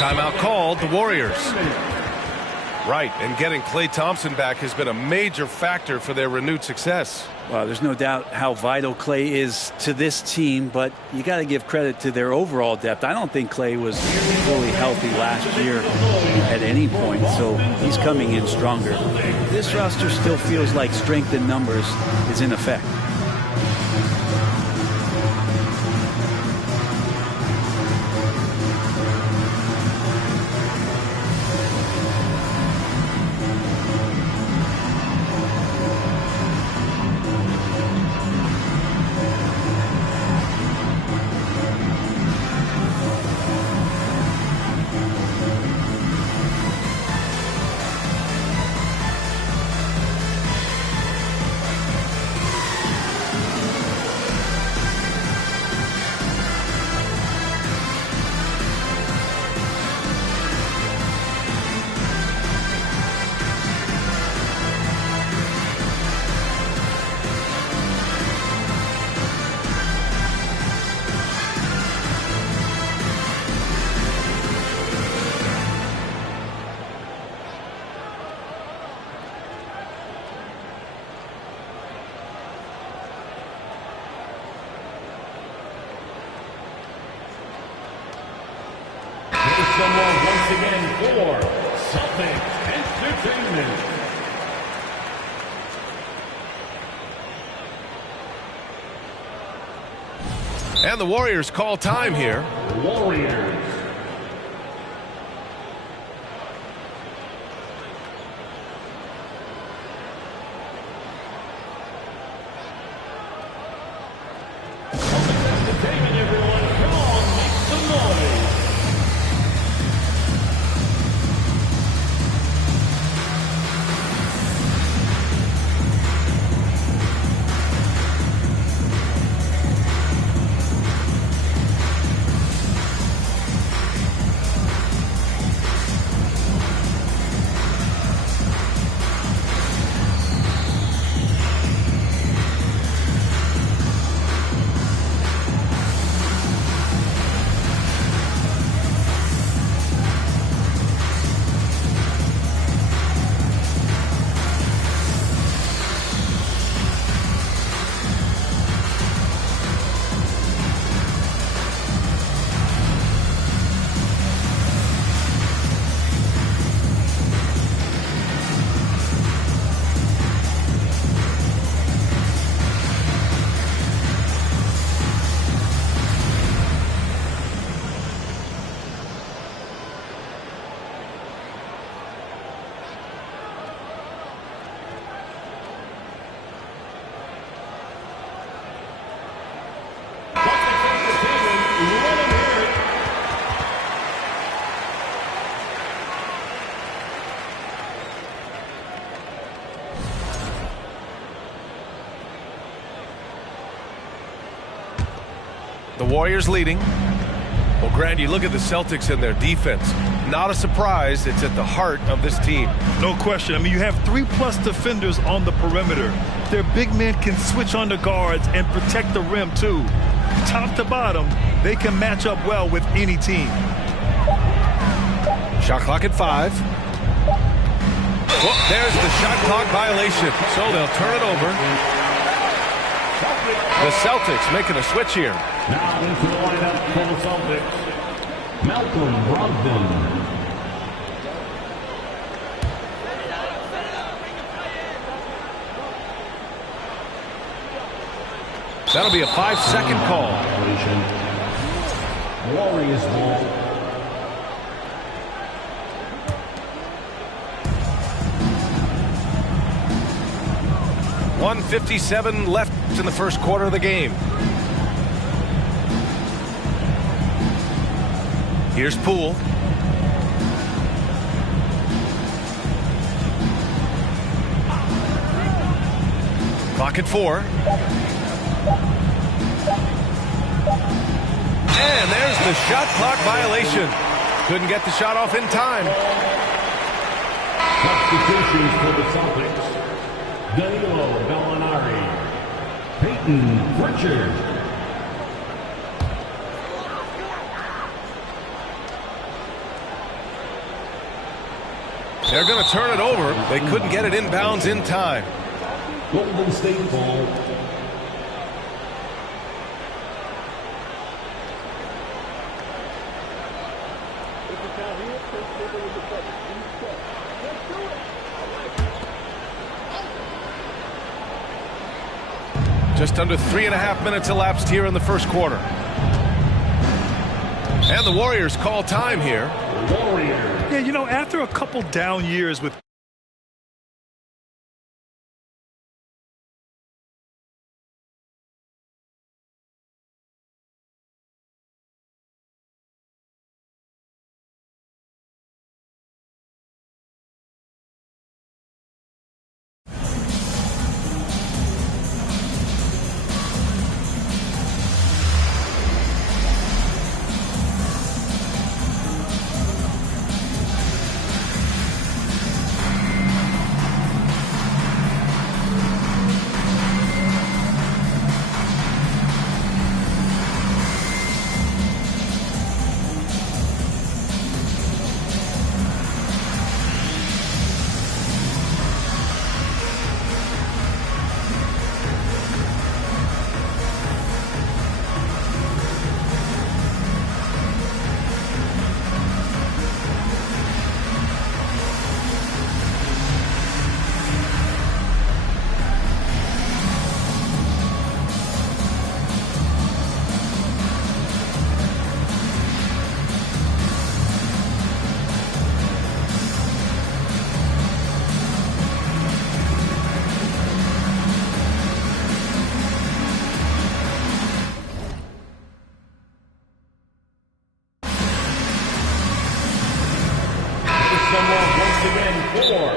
Timeout called, the Warriors. Right, and getting Klay Thompson back has been a major factor for their renewed success. Well, there's no doubt how vital Klay is to this team, but you got to give credit to their overall depth. I don't think Klay was fully healthy last year at any point, so he's coming in stronger. This roster still feels like strength in numbers is in effect. Someone once again for Celtics Entertainment. And the Warriors call time here. Warriors. Entertainment, everyone. Come on, make some noise. The Warriors leading. Well, Grant, you look at the Celtics and their defense. Not a surprise. It's at the heart of this team. No question. I mean, you have 3+ defenders on the perimeter. Their big men can switch on the guards and protect the rim, too. Top to bottom, they can match up well with any team. Shot clock at 5. Well, there's the shot clock violation. So they'll turn it over. The Celtics making a switch here. Now into the lineup for the Celtics, Malcolm Brogdon. That'll be a 5-second call. Warriors ball. .157 left in the first quarter of the game. Here's Poole. Clock at 4. And there's the shot clock violation. Couldn't get the shot off in time. Substitutions for the Celtics. Danilo Gallinari. Peyton Pritchard. They're going to turn it over. They couldn't get it inbounds in time. Golden State ball. Just under 3.5 minutes elapsed here in the first quarter. And the Warriors call time here. Yeah, you know, after a couple down years with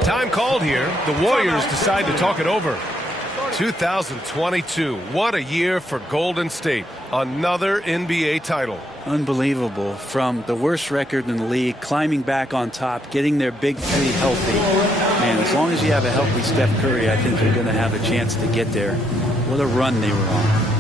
Time called here. The Warriors decide to talk it over. 2022. What a year for Golden State. Another NBA title. Unbelievable. From the worst record in the league, climbing back on top, getting their big three healthy. Man, as long as you have a healthy Steph Curry, I think they're going to have a chance to get there. What a run they were on.